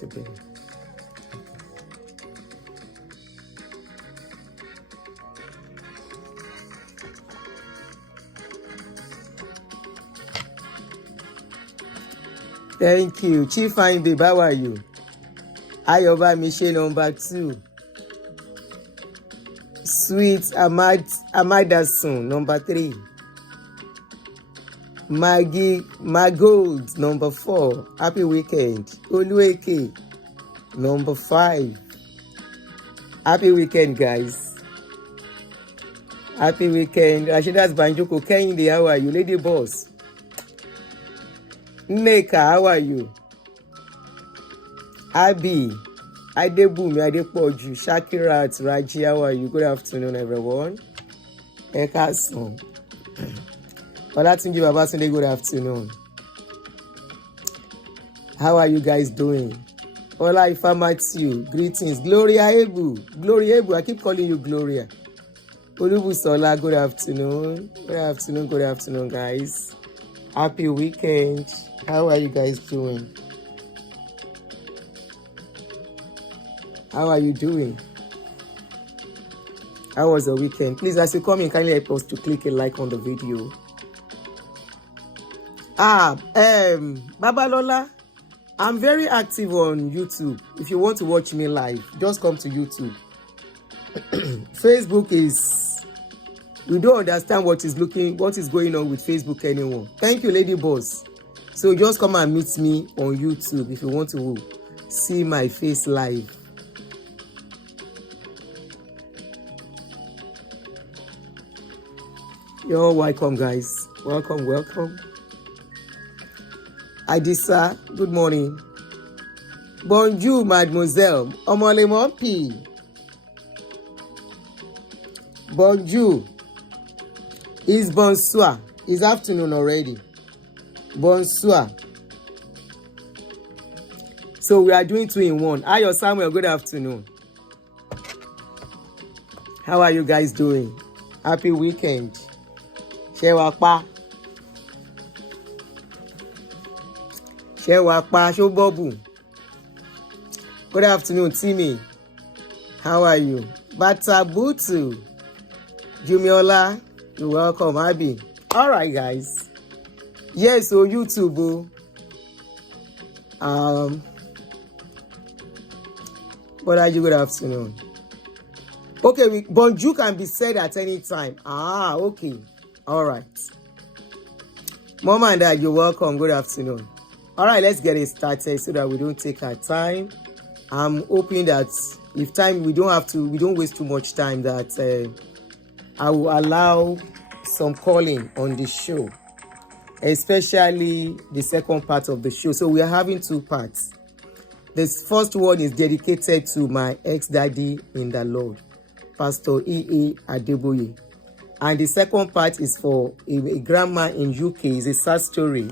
to be. Thank you. Chief Fine Babe, how are you? Ayoba Michelle number 2. Sweet Amadasun number 3. Maggie Magold number 4. Happy weekend. Olueke number 5. Happy weekend, guys. Happy weekend. Rashidas Banjoko Kehinde, how are you? Lady Boss. Nneka, how are you? Abi, Adebumi, Adepoju, Shakirat, Raji, how are you? Good afternoon, everyone. Ekason. Olatunji Babatunde, good afternoon. How are you guys doing? Ola Ifamatsu, greetings. Gloria Ebu, I keep calling you Gloria. Olubusola, good afternoon. Good afternoon, guys. Happy weekend. How are you guys doing? How are you doing? How was the weekend? Please, as you come in, kindly help us to click a like on the video. Babalola, I'm very active on YouTube. If you want to watch me live, just come to YouTube. Facebook is, we don't understand what is going on with Facebook anymore. Thank you, Lady Boss. So just come and meet me on YouTube if you want to see my face live. You're welcome, guys. Welcome. Adisa, good morning. Bonjour, mademoiselle. Omole Mompi. Bonjour. It's bonsoir. It's afternoon already. Bonsoir. So we are doing 2 in 1. Ayo Samuel, good afternoon. How are you guys doing? Happy weekend. Shewapa, Shobobu. Good afternoon, Timmy. How are you? Batabutu. Jumiola, you're welcome, Abi. All right, guys. Yes, so YouTube. What are you? Good afternoon. Okay, bonjour can be said at any time. Okay. All right. Mama and Dad, you're welcome. Good afternoon. All right, let's get it started so that we don't take our time. I'm hoping that if time we don't waste too much time, that I will allow some calling on the show, especially the second part of the show. So we are having 2 parts. This first one is dedicated to my ex-daddy in the Lord, Pastor E.A. Adeboye. And the second part is for a grandma in UK. It's a sad story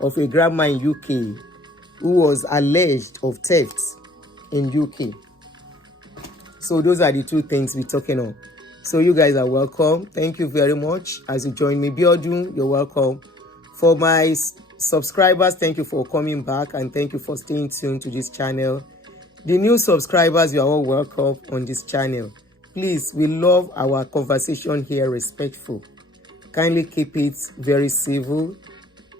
of a grandma in UK who was alleged of theft in UK. So those are the 2 things we're talking on. So you guys are welcome. Thank you very much as you join me. Biodun, you're welcome. For my subscribers, thank you for coming back and thank you for staying tuned to this channel. The new subscribers, you are all welcome on this channel. Please, we love our conversation here, respectful. Kindly keep it very civil.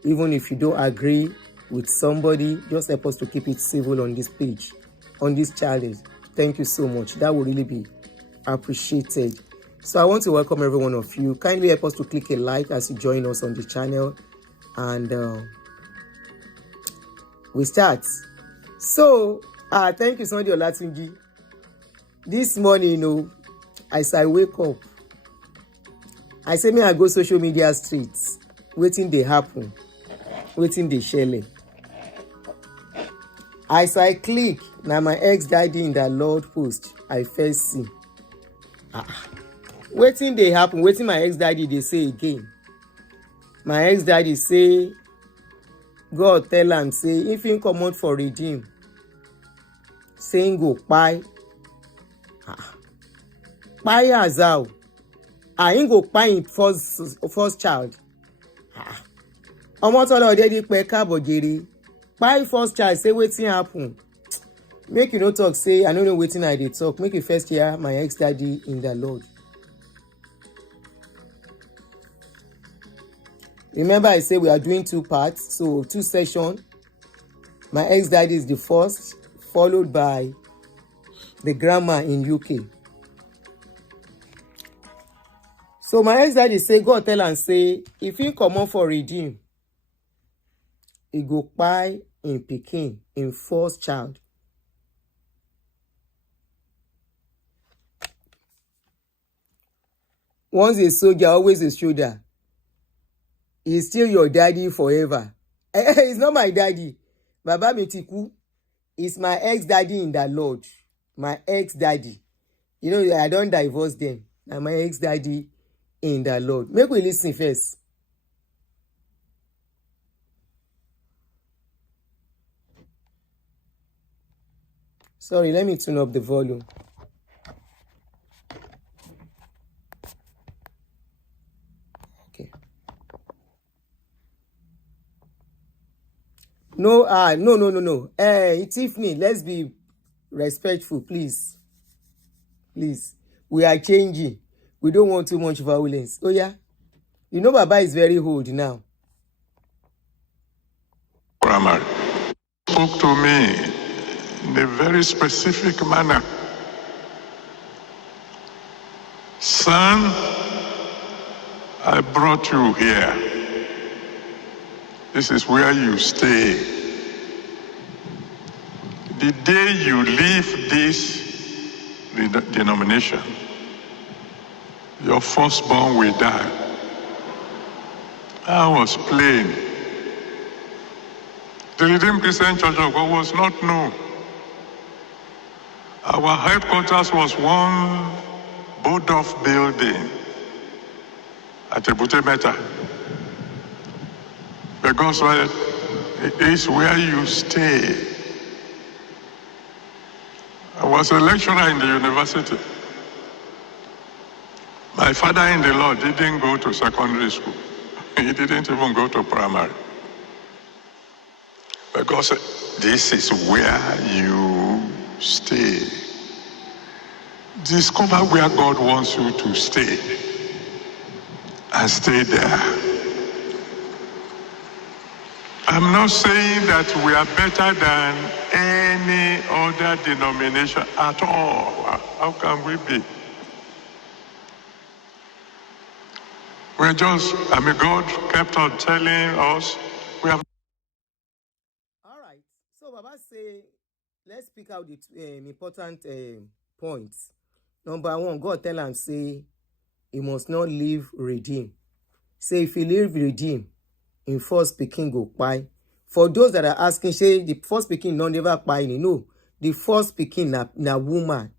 Even if you don't agree with somebody, just help us to keep it civil on this page, on this channel. Thank you so much. That would really be appreciated. So I want to welcome every one of you. Kindly help us to click a like as you join us on the channel. And we start. So, thank you, Sunday Olatunji. This morning, as I wake up, I say, I go social media streets, waiting they happen, waiting they share. As I click, now my ex-daddy in the Lord post, I first see. Waiting they happen, waiting my ex-daddy, they say again. My ex-daddy say, God tell am, say, if he come out for redeem, saying go Kpai. Kpai as how? Ain't go Kpai first child. Omo tola odedi pe kabogiri. Kpai first child say wetin happen. Make you no talk, say, I don't know wetin I dey talk. Make you first hear my ex-daddy in the Lord. Remember, I say we are doing 2 parts, so 2 sessions. My ex-daddy is the first, followed by the grandma in UK. So my ex-daddy say, God tell am say, if he comot for redeem, he go kpai in pikin, in first child. Once a soldier, always a soldier. He's still your daddy forever. He's not my daddy. Baba mi ti kú. He's my ex-daddy in the Lord. My ex-daddy. You know, I don't divorce them. I'm my ex-daddy in the Lord. Make we listen first. Sorry, let me turn up the volume. Okay. No, no. Tiffany, let's be respectful, please. Please. We are changing. We don't want too much violence. Oh, yeah? You know Baba is very old now. Primary. Spoke to me in a very specific manner. Son, I brought you here. This is where you stay. The day you leave this denomination, your firstborn will die. I was plain. The Redeemed Christian Church of God was not known. Our headquarters was one board-off building at Ebute-Metta. Because it is where you stay. I was a lecturer in the university. My father in the Lord didn't go to secondary school. He didn't even go to primary. Because this is where you stay. Discover where God wants you to stay and stay there. I'm not saying that we are better than any other denomination at all. How can we be? We're just, God kept on telling us we have. All right. So Baba say, let's pick out the important points. Number 1, God tell him, say, he must not leave redeem. Say, if he leave redeem, in first pikin go kpai. For those that are asking, say, the first pikin not never kpai. No, the first pikin na woman.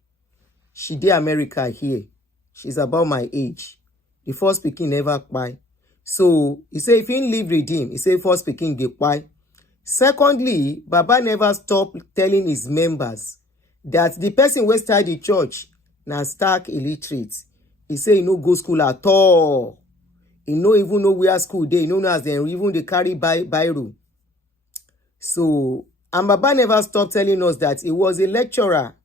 She dey America here. She's about my age. The first pikin never kpai. So, he say, if he leave redeem, he say, first pikin go kpai. Secondly, Baba never stopped telling his members that the person wey start the church na stark illiterate. He say he no go school at all. He no even know where school dey. He no know as dem even dey carry biro. So, and Baba never stopped telling us that he was a lecturer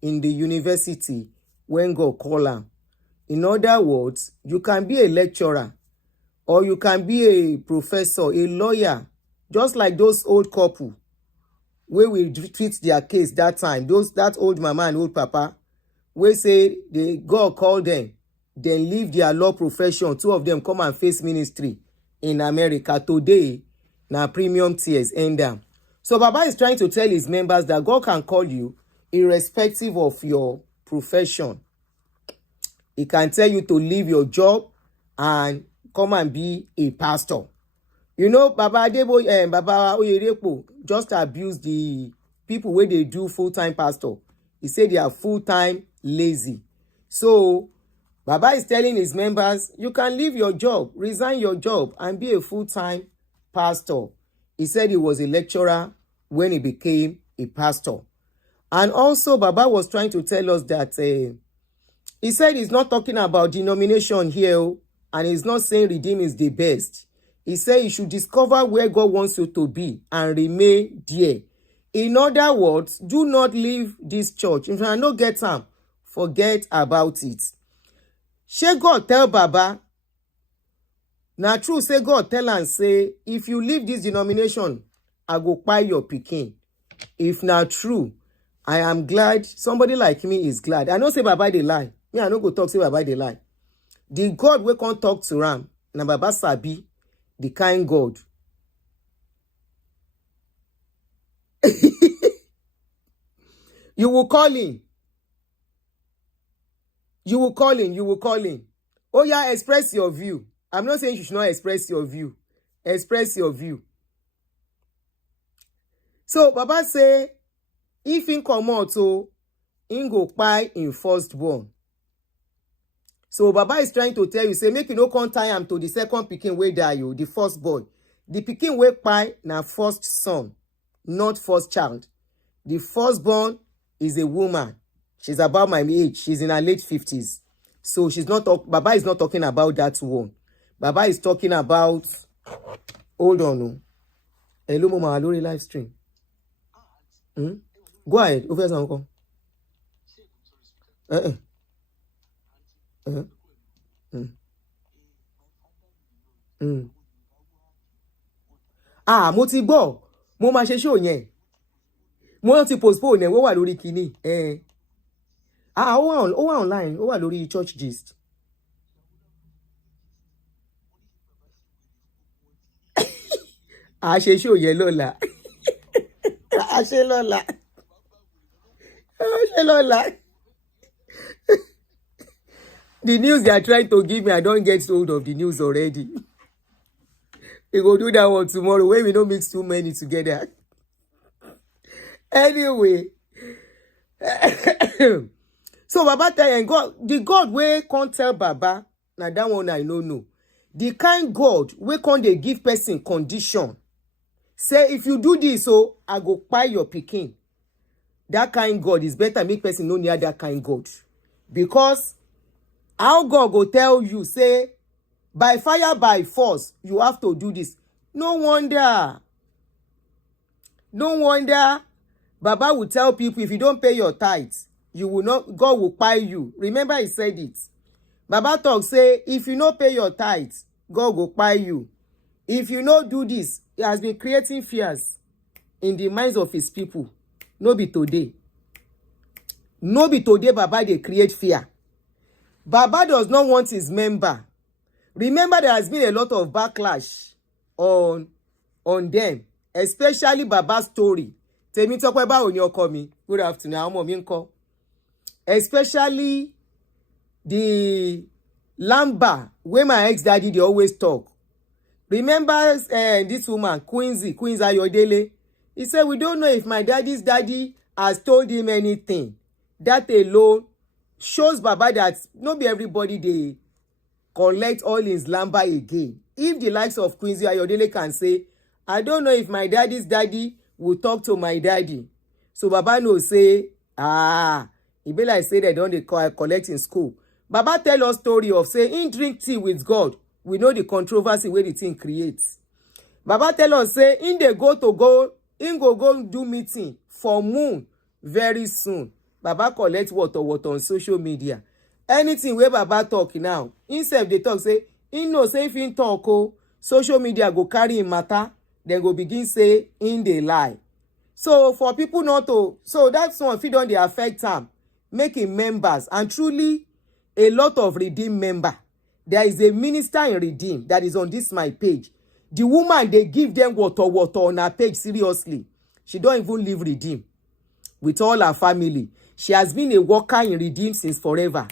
in the university when God called him. In other words, you can be a lecturer or you can be a professor, a lawyer, just like those old couple wey we treat their case that time. That old mama and old papa wey say God called them, then leave their law profession. 2 of them come and face ministry in America. Today, na premium tears end them. So Baba is trying to tell his members that God can call you irrespective of your profession. He can tell you to leave your job and come and be a pastor. You know, Baba Adeboye and Baba Oyedepo just abuse the people where they do full-time pastor. He said they are full-time lazy. So, Baba is telling his members, you can leave your job, resign your job, and be a full-time pastor. He said he was a lecturer when he became a pastor. And also, Baba was trying to tell us that he said he's not talking about denomination here, and he's not saying Redeem is the best. He said you should discover where God wants you to be and remain there. In other words, do not leave this church. If I no get am, forget about it. Shey God tell Baba, na true say God tell am say, if you leave this denomination, I go kpai your pikin. If na true, I am glad. Somebody like me is glad. I know say Baba dey lie. Me, I no go talk say Baba dey lie. The God wey come talk to am, na Baba sabi the kind God. You will call him. You will call him. You will call him. Oh yeah, express your view. I'm not saying you should not express your view. Express your view. So Baba say, if him comot, so him go kpai him firstborn. So Baba is trying to tell you, say, make you no come tie am to the second pikin wey die, you, the firstborn. The pikin wey kpai na first son, not first child. The firstborn is a woman. She's about my age. She's in her late 50s. So she's not Baba is not talking about that one. Baba is talking about, hold on. Hello, Mama, Lori live stream. Go ahead. Over here, uncle. Mo ti gbọ́. Mo máa ṣe show yẹn. Mo ti postpone yẹn, ó wà lórí kíní. Ó wà online, ó wà lórí church gist. A ṣe show yẹn lọ́la. A ṣe lọ́la. The news they are trying to give me, I don't get hold of the news already. We go do that one tomorrow when we don't mix too many together. Anyway. So Baba tell you, God, the God wey can't tell Baba, now that one I know. The kind God wey can't they give person condition. Say, if you do this, so I go kpai your pikin. That kind God is better make person no near that kind God. Because how God go tell you, say, by fire, by force, you have to do this. No wonder Baba will tell people, if you don't pay your tithes, you will not, God will kpai you. Remember he said it. Baba talk say, if you not pay your tithes, God will kpai you. If you not do this, he has been creating fears in the minds of his people. No be today. Baba they create fear. Baba does not want his member. Remember, there has been a lot of backlash on them, especially Baba's story. Temi Tokwe ba oni oko mi. Good afternoon. Àwọn ọmọ mi ńkọ́. Especially the lamba where my ex-daddy they always talk. Remember this woman, Queens Ayodele? He said, we don't know if my daddy's daddy has told him anything. That alone shows Baba that not be everybody they collect all his lamba again. If the likes of Quincy Ayodele can say, I don't know if my daddy's daddy will talk to my daddy. So Baba no say, e be like say they don't collect in school. Baba tell us story of say, in drink tea with God. We know the controversy where the thing creates. Baba tell us say, in go do meeting for moon very soon. Baba collect what on social media. Anything where Baba talk now, instead they talk say, no say if in talk, social media go carry in matter, then go begin say in they lie. So for people not to, so that's one if it don't they affect them, making members, and truly a lot of redeemed member. There is a minister in Redeem that is on this my page. The woman, they give them water on her page, seriously. She don't even leave Redeem with all her family. She has been a worker in Redeem since forever.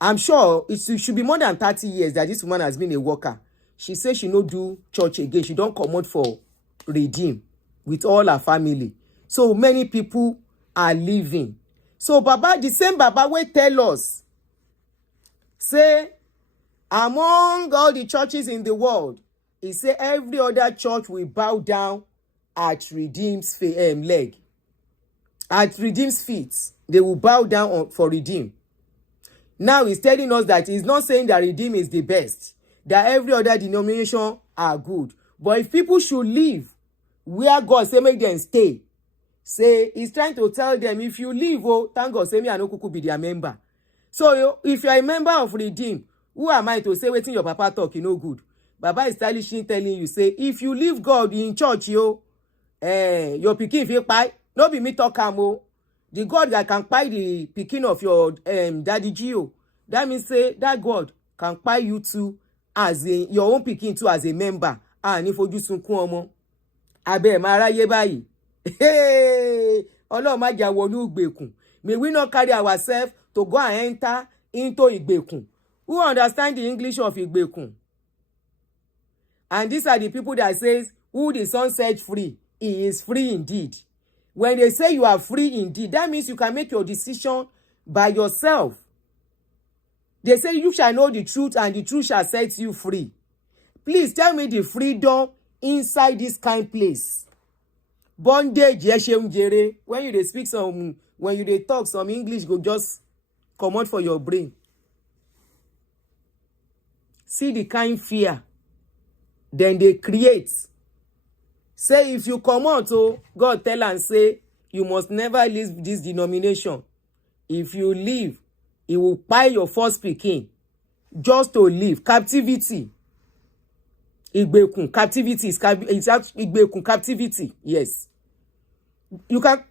I'm sure it should be more than 30 years that this woman has been a worker. She says she no do church again. She don't come out for Redeem with all her family. So many people are leaving. So Baba, the same Baba will tell us, say, among all the churches in the world, he say every other church will bow down at Redeem's leg. At Redeem's feet, they will bow down for Redeem. Now he's telling us that he's not saying that Redeem is the best, that every other denomination are good. But if people should leave where God say make them stay, say he's trying to tell them, if you leave, oh, thank God, say me I no kuku be their member. So if you're a member of Redeem, who am I to say wetin your papa talk, you no good? Baba is stylishly telling you, say, if you leave God in church, your pikin fit kpai. No be me talk am o. The God that can kpai the pikin of your daddy Gio. That means say that God can kpai you too as your own pikin too as a member. Ní fojú sunkún ọmọ. Abẹ́ máa ráyé báyìí. Ọlọ́run má jà wọnú ìgbèkùn. May we not carry ourselves to go and enter into ìgbèkùn. Who understand the English of ìgbèkùn? And these are the people that says, who the Son set free, he is free indeed. When they say you are free indeed, that means you can make your decision by yourself. They say you shall know the truth and the truth shall set you free. Please tell me the freedom inside this kind place. Bondage, when you dey speak some, when you dey talk some English, go just come out for your brain. See the kind fear then they create. Say if you come out, oh, God tell and say you must never leave this denomination. If you leave, he will buy your first pikin just to leave. Captivity. Ìgbèkùn, captivity is ìgbèkùn, captivity. Yes. You can,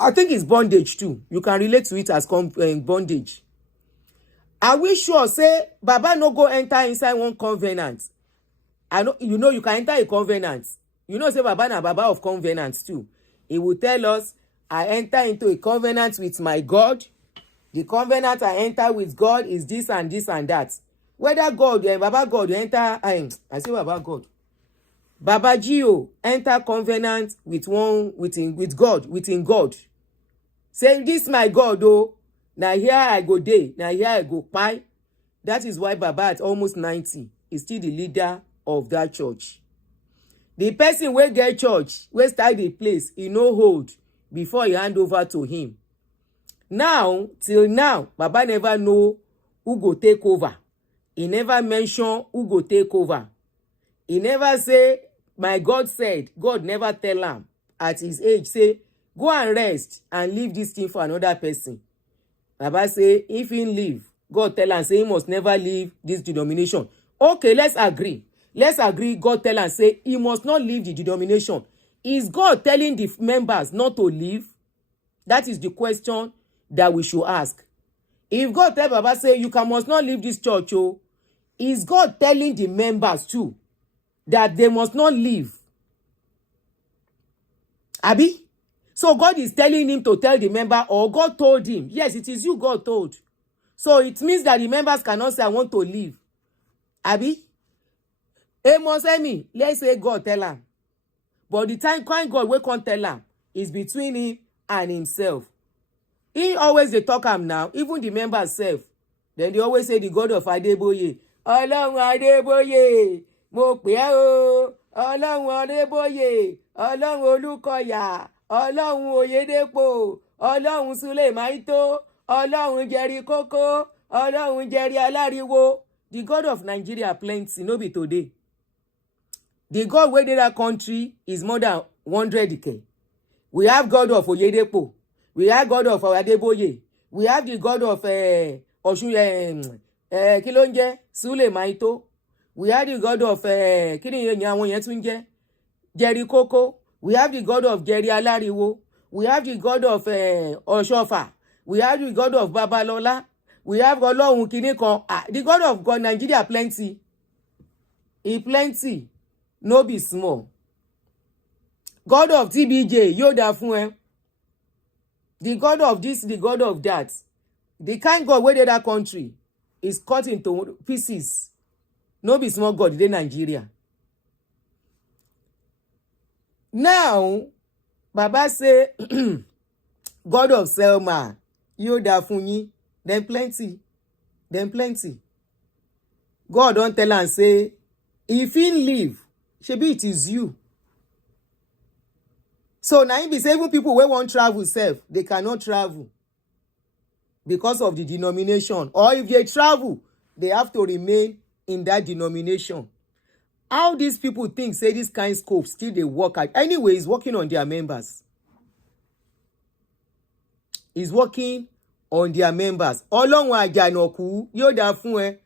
I think it's bondage too. You can relate to it as bondage. Are we sure say Baba no go enter inside one covenant? I know you can enter a covenant. You know say Baba na Baba of covenants too. He will tell us, I enter into a covenant with my God. The covenant I enter with God is this and this and that. Whether God, Baba God, you enter, I say Baba God. Baba Gio enter covenant with God, within God. Say, this my God, oh, now here I go day, now here I go Kpai. That is why Baba at almost 90 is still the leader of that church. The person wey get church, wey start the place, he no hold before he hand over to him. Now, till now, Baba never know who go take over. He never mention who go take over. He never say, my God said. God never tell him at his age, say, go and rest and leave this thing for another person. Baba say, if he leave, God tell him, say, he must never leave this denomination. Okay, let's agree. Let's agree. God tell and say he must not leave the denomination. Is God telling the members not to leave? That is the question that we should ask. If God tell Baba say you must not leave this church, oh, is God telling the members too that they must not leave? Abi? So God is telling him to tell the member, or God told him? Yes, it is you God told. So it means that the members cannot say I want to leave. Abi? Amos Emi, let's say God tell him. But the time kind God we can't tell him is between him and himself. He always they talk him now, even the members self. Then they always say the God of Adeboye. Ọlọ́run Adeboye, mo pè ẹ́ o. Ọlọ́run Adeboye, Ọlọ́run Olúkọ̀yà, Ọlọ́run Oyedepo, Ọlọ́run Sulemaito, Ọlọ́run Jerry Koko, Ọlọ́run Jerry Alariwo. The God of Nigeria plenty, no be today. The God wey dey that country is more than 100k. We have God of Oyedepo. We have God of Adeboye. We have the God of Osun kí ló ń jẹ́ Sulemaito. We have the God of kí ni àwọn yẹn tún jẹ́ Jerry Koko. We have the God of Jerry Alariwo. We have the God of Oshofa. We have the God of Babalola. We have Ọlọ́run kìíní kan. The God of God Nigeria plenty. He plenty. No be small. God of TBJ, yóò dá fún ẹ. The God of this, the God of that. The kind God wey dey that country is cut into pieces. No be small God dey Nigeria. Now, Baba say, God of Selma, yóò dá fún yín. Then plenty. God don tell am say, if he leave, shebi it is you. So now be say even people wey wan travel sef, they cannot travel because of the denomination. Or if they travel, they have to remain in that denomination. How these people think say this kind scope still dey work out? Anyway, it's working on their members. is working on their members. Ọlọ́run àjànàkú yóò dá fún ẹ.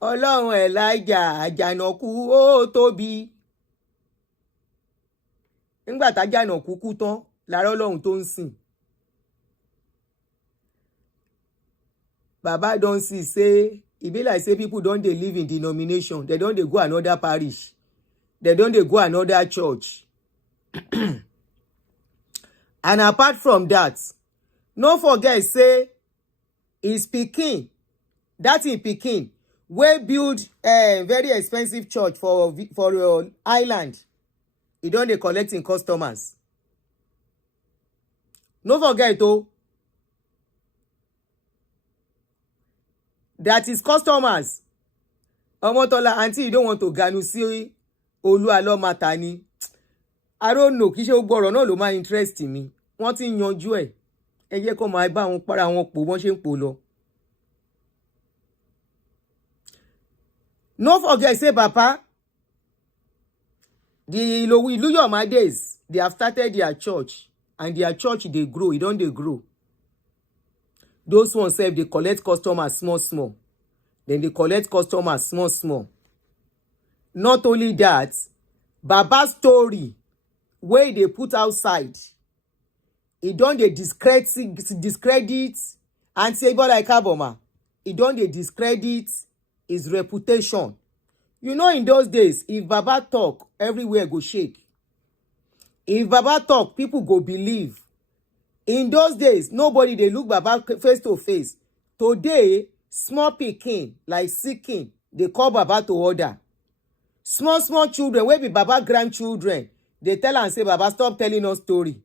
Ọlọ́run Elijah àjànàkú ó tóbi. Nígbà tájànàkú kú tán lára Ọlọ́run tó ń sìn. Baba don see say e be like say people don dey live in denomination. They don dey go another parish. They don dey go another church. And apart from that, no forget say his pikin, that in pikin, wey build a very expensive church for island. He don dey collecting customers. No forget oh, that is customers. Omotola, auntie, you don't want to ganu sí Olúalọ́mata ni. I don't know, kì í ṣe gbogbo ọ̀rọ̀ náà ló máa interest mi. Wọ́n ti yanjú ẹ̀. Ẹ jẹ́ kó máa bá wọn para wọn pò wọ́n ṣe ń pò lọ. No forget say Papa, the Iluyoma days, they have started their church, and their church dey grow, e don dey grow. Those ones sef dey collect customers small small. Then they collect customers small small. Not only that, Baba story wey they put outside, e don dey discredit Auntie Bola Ikaboma. E don dey discredit his reputation. You know, in those days, if Baba talk, everywhere go shake. If Baba talk, people go believe. In those days, nobody dey look Baba face to face. Today, small pikin like Sikin, they call Baba to order. Small children, wey be Baba grandchildren, they tell and say, Baba, stop telling us story.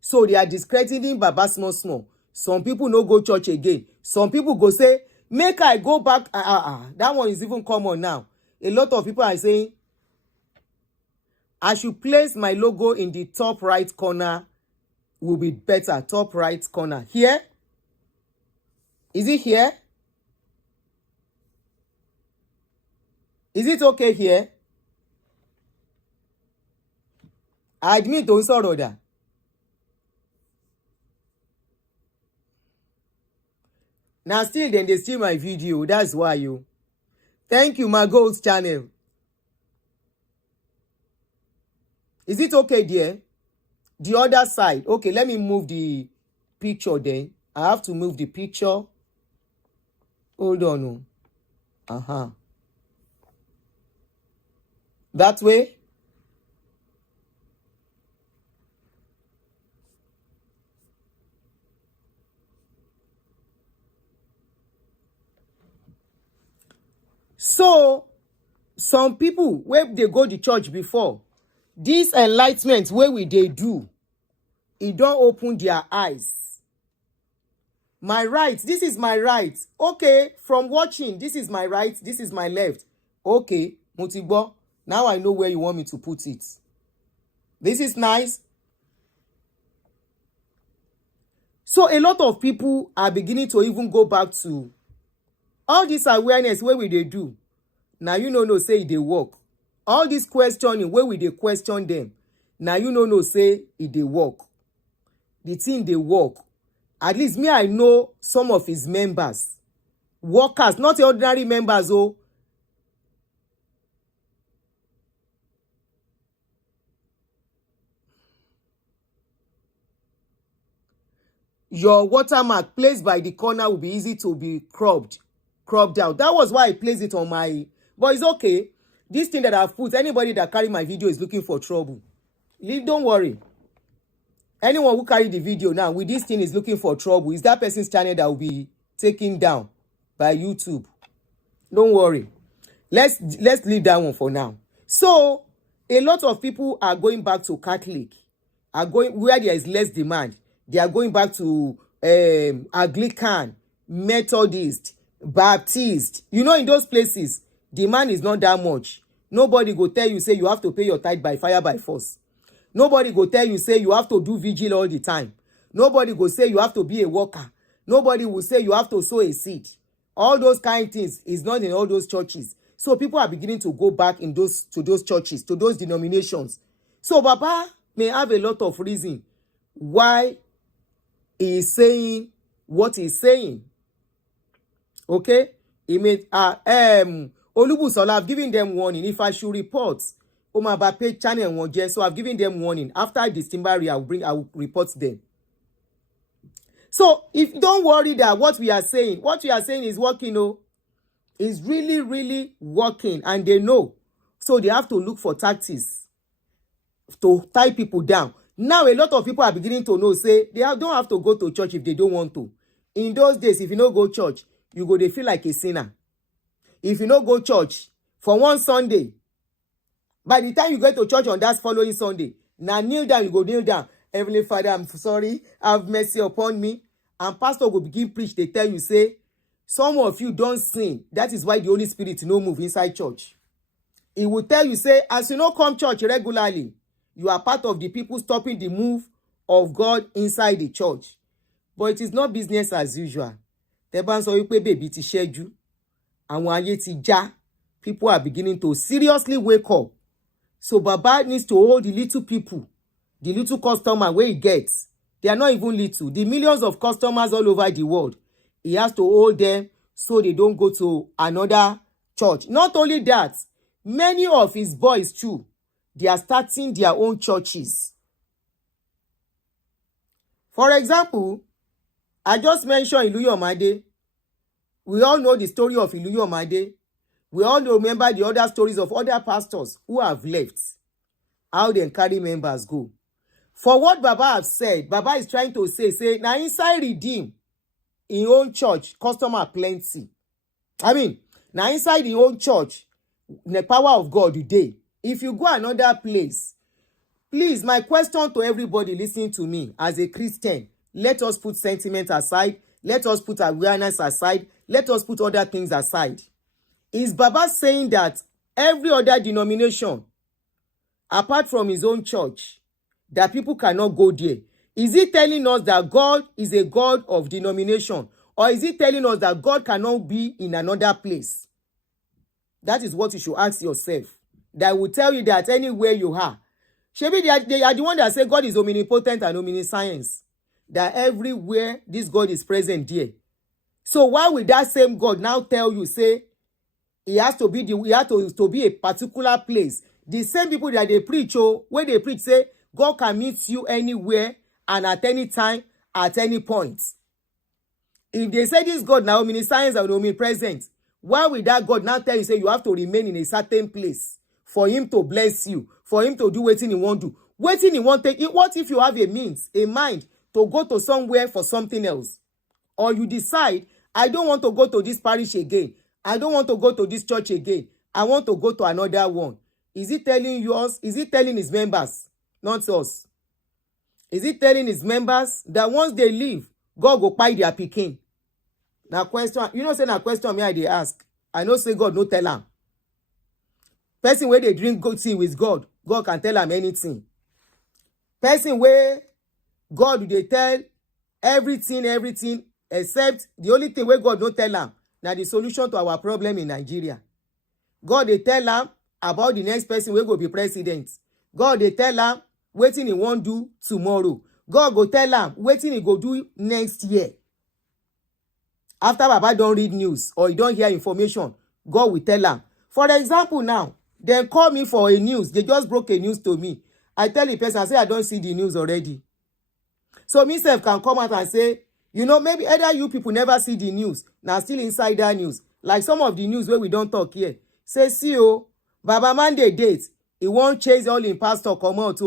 So they are discrediting Baba small. Some people no go church again. Some people go say, make I go back. That one is even common now. A lot of people are saying, I should place my logo in the top right corner. Will be better. Top right corner. Here? Is it here? Is it okay here? I admit don't sorrow that. Now still then they see my video. That's why you. Thank you, my Gold's channel. Is it okay there? The other side. Okay, let me move the picture then. I have to move the picture. Hold on. That way. So, some people, where they go to church before, this enlightenment, where we they do, it don't open their eyes. My right, this is my right. Okay, from watching, this is my right, this is my left. Okay, Mutibo, now I know where you want me to put it. This is nice. So a lot of people are beginning to even go back to all this awareness where we they do. Now you no say they work. All this questioning where we they question them. Now you no say it they work. The thing they work. At least me, I know some of his members. Workers, not ordinary members, oh. Your watermark placed by the corner will be easy to be cropped out. That was why I placed it on my... But it's okay. This thing that I've put, anybody that carry my video is looking for trouble. Don't worry. Anyone who carry the video now with this thing is looking for trouble. Is that person's channel that will be taken down by YouTube. Don't worry. Let's leave that one for now. So, a lot of people are going back to Catholic. Are going where there is less demand. They are going back to Anglican, Methodist, Baptist. You know, in those places, demand is not that much. Nobody go tell you, say, you have to pay your tithe by fire, by force. Nobody go tell you, say, you have to do vigil all the time. Nobody go say, you have to be a worker. Nobody will say, you have to sow a seed. All those kind of things is not in all those churches. So people are beginning to go back to those churches, to those denominations. So Baba may have a lot of reason why he is saying what he's saying. Okay? He made Olubusola, I've given them warning. If I should report, page channel one, so I've given them warning. After this Timbari, I will report them. So if don't worry that what we are saying is working, is really, really working, and they know. So they have to look for tactics to tie people down. Now a lot of people are beginning to know, say they don't have to go to church if they don't want to. In those days, if you don't go church, you go, they feel like a sinner. If you don't go church for one Sunday, by the time you go to church on that following Sunday, now kneel down, you go kneel down. Heavenly Father, I'm sorry, have mercy upon me. And pastor will begin preach. They tell you, say, some of you don't sin. That is why the Holy Spirit no move inside church. He will tell you, say, as you don't come church regularly, you are part of the people stopping the move of God inside the church. But it is not business as usual. Tẹ́bá ń sọ wípé bèbí ti ṣẹ́jú, àwọn ayé ti já. People are beginning to seriously wake up. So Baba needs to hold the little people, the little customer where he gets. They are not even little. The millions of customers all over the world. He has to hold them so they don't go to another church. Not only that, many of his boys too, they are starting their own churches. For example, I just mentioned Iluyomade. We all know the story of Iluyomade. We all remember the other stories of other pastors who have left. How they carry members go. For what Baba has said, Baba is trying to say, now inside Redeem, in own church, customer plenty. I mean, now inside the own church, the power of God today. If you go another place, please, my question to everybody listening to me as a Christian, let us put sentiment aside. Let us put awareness aside. Let us put other things aside. Is Baba saying that every other denomination, apart from his own church, that people cannot go there? Is he telling us that God is a God of denomination? Or is he telling us that God cannot be in another place? That is what you should ask yourself. That will tell you that anywhere you are. Maybe they are the one that say God is omnipotent and omniscience. That everywhere this God is present there. So why will that same God now tell you, say, he has to be to be a particular place? The same people that they preach, when they preach, say, God can meet you anywhere and at any time, at any point. If they say this God now omniscience and omnipresent, why will that God now tell you, say, you have to remain in a certain place for him to bless you, for him to do what he won't do? What if you have a means, a mind to go to somewhere for something else? Or you decide, I don't want to go to this parish again. I don't want to go to this church again. I want to go to another one. Is he telling yours? Is he telling his members? Not us. Is he telling his members that once they leave, God go kpai their pikin? Now question, say na question me I dey ask. I know say God no tell am. Person where they drink good tea with God, God can tell am anything. Person where God they tell everything, except the only thing where God don't tell am na the solution to our problem in Nigeria. God they tell am about the next person wey go be president. God they tell am wetin he wan do tomorrow. God go tell am wetin he go do next year. After Baba don't read news or he don't hear information, God will tell am. For example now, they call me for a news. They just broke a news to me. I tell the person, I say I don't see the news already. So myself can come out and say, maybe either you people never see the news. Now still inside that news. Like some of the news where we don't talk here. Say, see, Baba Monday date. He won't chase all in pastor come out.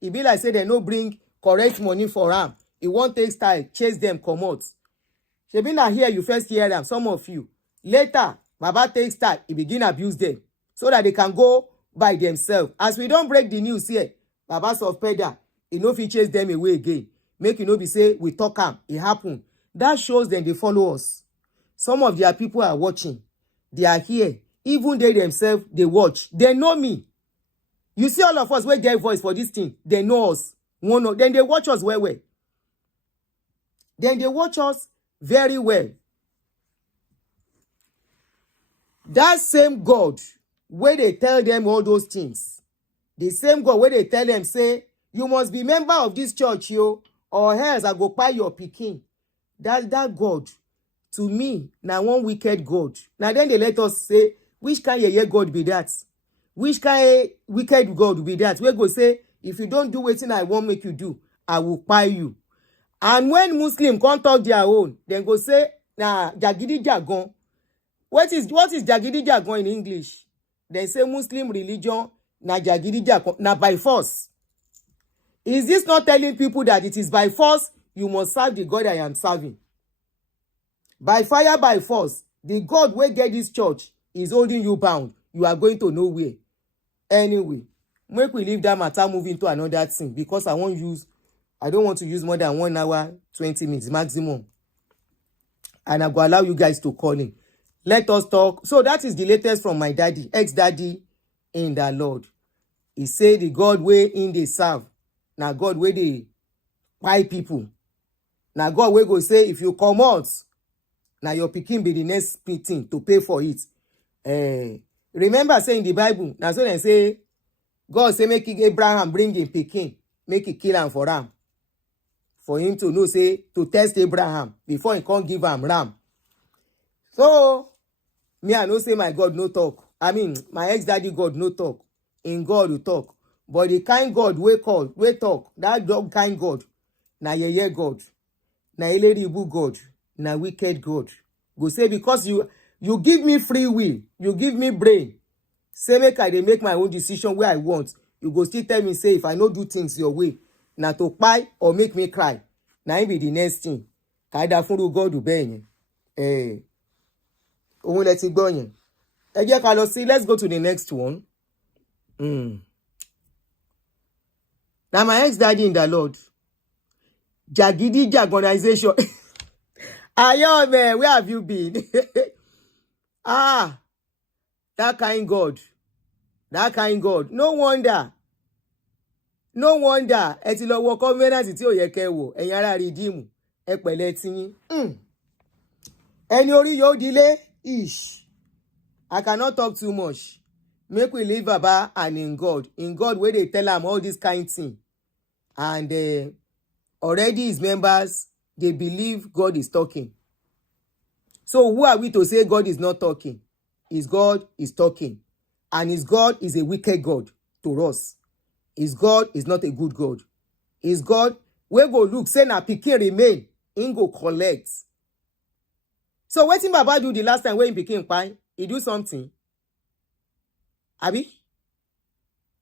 He be like say they no bring correct money for him. He won't take style, chase them come out. She be not here, you first hear them, some of you. Later, Baba takes style, he begin abuse them. So that they can go by themselves. As we don't break the news here, Baba soft pedal, he no fit chase them away again. Make you be say, we talk am, it happen. That shows them they follow us. Some of their people are watching. They are here. Even they themselves, they watch. They know me. You see all of us, we get voice for this thing. They know us. Then they watch us well. Then they watch us very well. That same God, where they tell them all those things, the same God where they tell them, say, you must be member of this church, or else I go kpai your pikin. That God, to me, na one wicked God. Now then they let us say, which kind yeye God be that? Which kind wicked God be that? We go say, if you don't do wetin I wan make you do, I will kpai you. And when Muslim come talk their own, then go say, na jagidi jagon. What is jagidi jagon in English? They say Muslim religion, na jagidi jagon, na by force. Is this not telling people that it is by force you must serve the God I am serving? By fire, by force, the God wey get this church is holding you bound. You are going to nowhere. Anyway, make we leave that matter, move into another thing, because I don't want to use more than 1 hour, 20 minutes maximum. And I go allow you guys to call in. Let us talk. So that is the latest from my daddy, ex-daddy in the Lord. He say the God wey in dey serve, na God wey dey kpai people. Na God wey go say, if you comot, na your pikin be the next thing to pay for it. Remember say in the Bible, na so dem say, God say make Abraham bring him pikin, make he kill am for am. For him to know, say, to test Abraham before he can't give am ram. So, me I know say my God no talk. I mean, my ex-daddy God no talk. In God will talk. But the kind God we talk, that dog kind God, na yeye God, na eleribu God, na wicked God. Go say, because you give me free will, you give me brain, say make I dey make my own decision where I want. You go still tell me, say, if I no do things your way, na to kpai or make me cry. Na him be the next thing. Kaida fúnru God bẹ́ẹ̀ yẹn. Òun lẹ ti gbọ́ yẹn. Ẹ jẹ́ ká lọ sí, let's go to the next one. Now my ex-daddy in the Lord, Jagidi Jagonization. Ayo man, where have you been? That kind God. That kind God. No wonder. Ẹ ti lọ wọ covenant tí ó yẹ kẹ́ wò. Ẹ̀yin ará Redeem. Ẹ pẹ̀lẹ́ tí yín. Ẹni orí yóò dilé. Ish. I cannot talk too much. Make we leave Baba and in God. In God, where they tell am all this kind thing. And already his members, they believe God is talking. So who are we to say God is not talking? His God is talking. And his God is a wicked God to us. His God is not a good God. His God, we go look, say na pikin remain, him go collect. So wetin Baba do the last time when he pikin kpai? He do something. Abi?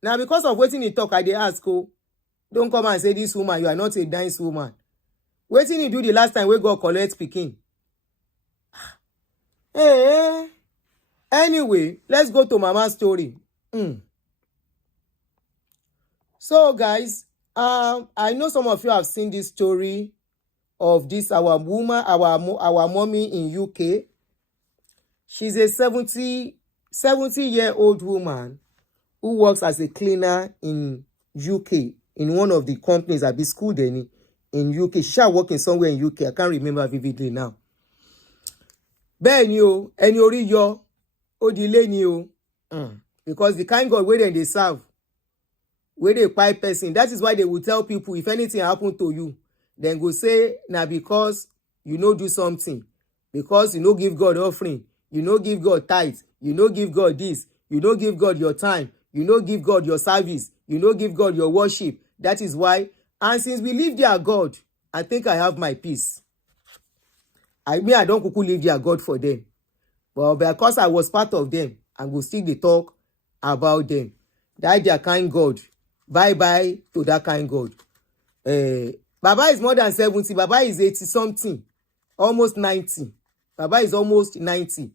Now because of wetin he talk, I dey ask, oh, don't come and say this woman, you are not a nice woman. Wetin he do the last time we go collect pikin? Anyway, let's go to Mama's story. So guys, I know some of you have seen this story of this our woman, our mommy in UK. She's a 70-year-old woman who works as a cleaner in UK, in one of the companies at the school in UK. She shall working somewhere in UK. I can't remember vividly now. Ben yo, eni ori yo, odile ni o. Because the kind God where they serve, where they kpai person, that is why they will tell people, if anything happen to you, then go say, na because you no do something, because you no give God offering, you no give God tithe, you no give God this, you no give God your time, you no give God your service, you no give God your worship. That is why, and since we leave their God, I think I have my peace. I don't kuku leave their God for them. But because I was part of them, I will still dey talk about them. That their kind God. Bye-bye to that kind God. Baba is more than 70. Baba is 80-something. Almost 90. Baba is almost 90.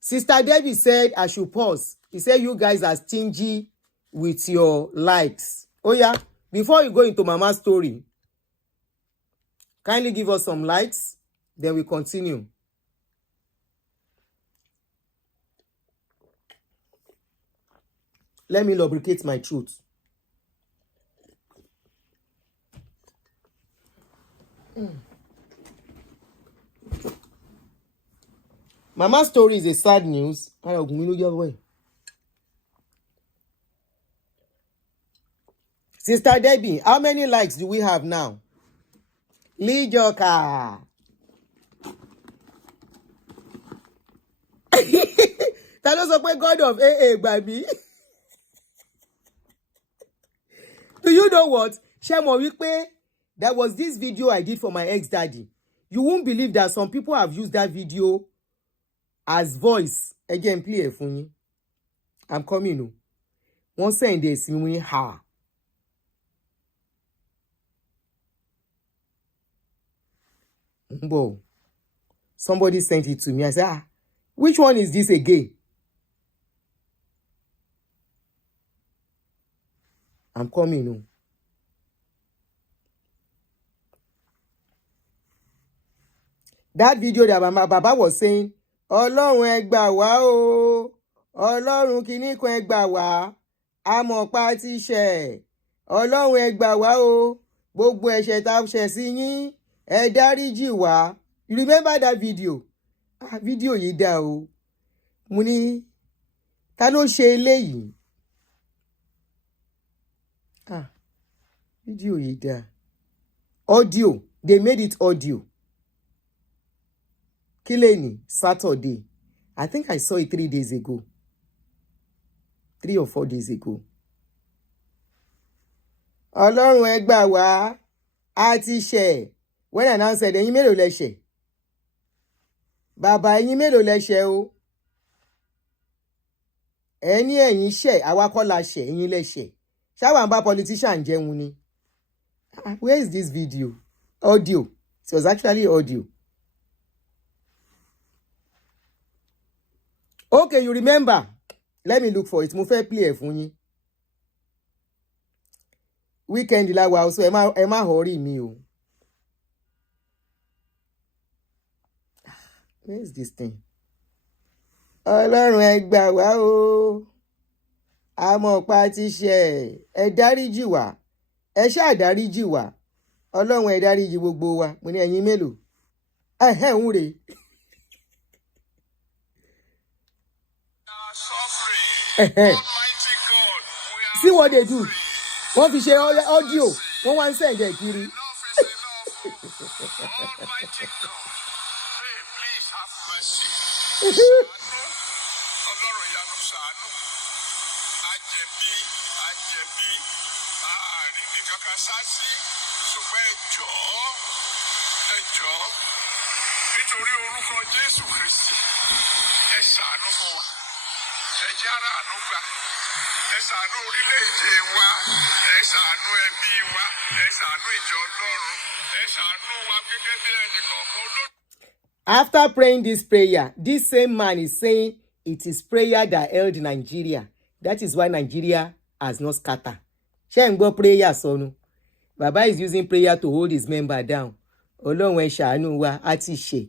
Sister Debbie said I should pause. He said you guys are stingy with your likes. Oh yeah, before you go into Mama's story, kindly give us some likes. Then we continue. Let me lubricate my truth. Mama's story is a sad news. Sister Debbie, how many likes do we have now? Lijoka. Ta ló sọ pé God of AA gbà mí? Do you know what? Ṣé mo wípé there was this video I did for my ex-daddy. You won't believe that some people have used that video as voice. Again, play it for you. I'm coming. No. One send this me ha. Whoa. Somebody sent it to me. I said, which one is this again? I'm coming. No. That video that my Baba was saying, Ọlọ́run ẹ gbà wá o, Ọlọ́run kìíní kan ẹ gbà wá, amọ̀pá ti ṣẹ̀, Ọlọ́run ẹ gbà wá o, gbogbo ẹ̀ṣẹ̀ tá a ṣẹ̀ sí yín, ẹ dáríjì wá. You remember that video? Video yìí dá o. Mo ní, ta ló ṣe eléyìí? Video yìí dá. Audio, they made it audio. Kileni, Saturday. I think I saw it 3 days ago. 3 or 4 days ago. Ọlọ́run ẹ gbà wá, a ti ṣẹ̀. When I now said, ẹ̀yin mélòó lẹ ṣẹ̀? Bàbá ẹ̀yin mélòó lẹ ṣẹ̀ o? Ẹni ẹ̀yin ṣẹ̀, àwa kọ́ la ṣẹ̀, ẹ̀yin lẹ ṣẹ̀. Ṣáwa ń bá politician jẹun ni. Where is this video? Audio. It was actually audio. Okay, you remember. Let me look for it. Mo fẹ́ play ẹ̀ fún yín. Weekend la wà so ẹ má hurry mi o. Where is this thing? Ọlọ́run ẹ gbà wá o. Amọ̀pá ti ṣẹ̀. Ẹ dáríjì wá. Ẹ ṣáà dáríjì wá. Ọlọ́run ẹ dáríjì gbogbo wa. Mo ní ẹ̀yin mélòó? Ń rè. See what they do. Wọ́n fi ṣe audio. Wọ́n wá ń send ẹ̀ kiri. Nítorí orúkọ Jésù Kristi, ẹ ṣàánú fún wa. Ẹ jára àánú gbà. Ẹ ṣàánú orílẹ̀-èdè wa. Ẹ ṣàánú ẹbí wa. Ẹ ṣàánú ìjọ Ọlọ́run. Ẹ ṣàánú wa gẹ́gẹ́ bí ẹnìkọ̀ọ̀kan. After praying this prayer, this same man is saying it is prayer that held Nigeria. That is why Nigeria has not scattered. Ṣé ń gbọ́ prayer sọnù? Baba is using prayer to hold his member down. Ọlọ́run ẹ ṣàánú wa, a ti ṣe.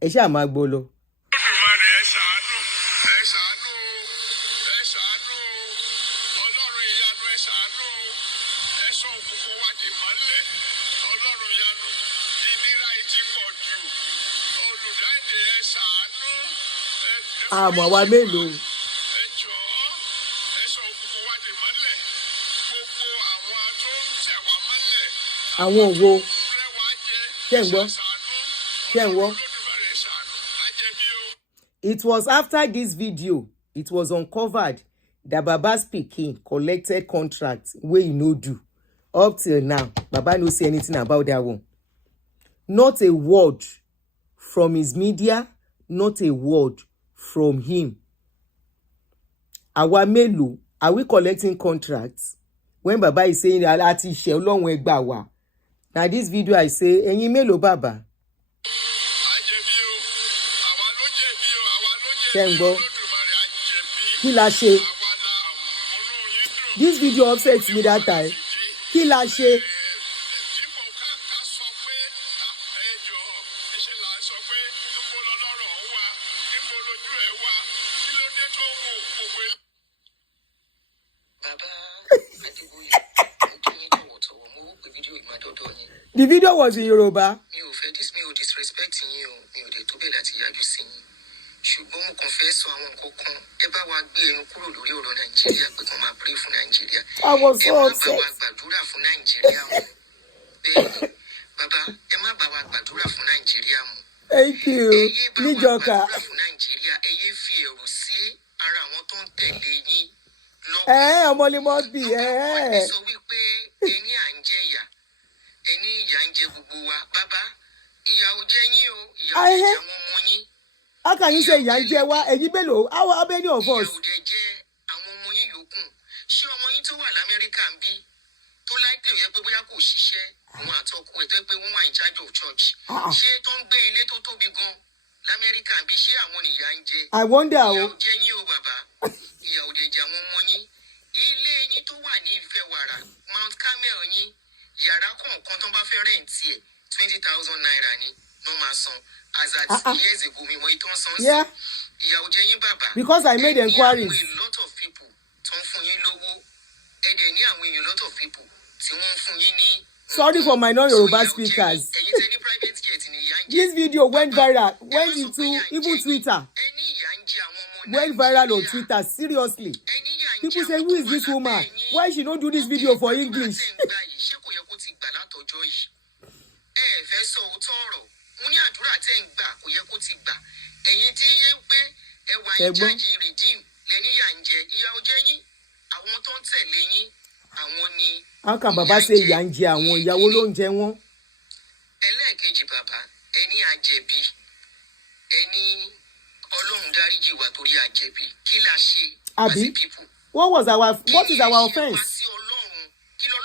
Ẹ ṣáà máa gbọ́ lọ. Àmọ́ àwa mélòó? Àwọn wo? Ṣé ń gbọ́? Ṣé ń gbọ́? It was after this video, it was uncovered that Baba's pikin collected contracts wey he no do. Up till now, Baba no say anything about that one. Not a word from his media, not a word from him. Àwa mélòó, are we collecting contracts? When Baba is saying that a ti ṣe Ọlọ́run ẹ gbà wá. Now this video I say, ẹ̀yin mélòó Baba? Ṣé ń gbọ́? Kí la ṣe? This video upsets me that time. Kí la ṣe? The video was in Yoruba. Ṣùgbọ́n mo kàn fẹ́ sọ àwọn nǹkan kan ẹ bá wa gbé ẹnu kúrò lórí ọ̀rọ̀ Nàìjíríà pé kàn máa pray fún Nàìjíríà ẹ má bá wa gbàdúrà fún Nàìjíríà wọn bẹ́ẹ̀ ni bàbá ẹ má you. Me joker. Nàìjíríà ẹ yé fi ẹ̀rù sí ara àwọn tó ń tẹ̀lé yín ọmọ ni mo bí ẹ sọ wípé ẹni à ń jẹ ìyà ẹni ìyà ń jẹ gbogbo wa bàbá ìyà ò jẹ yín o ìyà ò jẹ àwọn ọmọ yín. How can you say ìyà ń jẹ wá èyí mélòó how many of us. ìyà ò dẹ̀ jẹ àwọn ọmọ yín yòókù ṣé ọmọ yín tó wà l'Amẹ́ríkà ń bí tó láìpẹ́ yẹ pé bóyá kò ṣiṣẹ́ àwọn àtọkù ẹ̀ tó pé wọ́n wà in charge of church ṣé tó ń gbé ilé tó tóbi gan l'Amẹ́ríkà ń bí ṣé àwọn nìyà ń jẹ. I wonder ìyà ò jẹ yín o bàbá ìyà ò dẹ̀ jẹ àwọn ọmọ yín ilé yín tó wà ní Ìfẹ́wàrà Mount Carmel yín yàrá kọ̀ọ̀kan tó bá fẹ́ rẹ̀ǹtì ẹ̀ 20,000 naira ni wọ́n máa san as at years ago mi mọ ìtàn san sí ìyà ò jẹ yín bàbá. Because I made inquiries. a lot of people tó ń fún yín lówó ẹ̀dẹ̀ ní àwọn èèyàn lot of people tí wọ́n ń fún yín ní. Sorry for my non-Yoruba speakers. ẹ̀yin tẹ́ ní private jet ní ìyà ń jẹ. This video went viral, went into even Twitter. ẹni ìyà ń jẹ àwọn ọmọ Went viral on Twitter, seriously. People say, who is this woman? Why she don't do this video for English? ṣé kò yẹ kó ti gbà látọjọ́ yìí ẹ fẹ́ sọ òótọ́ ọ̀rọ̀ mo ní àdúrà tẹ́ ń gbà kò yẹ kó ti gbà ẹ̀yin tí yé pé ẹ wà ní jáde redeem lẹ́ni ìyà ń jẹ ìyà ò jẹ yín àwọn tó ń tẹ̀lé yín àwọn ni. How can bàbá say ìyà ń jẹ àwọn ìyàwó ló ń jẹ wọ́n? ẹlẹ́ẹ̀kejì bàbá ẹni àjẹbí ẹni Ọlọ́run dáríjì wá torí àjẹbí kí la ṣe as a people. What is our offense?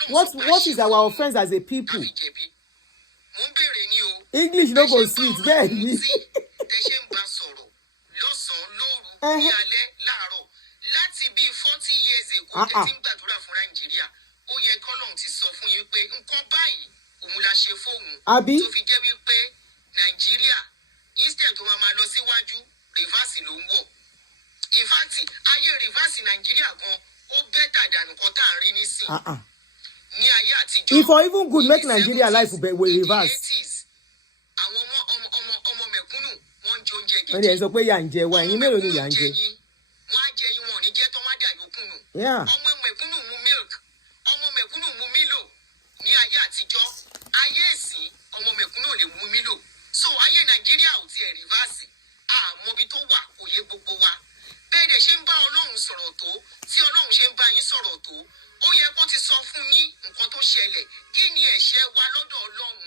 What is our offense as a people? English no go sweet bẹ́ẹ̀ ni. Tẹ ṣe ń bá sọ̀rọ̀ lọ́sàn-án lóru ní alẹ́ láàárọ̀ láti bíi 40 years ago tẹ́ ti ń gbàdúrà fún Nàìjíríà ó yẹ k'Ọlọ́run ti sọ fún yín pé nǹkan báyìí òun la ṣe fóun tó fi jẹ́ wípé Nàìjíríà instead tó máa lọ síwájú reverse ló ń wọ̀. In fact ayé reverse Nàìjíríà gan ó bẹ́tà dànù kan tá à ń rí nísìn. Ní ayé àtijọ́ if for even good make Nigeria life will reverse. àwọn ọmọ mẹ̀kúnnù wọ́n ń jẹ oúnjẹ gidi. wọ́n lè sọ pé yà ń jẹ wa ẹ̀yin mélòó ni yà ń jẹ. wọ́n á jẹ yín wọn ò ní jẹ́ tán wá dà yókù nù. ọmọ mẹ̀kúnnù mu milk ọmọ mẹ̀kúnnù mu mílò ní ayé àtijọ́ ayé ìsìn ọmọ mẹ̀kúnnù ò lè mu mílò so ayé Nàìjíríà ò tiẹ̀ rìvásì àmọ́ ibi tó wà kò yé gbogbo wa bẹ́ẹ̀ dẹ̀ ṣe ń bá Ọlọ́run sọ̀rọ̀ tó tí Ọlọ́run ṣe ń bá yín sọ̀rọ̀ tó ó yẹ kó ti sọ fún yín nǹkan tó ṣẹlẹ̀ kí ni ẹ̀ṣẹ̀ wa lọ́dọ̀ Ọlọ́run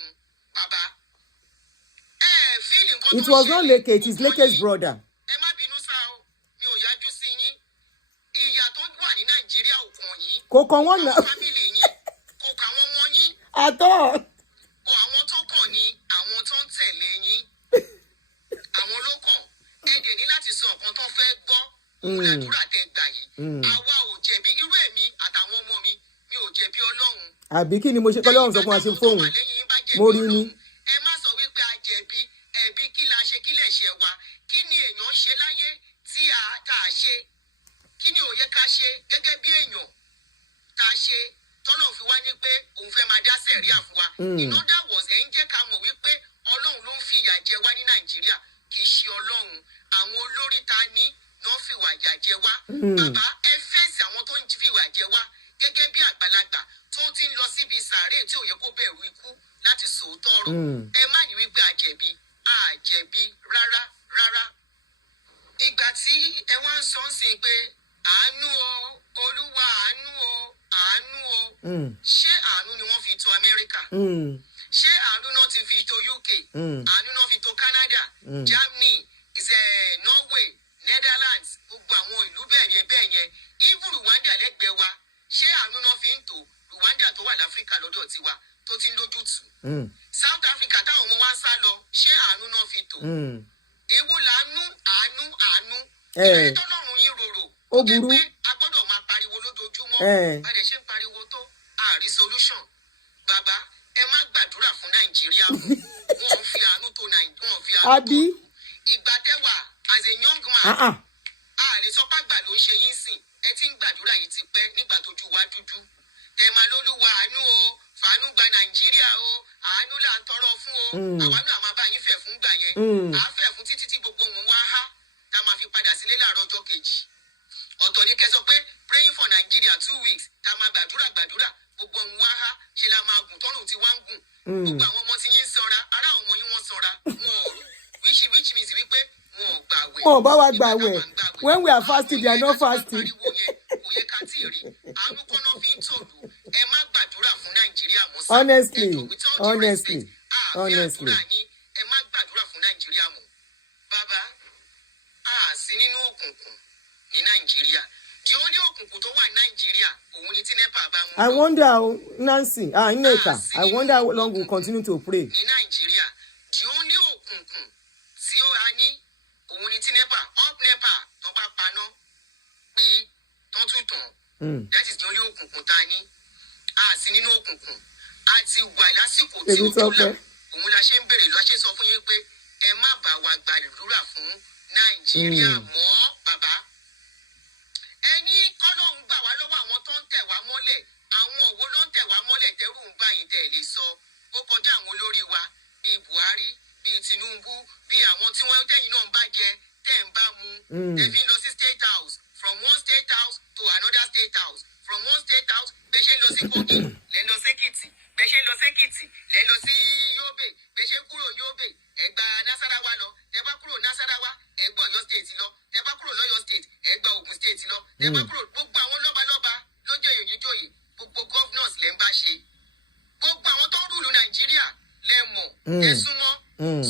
bàbá. It was not Leke, it is Leke's brother. ẹ má bínú sá o mi ò yájú sí yín ìyà tó wà ní Nàìjíríà ò kàn yín kò kàn wọ́n náà fámìlì yín kò kàn àwọn ọmọ yín àtọ́. àwọn tó kàn ní àwọn tó ń tẹ̀lé yín àwọn ló kàn ẹ̀dẹ̀ ní láti sọ nǹkan tó fẹ́ gbọ́ òmùlàdúrà tẹ gbà yìí àwa ò jẹ̀bi irú èmi àtàwọn ọmọ mi mi ò jẹ̀bi Ọlọ́run. àbí kí ni mo ṣe kọ́lọ́run sọ fún wa ṣe fóun mo rí ni. ẹ má sọ wípé a jẹ̀bi ẹ̀bi kí la ṣe kí lẹ̀ ṣe wa kí ni èèyàn ń ṣe láyé tí tá a ṣe kí ni ó yẹ ká ṣe gẹ́gẹ́ bí èèyàn tá a ṣe tọ́lọ̀ fi wá ní pé òun fẹ́ máa dá sẹ̀ríà fún wa. in other words ẹ̀ ń jẹ́ ká mọ̀ wípé Ọlọ́run ló ń fìyà jẹ wá ní Nàìjíríà kì í ṣe Ọlọ́run àwọn olórí ta ní ló ń fìwà ìyà jẹ wá. bàbá ẹ fèsì àwọn tó ń fìwà jẹ wá gẹ́gẹ́ bí àgbàlagbà tó ti ń lọ síbi sàárè tí ò yẹ kó bẹ̀rù ikú láti sòótọ́ ọ̀rọ̀ ẹ má ní wípé àjẹ̀bi rárá rárá. ìgbà tí ẹ wá ń sọ sí pé àánú o Olúwa àánú o àánú o ṣé àánú ni wọ́n fi tọ̀ Amẹ́ríkà ṣé àánú náà ti fi tọ̀ UK àánú náà fi tọ̀ Canada Germany Norway Netherlands gbogbo àwọn ìlú bẹ́ẹ̀ yẹn even Rwanda lẹ́gbẹ̀ẹ́ wa ṣé àánú náà fi ń tò Rwanda tó wà láfíríkà lọ́dọ̀ tiwa tó ti ń lójútùú South Africa táwọn ọmọ wa ń sá lọ ṣé àánú náà fi tò èwo làánú àánú ìrètí tọ́lọ́run yín rorò ó jẹ́ pé a gbọ́dọ̀ máa pariwo lójoojúmọ́ bá dẹ̀ ṣe ń pariwo tó àrí solution bàbá ẹ má gbàdúrà fún Nàìjíríà wọn fi àánú tó ìgbà tẹ́wà as a young man a lè sọ pàgbà ló ń ṣe yín sìn ẹ ti ń gbàdúrà yìí ti pẹ́ nígbà tójú wa dúdú tẹ̀mà lólúwa àánú o fàánú gba Nàìjíríà o àánú là ń tọrọ fún o àwa náà máa bá yín fẹ̀ fún gbà yẹn à á fẹ̀ fún títí tí gbogbo òun wá há tá a máa fi padà sílé láàárọ̀ ọjọ́ kejì ọ̀tọ̀ ní kẹ́ sọ pé praying for Nigeria 2 weeks tá a máa gbàdúrà gbogbo òun wá há ṣe la máa gùn tọ́rùn tí wá ń gùn gbogbo àwọn ọmọ tí yín sanra ará àwọn ọmọ yín wọ́n sanra wọn ò wíṣíwíṣí gbàwẹ̀. Oh, bá wa Nígbà táwa gbàwẹ̀. ń gbàwẹ̀. When we are Àwọn fasting, they are yẹn not láti máa fasting. pariwo yẹn kò yẹ ká tí ì rí. Àánú kọ́nà fi ń tòlù. Ẹ má gbàdúrà fún Nàìjíríà mọ́ sá. Honestly, Ẹ jọ̀ọ́, with all due respect, honestly. àdúrà yín, ẹ má gbàdúrà fún Nàìjíríà mọ́. Bàbá, a sí nínú òkùnkùn ní Nàìjíríà. The only òkùnkùn tó wà ní Nàìjíríà, òun ni tí NEPA bá mú lọ. I wonder how Nancy, Nneka, I wonder how long we'll continue to pray. Ní Nàìjíríà, the only òkùnkùn tí ó ra ní, òun ni tí NEPA, up NEPA, tó bá paná, pé tán tún tàn. That is the only òkùnkùn tá a ní. A sí nínú òkùnkùn. A ti wà lásìkò tí ó tó là. Òun la ṣe ń bèrè lọ, ṣe sọ fún yín pé ẹ má bá wa gbàdúrà fún Nàìjíríà mọ́, bàbá. Ẹni kọ́lọ́hún gbà wá lọ́wọ́ àwọn tó ń tẹ̀ wá mọ́lẹ̀. Àwọn òwò ló ń tẹ̀ wá mọ́lẹ̀ tẹ́rù ń bá yín tẹ̀ lè sọ. Ó kọjá àwọn olórí wa bíi Buhari, bíi Tinubu, bíi àwọn tí wọ́n tẹ̀yìn náà ń bá jẹ, tẹ̀ ń bá mu. Ẹ fi ń lọ sí State House, from one State House to another State House, from one State House bẹ́ẹ̀ ṣe ń lọ sí Kogi, lẹ́ ń lọ sékìtì, bẹ́ẹ̀ ṣe ń lọ sékìtì, lẹ́ ń lọ sí Yobe, bẹ́ẹ̀ ṣe kúrò Yobe, ẹ gba Nasarawa lọ, tẹ́ bá kúrò Nasarawa, ẹ gbọ́ Ọ̀yọ́ State lọ, tẹ́ bá kúrò lọ́yọ́ State, ẹ gba Ògùn State lọ, tẹ́ bá kúrò gbogbo àwọn lọ́balọ́ba lójó ìyòyìnjòyè, gbogbo governors lẹ́ ń bá ṣe. Gbogbo àwọn tó ń rúlu Nàìjíríà lẹ́ mọ̀, ẹ súnmọ́.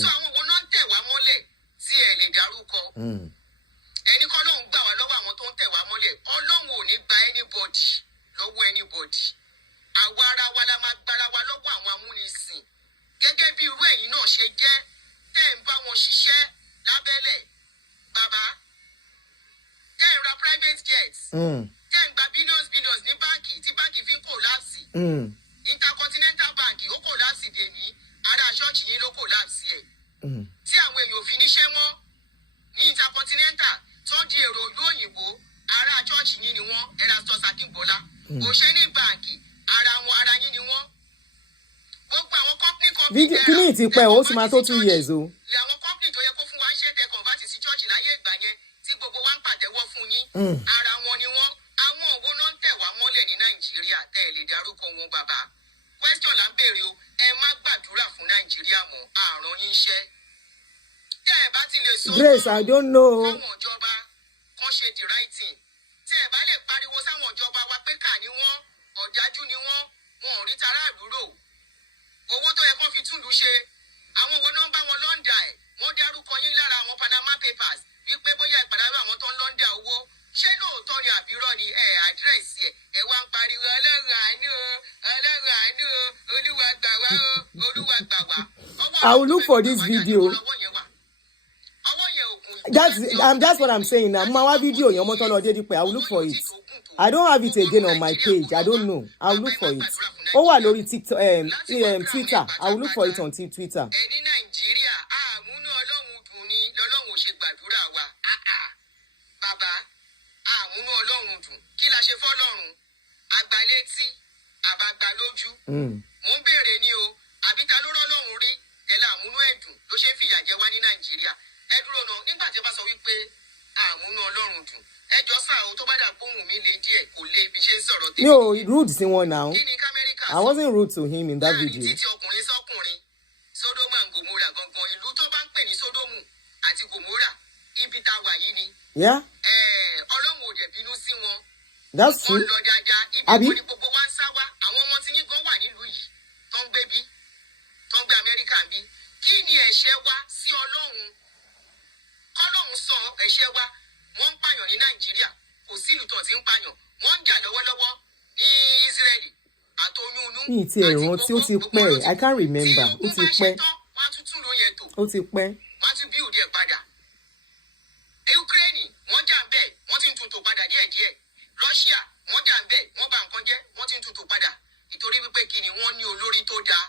So àwọn wo náà ń tẹ̀ wá mọ́lẹ̀ tí ẹ lè dárúkọ. Ẹni kọ́ lóun gbà wá lọ́wọ́ àwọn tó ń tẹ̀ wá mọ́lẹ̀. Ọlọ́run ò ní gba anybody lọ́wọ́ anybody. Àwa ara wa la máa gbára wa lọ́wọ́ àwọn amúnisìn. Gẹ́gẹ́ bí irú ẹ̀yin náà ṣe jẹ́ tẹ́ ń bá wọn ṣiṣẹ́ lábẹ́lẹ̀. Bàbá, tẹ́ ń ra private jets. Tẹ́ ń gba billions ní báǹkì tí báǹkì fi ń kòláàsì. Intercontinental Bank ó kòláàsì dèní. Ará ṣọ́ọ̀ṣì yín ló kòláàsì ẹ̀. Tí àwọn èèyàn ò fi níṣẹ́ mọ́ ní Intercontinental tó di èrò ìlú òyìnbó, ará ṣọ́ọ̀ṣì yín ni wọ́n, Erastus Akínbọ́lá. Òṣèlú báǹkì, ara yín ni wọ́n. Gbogbo àwọn company Kíní ti pẹ́ ó sì máa tó 2 years o. Àwọn company tó yẹ kó fún wa ń ṣe tẹ convert sí church láyé ìgbà yẹn tí gbogbo wa ń pàtẹ́wọ́ fún yín. Ara wọn ni wọ́n. Àwọn òwò náà ń tẹ̀ wá mọ́lẹ̀ ní Nàìjíríà tẹ́ ẹ lè dárúkọ wọn bàbá. Question là ń béèrè o, ẹ má gbàdúrà fún Nàìjíríà mọ́, àrùn yín ṣẹ́. Tẹ́ ẹ bá ti lè sọ Grace, I don't know. Àwọn ìjọba kan ṣe the right thing. Tí ẹ bá lè pariwo sáwọn ìjọba wa pé kà ni wọ́n, ọ̀dájú ni wọ́n, wọn ò rí tara àdúrò. Owó tó yẹ kán fi túlù ṣe, àwọn wo náà ń bá wọn lọ́ndà ẹ̀, wọ́n dárúkọ yín lára àwọn Panama Papers wípé bóyá ìpàdánù àwọn tó ń lọ́ndà owó. Ṣé lóòótọ́ ni àbírọ́ ni àdírẹ́sì ẹ̀ wá ń pariwo Ọlọ́run àánú o, Ọlọ́run àánú o, Olúwa gbà wá o, Olúwa gbà wá. I will look for this video. That's what I'm saying now. Mama video yẹn ọmọ tó lọ dé dípẹ́. I will look for it. I don't have it again on my page. I don't know. I will look for it. Ó wà lórí TikTok, Twitter. I will look for it on Twitter. Ẹni Nàìjíríà, àmúnú Ọlọ́run dùn ni lọ́lọ́run ò ṣe gbàdúrà wa. Bàbá, àmúnú Ọlọ́run dùn. Kí la ṣe fọ́lọ́run? Àgbàlétí, àbàgbà lójú. Mo ń béèrè ni o, àbí ta ló rọ́lọ́run rí tẹ̀lé àmúnú ẹ̀dùn ló ṣe ń fìyà jẹ wá ní Nàìjíríà. Ẹ dúró náà, nígbà tí ẹ bá sọ wípé àmúnú Ọlọ́run dùn. Ẹjọ́ sáà o tó bá dà gbóhùn mi le díẹ̀ kò lè bí ṣe ń sọ̀rọ̀ tèmi. No, rude sí wọn now. Kí ni Kámẹ́ríkà sọ? I wasn't rude to him in that video. Títí ọkùnrin sọ́kùnrin, Sódómù and Gòmórà gangan ìlú tó bá ń pè ní Sódómù àti Gòmórà, ibi tá a wà yìí ni. Yeah? Ọlọ́run ò dẹ̀ bínú sí wọn. That's true. Wọ́n lọ dáadáa, ibi kan ni gbogbo wa ń sá wá. Àwọn ọmọ tí yín gan wà nílùú yìí tó ń gbé bí, tó ń gbé Amẹ́ríkà bí. Kí ni ẹ̀ṣẹ̀ wa sí Ọlọ́run? Ọlọ́run sọ ẹ̀ṣẹ̀ wa. Wọ́n ń pààyàn ní Nàìjíríà. Kò sí ìlú tó ti ń pààyàn. Wọ́n ń jà lọ́wọ́lọ́wọ́ ní Ísírẹ́lì àtòyún inú. Mi ti ẹ̀ràn tí ó ti pẹ́. I can't remember. Ó ti pẹ́. Wọ́n á tún tún lóye tó. Ó ti pẹ́. Wọ́n á tún bí òde ẹ̀ padà. Ukraine wọ́n jà ń bẹ̀, wọ́n ti ń tuntun padà díẹ̀díẹ̀. Russia wọ́n jà ń bẹ̀, wọ́n bà nǹkan jẹ́, wọ́n ti ń tuntun padà. Nítorí wípé kí ni wọ́n ní olórí tó dáa.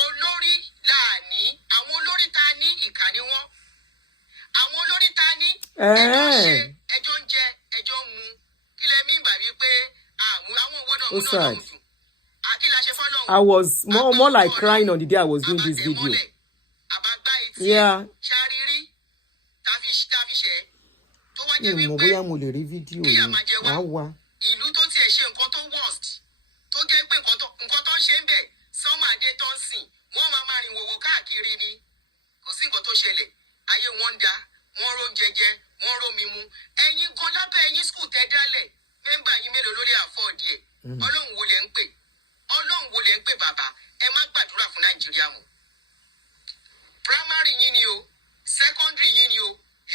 Olórí láàní, àwọn olórí ta ní ìkà ni wọ́n. Àwọn olórí ta ní ẹjọ́ ń ṣe, ẹjọ́ ń jẹ, ẹjọ́ ń mu. Kí lẹ mí bà wípé àwọn owó náà múná lọ́hùn dùn. Kí la ṣe fọ́lọ́hùn? I was more like crying on the day I was doing this video. Yeah. Mi mọ̀ bóyá mo lè rí fídíò yẹn. Wàá wá. Ìlú tó tiẹ̀ ṣe nǹkan tó worst tó jẹ́ pé nǹkan tó ń ṣe ń bẹ̀ sọ́màdé tó ń sìn wọ́n máa rìn wòwò káàkiri ni kò sí nǹkan tó ṣẹlẹ̀ ayé wọn ń da wọ́n ró jẹjẹ wọ́n ró mímu ẹ̀yin gan lábẹ́ ẹ̀yin skul tẹ́ dálẹ̀ mẹ́mbà yín mélòó ló lè àfọ́ọ̀dì ẹ̀ ọlọ́run wo lẹ ń pè bàbá ẹ má gbàdúrà fún nàìjíríà mọ́ primary yín ni o secondary yín ni o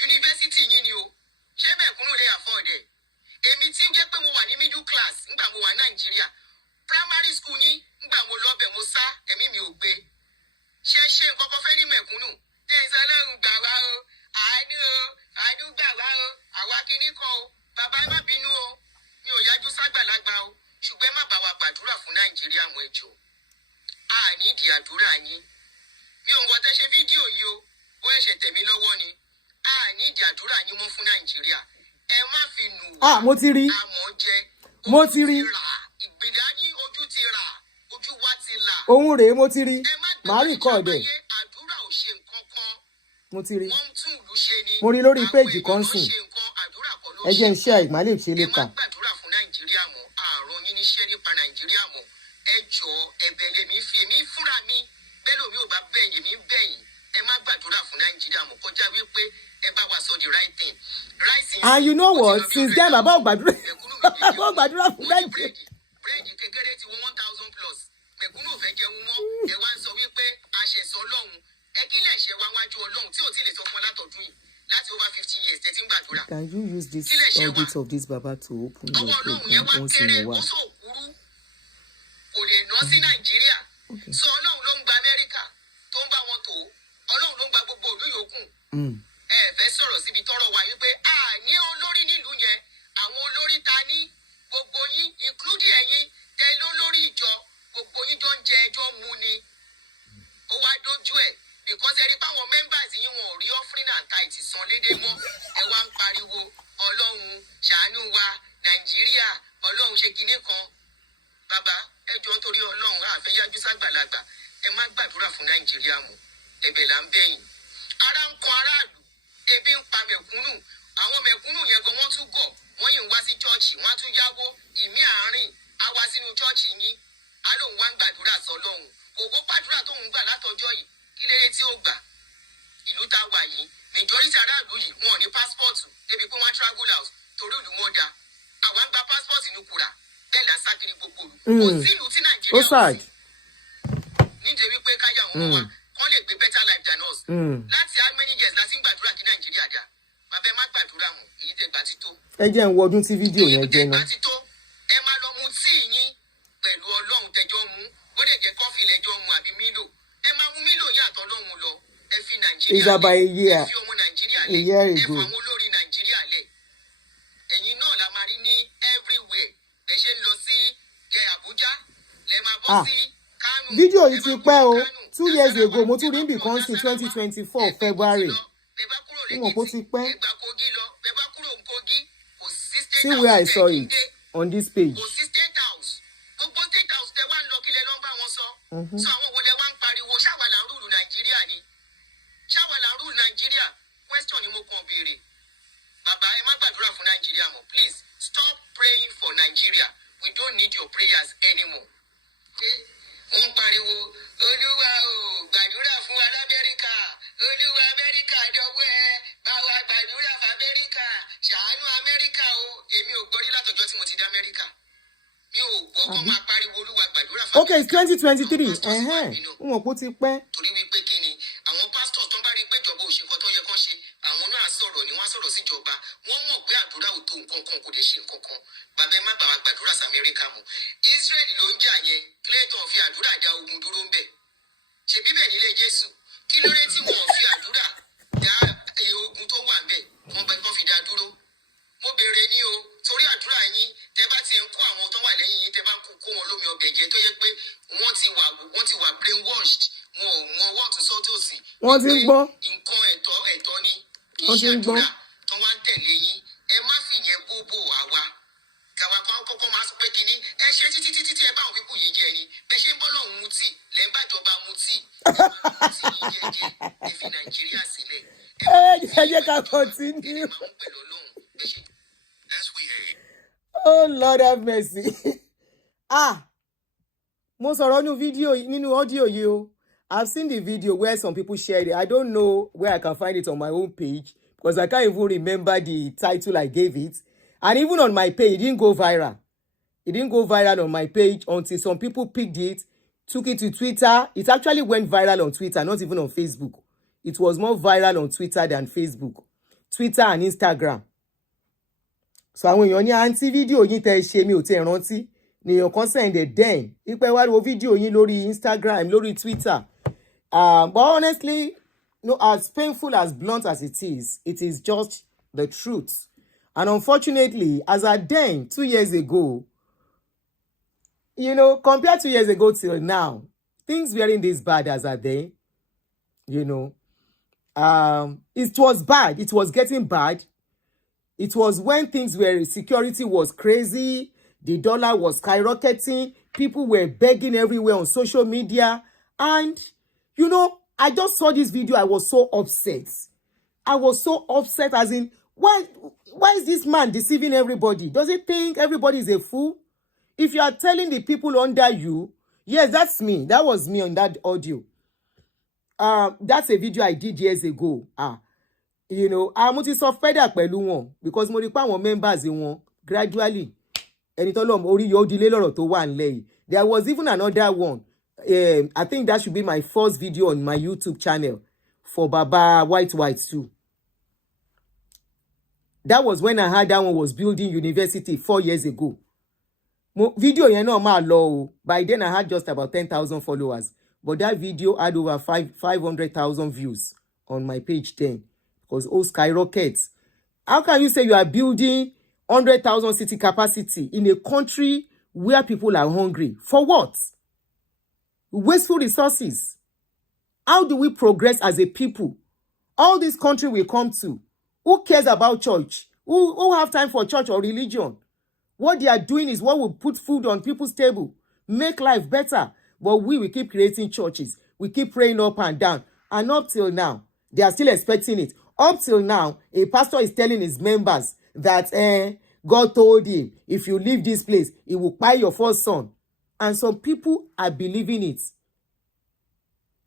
university yín ni o ṣé mẹ̀kúnnù lè àfọ́ọ̀dì ẹ̀ èmi tí ń jẹ́ pé mo wà ní middle class ńgbà mo wà nàìjíríà primary school yín ńgbà mo lọ bẹ̀ mo sá ẹ̀mí mi ò gbé ṣe nǹkan kan fẹ́ ní mẹ̀kúnnù tẹ̀sán ọlọ́run gbà wá o àánú gbà wá o àwa kìíní kan o bàbá ẹ má bínú o mi ò yájú ságbàlagbà o ṣùgbọ́n ẹ má bá wa gbàdúrà fún nàìjíríà mọ́ ẹ jọ̀ọ́ a nídìí àdúrà yín mi ò ń wọ́n tẹ́ ṣe fídíò yìí o ó ẹ̀ṣẹ̀ tẹ̀mí lọ́wọ́ ni a nídìí àdúrà yín mọ́ fún nàìjíríà ẹ má fi nù wá mo ti rí àmọ́ jẹ mo ti rí ìgbìdá yín ojú ti rà ojú wa ti là ohun rèé mo ti rí màá rí kọ́ ọ̀dẹ̀ àdúrà ò ṣe nǹkan kan mo ti rí wọ́n ń tún ìlú ṣe ni mo rí lórí péèjì kan sìn àdúrà kọ́ ló ẹ jẹ́ ń ṣe àìmálè ṣe lè ẹ kà. má gbàdúrà fún nàìjíríà mọ́ ààrùn yín níṣẹ́ nípa nàìjíríà mọ́ ẹ jọ̀ọ́ ẹ̀bẹ̀ lèmi fi èmi fúnra mi bẹ́ẹ̀ lómi ò bá bẹ̀yìn mi bẹ̀yìn ẹ má gbàdúrà fún nàìjíríà mọ́ kọjá wípé ẹ bá wa sọ the right thing. And you know what, since then bàbá ò gbàdúrà fún nàìjíríà. bírèdì kékeré ti wọ 1,000 plus mẹ̀kúnnù fẹ́ jẹun mọ́ ẹ wá ń sọ wípé àṣẹsọ ọlọ́run ẹ kí lè ṣe wá wájú ọlọ́run tí ò tí lè sọ fún látọ̀dún yìí láti over 50 years tẹ́tí ń gbàdúrà. Can you use this audit of this baba to open your program once in a while? Kò lè ná sí nàìjíríà sọ ọlọ́run ló ń gba amẹ́ríkà tó ń bá wọn tó ọlọ́run ló ń gba gbogbo ìlú yòókù. Ẹ fẹ́ sọ̀rọ̀ síbi tọ́rọ̀ wà wípé a ní olórí nílùú yẹn àwọn olórí ta ní gbogbo yín including ẹ̀yin tẹ lólórí ìjọ gbogbo yín jọ ń jẹ ẹjọ́ mu ni ó wá dójú ẹ̀ because ẹ rí báwọn members yín wọn ò rí offering and tithe san lédè mọ́ ẹ wá ń pariwo ọlọ́run ṣàánú wa nàìjíríà ọlọ́run ṣe kinní kan bàbá ẹ jọ̀ọ́ nítorí ọlọ́run àfẹ́yájú ságbàlagbà ẹ má gbàdúrà fún nàìjíríà mọ́ ẹ̀bẹ̀ là ń bẹ̀yìn ara ń kan aráàlú ebi ń pa mẹ̀kúnnù àwọn mẹ̀kúnnù yẹn gan wọ́n tún gọ̀ wọ́n yìí ń wá sí chọ́ọ̀chì wọ́n á tún yáwó ìmí àárín á wá sínú chọ́ọ̀chì yín á lóun wá ń gbàdúrà sọ́lọ́run kò gbọ́ gbàdúrà tóun gbà látọjọ́ yìí kí lérè tí ó gbà ìlú tá a wà yìí majority aráàlú yìí wọn ò ní pásítọ̀tù débi pé wọ́n travel out torí ìlú wọn da àwa ń gba pásítọ̀tù ní kura bẹ́ẹ̀ là ń sá kiri gbogbo ìlú kò sí ìlú tí nàìjíríà ò sí nídìí wípé káyà wọn wá kán lè gbé better life than us láti how many years la ti ń gbàdúrà kí nàìjíríà dá bàbá ẹ má gbàdúrà mọ́ èyí tẹ́ gbà ti tó. ẹ jẹ́ ń wo ọdún tí fídíò yẹn jẹ́ náà. èyí tẹ́ gbà ti tó ẹ máa lọ mu tíì yín pẹ̀lú ọlọ́run tẹjọ́ mu ó lè jẹ́ kọ́fì lẹ́jọ́ mu àbí mílò ẹ máa mu mílò yín àtọ́lọ́run lọ ẹ fi nàìjíríà lẹ̀ ẹ fi ọmọ nàìjíríà lẹ̀ ẹ fọ àwọn olórí nàìjíríà lẹ̀ ẹ̀yin náà la máa rí ní everywhere ẹ ṣe ń lọ sí kẹ àbújá lẹ máa bọ́ sí kánò. fídíò yìí ti pẹ́ o 2 years ago mo tún rí nbìkan sí 2024 February mo kò ti pẹ́. See where I saw it on this page. kò sí state house gbogbo state house tẹ wá ń lọ kílẹ̀ ló ń bá wọn sọ. sọ àwọn wo lẹ wá ń pariwo ṣáwàlà ń rúùlù nàìjíríà ni ṣáwàlà ń rúùlù nàìjíríà question ni mo kàn béèrè bàbá ẹ má gbàdúrà fún nàìjíríà mọ́ please stop praying for Nigeria we don't need your prayers anymore. wọ́n pariwo olúwa o gbàdúrà fún wa lamẹ́ríkà olúwa amẹ́ríkà dọ̀wọ́ ẹ bá wa gbàdúrà fún amẹ́ríkà ṣàánú amẹ́ríkà o èmi ò gbọ́ rí látọjọ́ tí mo ti dé amẹ́ríkà mi ò gbọ́ kó máa pariwo olúwa gbàdúrà fún amẹ́ríkà. Okay, it's 2023 wọn kò ti pẹ́. torí wípé kí ni àwọn pásítọ̀ tó ń bá rí pé ìjọba ò ṣe nǹkan tó yẹ kán ṣe àwọn náà sọ̀rọ̀ ni wọ́n sọ̀rọ̀ síjọba wọ́n mọ̀ pé àdúrà ò tó nǹkan kan kò lè ṣe nǹkan kan bàbá ẹ má bàa gbàdúrà sí amẹ́ríkà mọ́ Israẹli ló ń jà yẹn Clayton fi àdúrà dá ogun dúró ń bẹ̀ ṣe bíbẹ̀ nílé Jésù kí ló dé tí wọn fi àdúrà dá ogun tó wà ń bẹ̀ wọ́n fi dá dúró mo béèrè ní o torí àdúrà yín tẹ bá tiẹ̀ ń kó àwọn tó wà lẹ́yìn yín tẹ bá ń kó wọn lómi ọbẹ̀ jẹ tó yẹ pé wọ́n ti wà brainwashed wọn ò mọ wọ́n tún sọ́tò sí. wọ́n ti ń gbọ́. nǹkan ẹ̀tọ́ ni kì í ṣe àdúrà tó wá ń tẹ̀lé yín ẹ má fìyẹn gbogbo àwa kàwá kan kọ́kọ́ máa sọ pé kínní ẹ ṣe títí ẹ bá àwọn pípù yìí jẹ ni bẹ ṣe ń bọ́ lọ́hùn mutí lẹ́ ń bàjọba mutí ẹ fi Nàìjíríà sílẹ̀. ẹ jẹ́ ká continue. Oh Lord have mercy. Mo sọ̀rọ̀ nínú audio yìí o. I've seen the video where some people shared it. I don't know where I can find it on my own page because I can't even remember the title I gave it. And even on my page, it didn't go viral. It didn't go viral on my page until some people picked it, took it to Twitter. It actually went viral on Twitter, not even on Facebook. It was more viral on Twitter than Facebook. Twitter and Instagram. So àwọn èèyàn ní àǹtí fídíò yín tẹ́ ṣe mi ò tẹ́ rántí ni èèyàn kan send den ipe wá wo fídíò yín lórí Instagram, lórí Twitter. But honestly, no, as painful, as blunt as it is just the truth. And unfortunately, as at then, 2 years ago, you know, compared 2 years ago till now, things weren't this bad as at then. You know, it was bad. It was getting bad. It was when things were, security was crazy. The dollar was skyrocketing. People were begging everywhere on social media. And, you know, I just saw this video. I was so upset. I was so upset as in, why is this man deceiving everybody? Does he think everybody is a fool? If you are telling the people under you, yes, that's me. That was me on that audio. That's a video I did years ago. You know, mo ti sọ fẹ́dà pẹ̀lú wọn because mo rí pé àwọn members wọn gradually ẹni tọ́lọ́mù orí yóò dilé lọ́rọ̀ tó wà nílẹ̀ yìí. There was even another one. I think that should be my first video on my YouTube channel for Baba White too. That was when I heard that one was building university 4 years ago. Video yẹn náà máa lọ o. By then I had just about 10,000 followers. But that video had over 500,000 views on my page then. Because all skyrockets. How can you say you are building 100,000 city capacity in a country where people are hungry? For what? Wasteful resources. How do we progress as a people? All this country we come to. Who cares about church? Who have time for church or religion? What they are doing is what will put food on people's table, make life better. But we keep creating churches. We keep praying up and down. And up till now, they are still expecting it. Up till now, a pastor is telling his members that God told him, if you leave this place, he will buy your first son. And some people are believing it.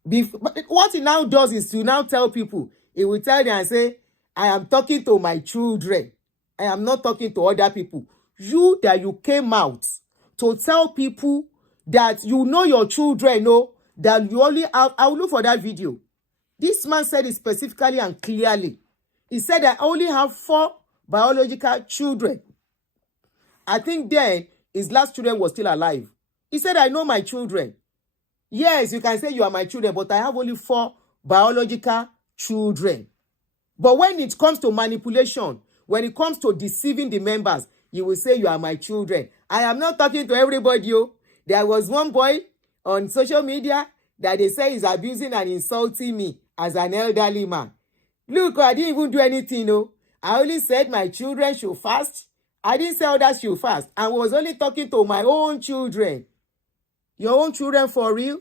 But what he now does is to now tell people, he will tell them and say, I am talking to my children. I am not talking to other people. You that you came out to tell people that you know your children know that you only have, I will look for that video. This man said it specifically and clearly. He said I only have 4 biological children. I think then his last children was still alive. He said, I know my children. Yes, you can say you are my children, but I have only 4 biological children. But when it comes to manipulation, when it comes to deceiving the members, you will say you are my children. I am not talking to everybody. There was one boy on social media that they say is abusing and insulting me as an elderly man. Look, I didn't even do anything. I only said my children should fast. I didn't say others should fast. I was only talking to my own children. Your own children for real?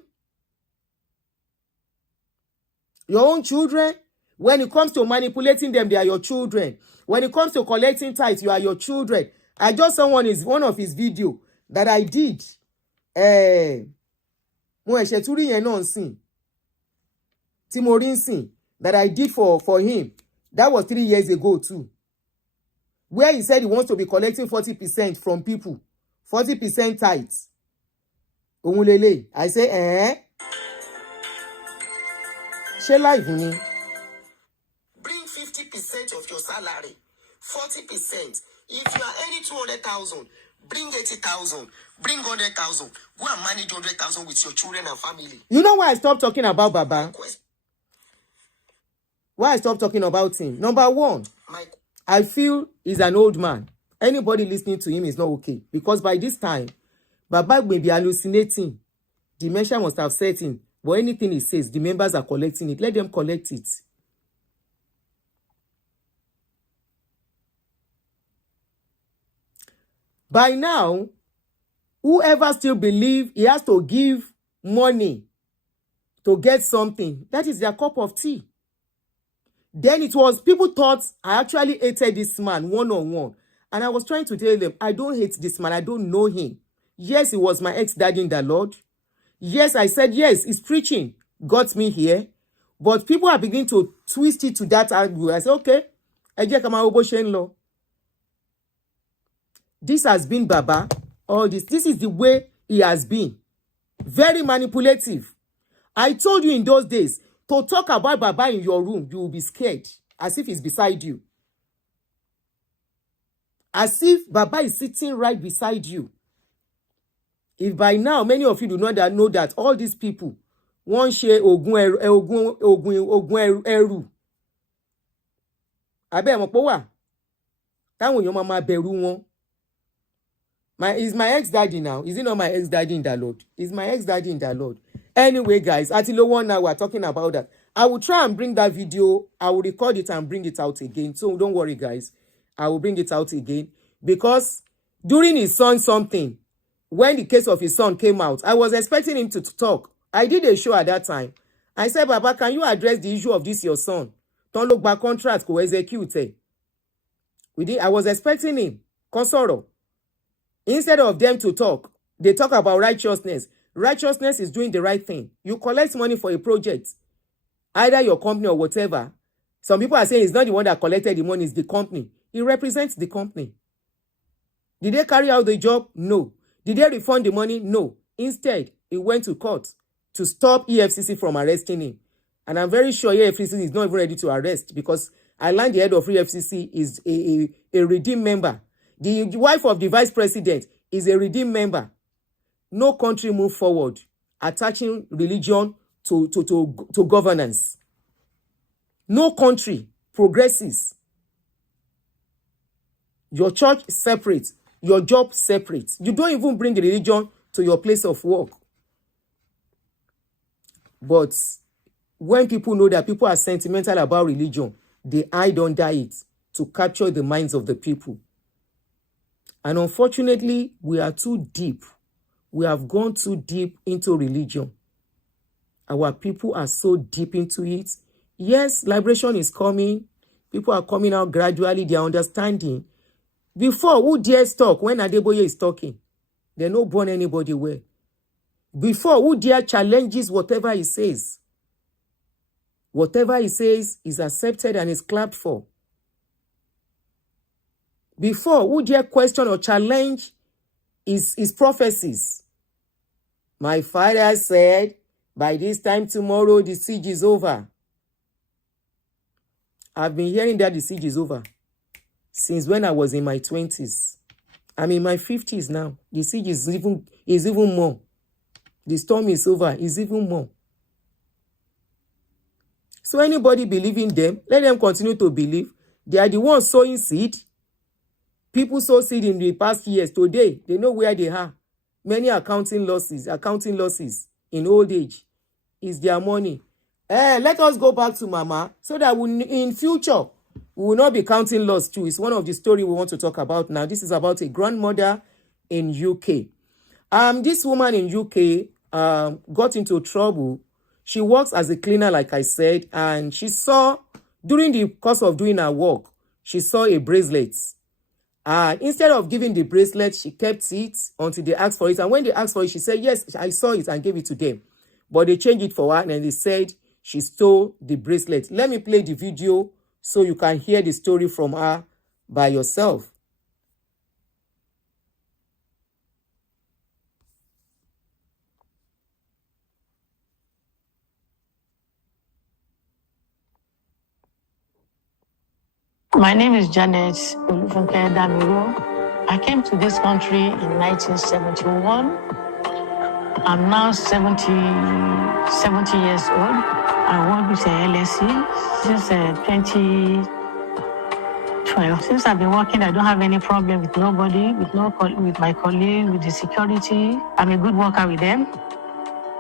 Your own children? When it comes to manipulating them, they are your children. When it comes to collecting tithes, you are your children. I just saw one of his video that I did. Mo ẹ̀ṣẹ̀ tún rí yẹn náà sìn. Tí mo rí sìn that I did for him. That was 3 years ago too. Where he said he wants to be collecting 40% from people. 40% tithes. Ohun lele. I say, Ṣé live ni? Bring 50% of your salary. 40%. If you are earning 200,000, bring 80,000. Bring 100,000. Go and manage 100,000 with your children and family. You know why I stopped talking about Baba? Why I stopped talking about him? Number one, I feel he's an old man. Anybody listening to him is not okay. Because by this time, Baba may be hallucinating. Dementia must have set in. But anything he says, the members are collecting it. Let them collect it. By now, whoever still believes he has to give money to get something, that is their cup of tea. Then it was, people thought I actually hated this man one-on-one. And I was trying to tell them, I don't hate this man. I don't know him. Yes, he was my ex-daddy in the Lord. Yes, I said, yes, his preaching got me here. But people are beginning to twist it to that angle. I said, okay, Ẹ jẹ́ ká máa wo bó ṣe ń lọ. This has been Baba. All this. This is the way he has been. Very manipulative. I told you in those days, to talk about Baba in your room, you will be scared. As if he's beside you. As if Baba is sitting right beside you. If by now, many of you do not know that all these people, one share ogun eru. Abe mo po wa. Táwọn èèyàn máa bẹ̀rù wọn. Is my ex-daddy now? Is he not my ex-daddy in the Lord? Is my ex-daddy in the Lord? Anyway, guys, at the 1 hour, we're talking about that. I will try and bring that video. I will record it and bring it out again. So don't worry, guys. I will bring it out again. Because during his son something, when the case of his son came out, I was expecting him to talk. I did a show at that time. I said, Baba, can you address the issue of this, your son? Don't look back contract, go execute. I was expecting him. Consoro. Instead of them to talk, they talk about righteousness. Righteousness is doing the right thing. You collect money for a project, either your company or whatever. Some people are saying it's not the one that collected the money, it's the company. He represents the company. Did they carry out the job? No. Did they refund the money? No. Instead, he went to court to stop EFCC from arresting him. And I'm very sure EFCC is not even ready to arrest because I learned the head of EFCC is a redeemed member. The wife of the vice president is a redeemed member. No country move forward attaching religion to governance. No country progresses. Your church separate, your job separate. You don't even bring the religion to your place of work. But when people know that people are sentimental about religion, they hide under it to capture the minds of the people. And unfortunately, we are too deep. We have gone too deep into religion. Our people are so deep into it. Yes, liberation is coming. People are coming out gradually. They are understanding. Before, who dares talk when Adeboye is talking? They don't burn anybody well. Before, who dare challenges whatever he says? Whatever he says is accepted and is clapped for. Before, who dare question or challenge his prophecies? My father said, by this time tomorrow, the siege is over. I've been hearing that the siege is over since when I was in my 20s. I'm in my 50s now. The siege is even more. The storm is over. It's even more. So anybody believing them, let them continue to believe. They are the ones sowing seed. People sow seed in the past years. Today, they know where they are. Many accounting losses in old age. Is their money. Let us go back to Mama so that in future, we will not be counting loss too. It's one of the stories we want to talk about now. This is about a grandmother in UK. This woman in UK got into trouble. She works as a cleaner, like I said, and she saw, during the course of doing her work, she saw a bracelet. Instead of giving the bracelet, she kept it until they asked for it. And when they asked for it, she said, yes, I saw it and gave it to them. But they changed it for her and they said she stole the bracelet. Let me play the video so you can hear the story from her by yourself. My name is Janet Olufunke Damiro. I came to this country in 1971. I'm now 70 years old. I work with LSE since 2012. Since I've been working, I don't have any problem with nobody, with my colleagues, with the security. I'm a good worker with them.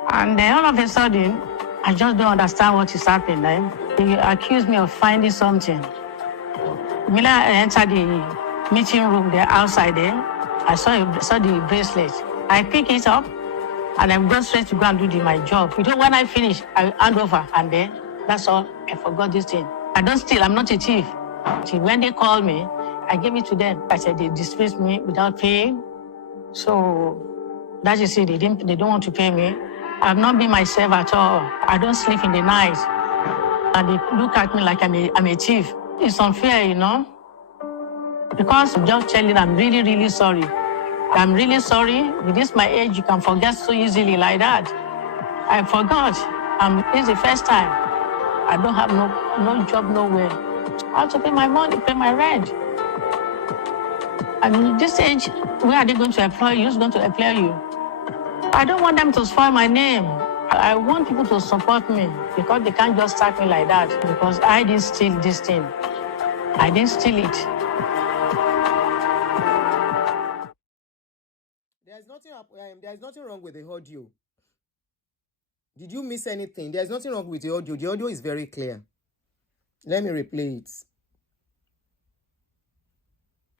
And then all of a sudden, I just don't understand what is happening. They accuse me of finding something. When I entered the meeting room there outside there, I saw the bracelet. I pick it up and I'm going straight to go and do my job. You know, when I finish, I hand over and then that's all. I forgot this thing. I don't steal, I'm not a thief. See, when they called me, I gave it to them. I said they dismissed me without paying. So that you see, they don't want to pay me. I've not been myself at all. I don't sleep in the night. And they look at me like I'm a thief. It's unfair, you know, because I'm just telling I'm really, really sorry. I'm really sorry. With this my age, you can forget so easily like that. I forgot. It's the first time. I don't have no job nowhere. I have to pay my money, pay my rent. And this age, where are they going to employ you? Who's going to employ you? I don't want them to spoil my name. I want people to support me because they can't just sack me like that because I didn't steal this thing. I didn't steal it. There's nothing wrong with the audio. Did you miss anything? There's nothing wrong with the audio. The audio is very clear. Let me replay it.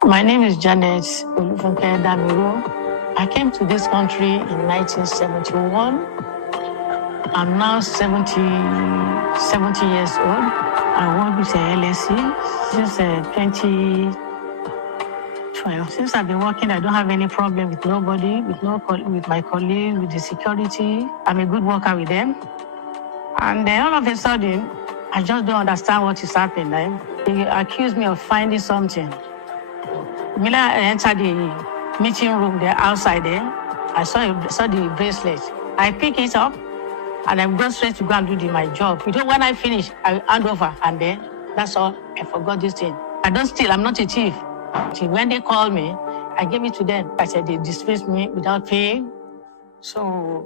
My name is Janet Olufunke Damiro. I came to this country in 1971. I'm now 70 years old. I work with LSE since 2012. Since I've been working, I don't have any problem with nobody, with my colleagues, with the security. I'm a good worker with them. And then all of a sudden, I just don't understand what is happening. They accuse me of finding something. When I entered the meeting room there outside there, I saw the bracelet. I pick it up and I go straight to go and do my job. You know, when I finish, I hand over and then that's all. I forgot this thing. I don't steal, I'm not a thief. So when they called me, I gave it to them. I said they dismissed me without paying. So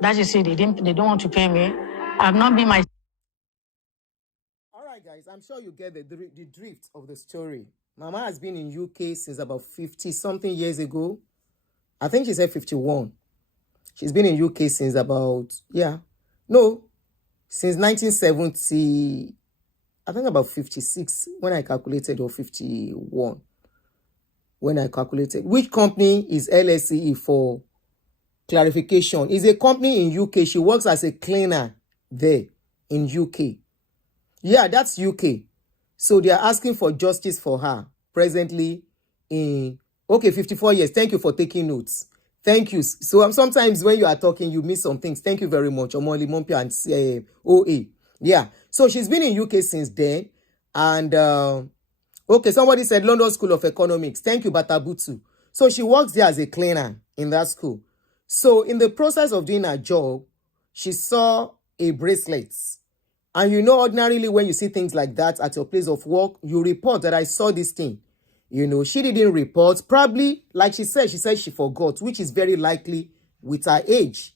that is it. They don't want to pay me. I've not been my. All right, guys, I'm sure you get the drift of the story. Mama has been in UK since about 50-something years ago. I think she said 51. She's been in UK since about, since 1970, I think about 56 when I calculated, or 51 when I calculated. Which company is LSE for clarification? Is a company in UK. She works as a cleaner there in UK. Yeah, that's UK. So they are asking for justice for her presently in, 54 years. Thank you for taking notes. Thank you. So sometimes when you are talking, you miss some things. Thank you very much. Omoli, Mompia, and OA. Yeah. So she's been in UK since then. And, somebody said London School of Economics. Thank you, Batabutu. So she works there as a cleaner in that school. So in the process of doing her job, she saw a bracelet. And you know, ordinarily, when you see things like that at your place of work, you report that I saw this thing. You know, she didn't report. Probably, like she said she forgot, which is very likely with her age.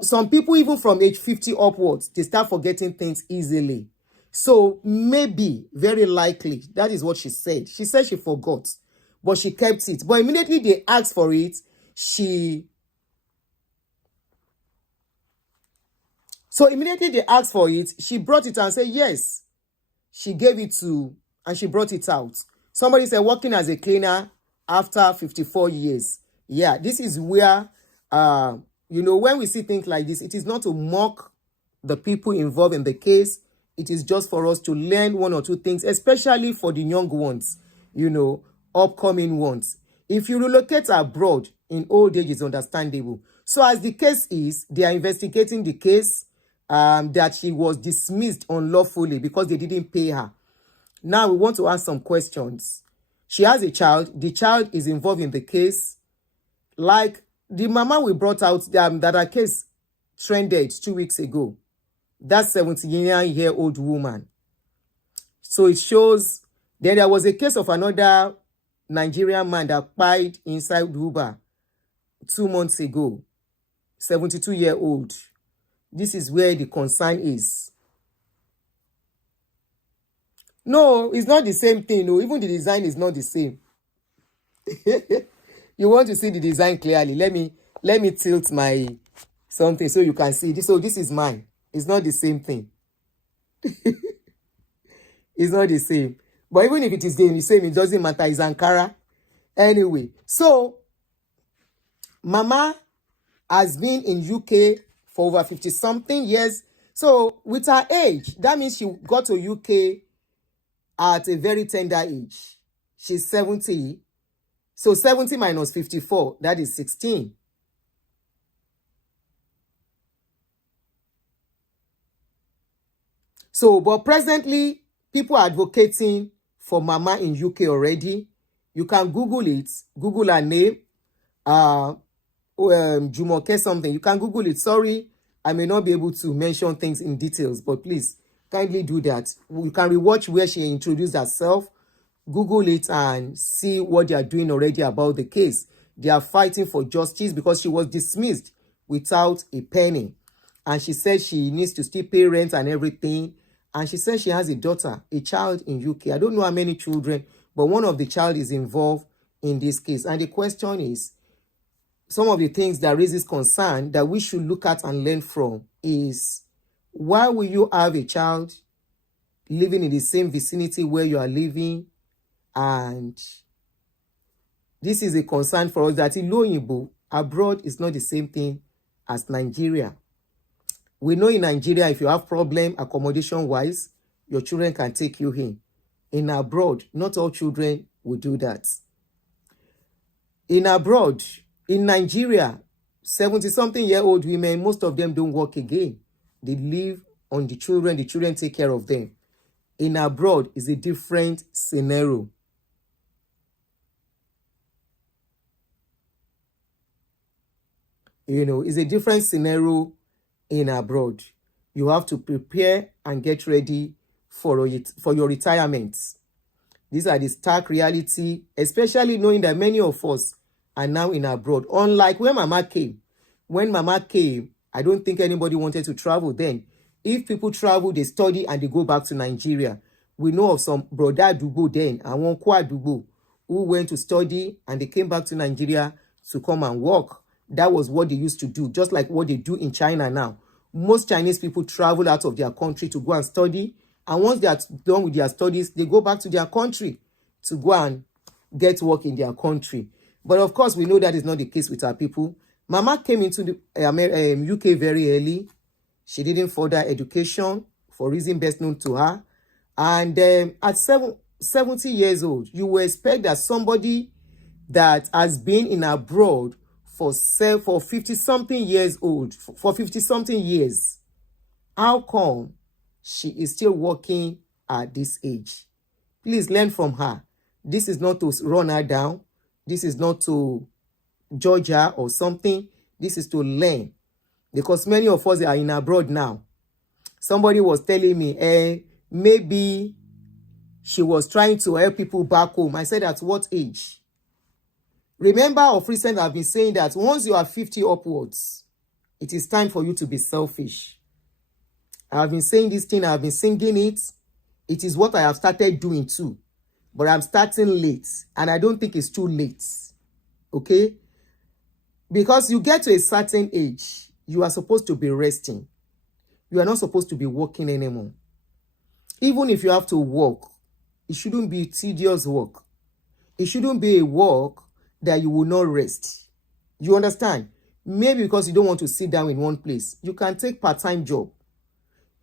Some people, even from age 50 upwards, they start forgetting things easily. So maybe, very likely, that is what she said. She said she forgot, but she kept it. But immediately they asked for it, she brought it and said, yes, she gave it to, and she brought it out. Somebody said working as a cleaner after 54 years. Yeah, this is where, when we see things like this, it is not to mock the people involved in the case. It is just for us to learn one or two things, especially for the young ones, upcoming ones. If you relocate abroad in old age, it's understandable. So as the case is, they are investigating the case. That she was dismissed unlawfully because they didn't pay her. Now we want to ask some questions. She has a child. The child is involved in the case. Like the mama we brought out, that her case trended 2 weeks ago. That 79-year-old woman. So it shows. Then there was a case of another Nigerian man that Kpai inside Uber 2 months ago. 72-year-old. This is where the concern is. No, it's not the same thing. No, even the design is not the same. You want to see the design clearly. Let me tilt my something so you can see this. So this is mine. It's not the same thing. It's not the same. But even if it is the same, it doesn't matter. It's Ankara. Anyway, so Mama has been in UK for over 50-something years. So with her age, that means she got to UK at a very tender age. She's 70. So 70 minus 54, that is 16. So, but presently, people are advocating for Mama in UK already. You can Google it. Google her name. Jumoke something. You can Google it. Sorry, I may not be able to mention things in details, but please kindly do that. You can rewatch where she introduced herself. Google it and see what they are doing already about the case. They are fighting for justice because she was dismissed without a penny. And she said she needs to still pay rent and everything. And she said she has a daughter, a child in UK. I don't know how many children, but one of the child is involved in this case. And the question is, some of the things that raises concern that we should look at and learn from is, why will you have a child living in the same vicinity where you are living? And this is a concern for us that in Loyinbo, abroad is not the same thing as Nigeria. We know in Nigeria, if you have problem accommodation-wise, your children can take you in. In abroad, not all children will do that. In abroad, in Nigeria, 70-something-year-old women, most of them don't work again. They live on the children take care of them. In abroad is a different scenario. You know, it's a different scenario in abroad. You have to prepare and get ready for your retirement. These are the stark reality, especially knowing that many of us are now in abroad. Unlike when Mama came. When Mama came, I don't think anybody wanted to travel then. If people travel, they study and they go back to Nigeria. We know of some brother Dubo then, and one Kwa Dubo, who went to study and they came back to Nigeria to come and work. That was what they used to do, just like what they do in China now. Most Chinese people travel out of their country to go and study. And once they are done with their studies, they go back to their country to go and get work in their country. But of course, we know that is not the case with our people. Mama came into the UK very early. She didn't further education for reason best known to her. And at 70 years old, you will expect that somebody that has been in abroad for 50-something years old, for 50-something years, how come she is still working at this age? Please learn from her. This is not to run her down. This is not to judge her or something. This is to learn. Because many of us are in abroad now. Somebody was telling me, maybe she was trying to help people back home. I said, at what age? Remember, of recent, I've been saying that once you are 50 upwards, it is time for you to be selfish. I've been saying this thing, I've been singing it. It is what I have started doing too. But I'm starting late, and I don't think it's too late. Okay? Because you get to a certain age, you are supposed to be resting. You are not supposed to be working anymore. Even if you have to work, it shouldn't be tedious work. It shouldn't be a work that you will not rest. You understand? Maybe because you don't want to sit down in one place. You can take part-time job.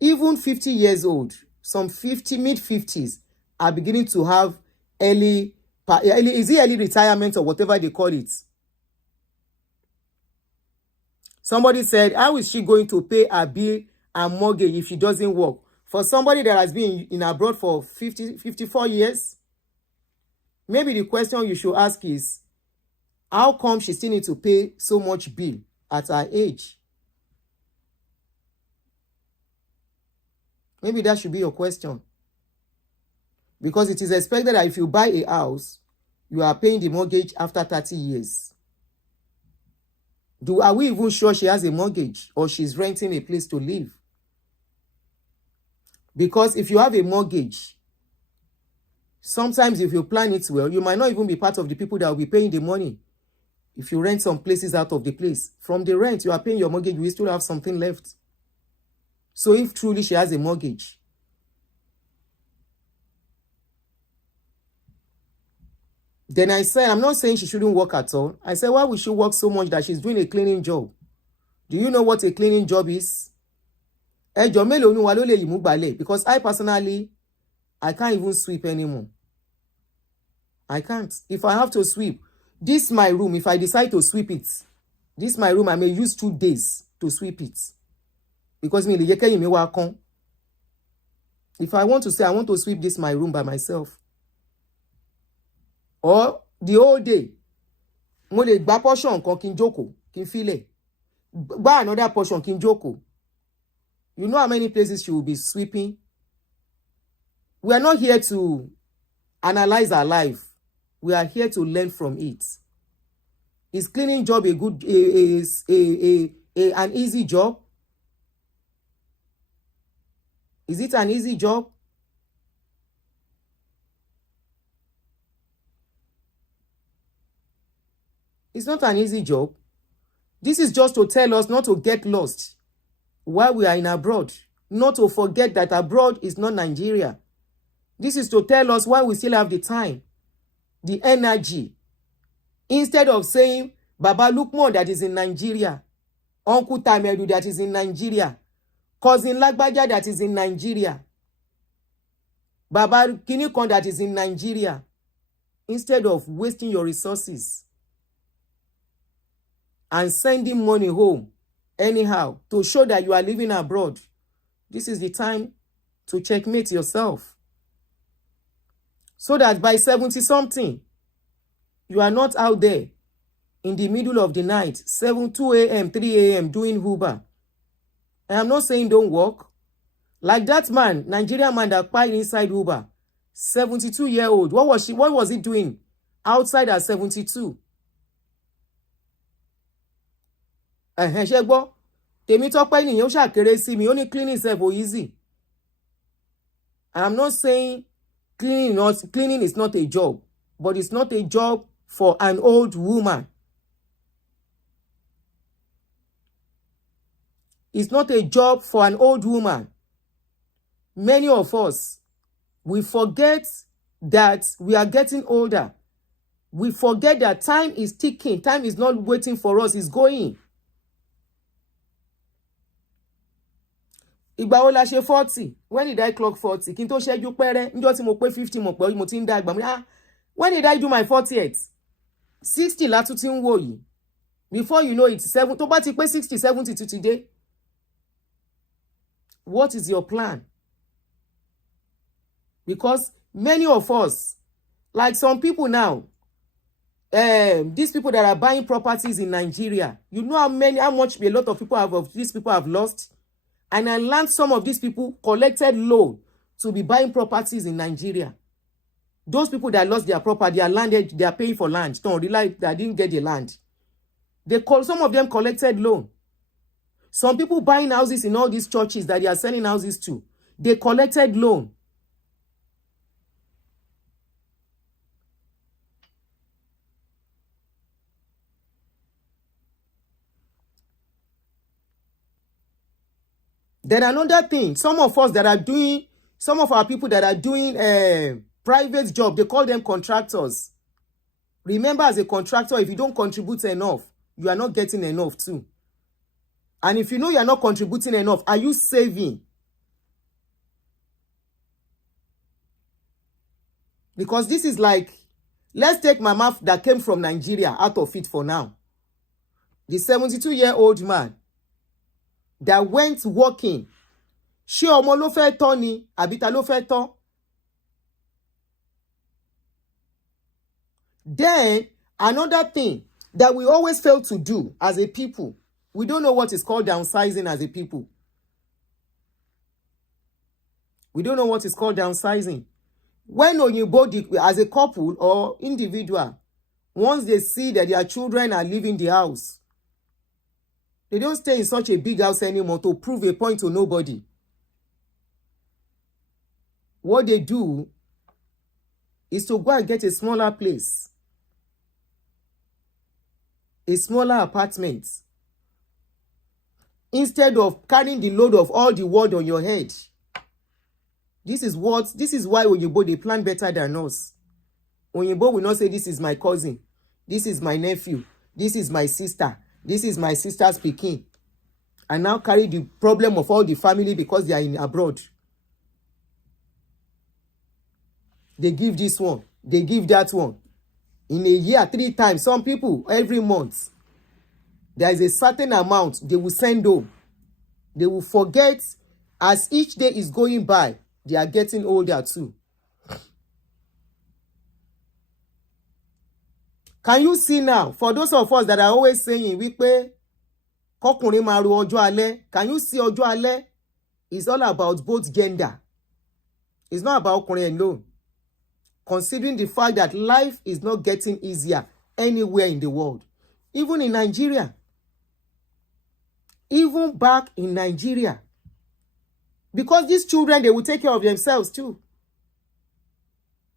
Even 50 years old, some mid-50s are beginning to have early retirement or whatever they call it. Somebody said, how is she going to pay her bill and mortgage if she doesn't work? For somebody that has been in abroad for 54 years, maybe the question you should ask is, how come she still needs to pay so much bill at her age? Maybe that should be your question. Because it is expected that if you buy a house, you are paying the mortgage after 30 years. Are we even sure she has a mortgage or she's renting a place to live? Because if you have a mortgage, sometimes if you plan it well, you might not even be part of the people that will be paying the money. If you rent some places out of the place, from the rent, you are paying your mortgage, you still have something left. So if truly she has a mortgage, then I said, I'm not saying she shouldn't work at all. I said, why would she work so much that she's doing a cleaning job? Do you know what a cleaning job is? Because I personally, I can't even sweep anymore. I can't. If I have to sweep, this my room, if I decide to sweep it, this my room, I may use 2 days to sweep it. Because me, If I want to say I want to sweep this my room by myself, or the whole day, mo lè gba portion kan kí n jókòó, kí n filẹ̀. Gba another portion kí n jókòó. You know how many places she will be sweeping? We are not here to analyze our life. We are here to learn from it. Is cleaning job a good an easy job? Is it an easy job? It's not an easy job. This is just to tell us not to get lost while we are in abroad, not to forget that abroad is not Nigeria. This is to tell us why we still have the time, the energy. Instead of saying, Baba Lukman that is in Nigeria, Uncle Tamedu that is in Nigeria, Cousin Lagbaja that is in Nigeria, Baba Kinikon that is in Nigeria, instead of wasting your resources and sending money home anyhow to show that you are living abroad, this is the time to checkmate yourself. So that by 70-something, you are not out there in the middle of the night, 2 a.m., 3 a.m. doing Uber. I am not saying don't work. Like that man, Nigerian man that Kpai inside Uber, 72-year-old. What was he doing outside at 72? Ṣé gbọ́, tèmi tọ́pẹ́ nìyẹn ó ṣàkéré sí mi, ó ní cleaning self o easy. I am not saying cleaning is not a job, but it's not a job for an old woman. It's not a job for an old woman. Many of us, we forget that we are getting older. We forget that time is ticking. Time is not waiting for us, it's going. Ìgbà wo la ṣe 40? When did I clock 40? Kí n tó ṣẹ́jú pẹ́rẹ́, níjọ́ tí mo pé 50 mo pé mo ti ń dàgbà. When did I do my 40th? 60 la tún ti ń wò yìí. Before you know it, 7 tó bá ti pé 60, 70 to today. What is your plan? Because many of us, like some people now, these people that are buying properties in Nigeria, you know how much a lot of people these people have lost? And I learned some of these people collected loan to be buying properties in Nigeria. Those people that lost their property, they are paying for land. Don't realize they didn't get the land. Some of them collected loan. Some people buying houses in all these churches that they are selling houses to, they collected loan. Then another thing, some of our people that are doing private job, they call them contractors. Remember, as a contractor, if you don't contribute enough, you are not getting enough too. And if you know you are not contributing enough, are you saving? Because this is like, let's take Mama that came from Nigeria out of it for now. The 72-year-old man that went working. Ṣé ọmọ ló fẹ́ tọ́ ni àbí ta ló fẹ́ tọ́? Then another thing that we always fail to do as a people, we don't know what is called downsizing as a people. We don't know what is called downsizing. When Oyinbo, as a couple or individual, once they see that their children are leaving the house, they don't stay in such a big house anymore to prove a point to nobody. What they do is to go and get a smaller place, a smaller apartment, instead of carrying the load of all the world on your head. This is why Oyinbo, they plan better than us. Oyinbo will not say, this is my cousin, this is my nephew, this is my sister, this is my sister's pikin, and now carry the problem of all the family because they are in abroad. They give this one, they give that one. In a year, 3 times. Some people, every month, there is a certain amount they will send home. They will forget as each day is going by. They are getting older too. Can you see now, for those of us that are always saying, wípé kọkùnrin máa ro ọjọ́ alẹ́, can you see ọjọ́ alẹ́? It's all about both gender. It's not about ọkùnrin alone. Considering the fact that life is not getting easier anywhere in the world. Even in Nigeria. Even back in Nigeria. Because these children, they will take care of themselves too.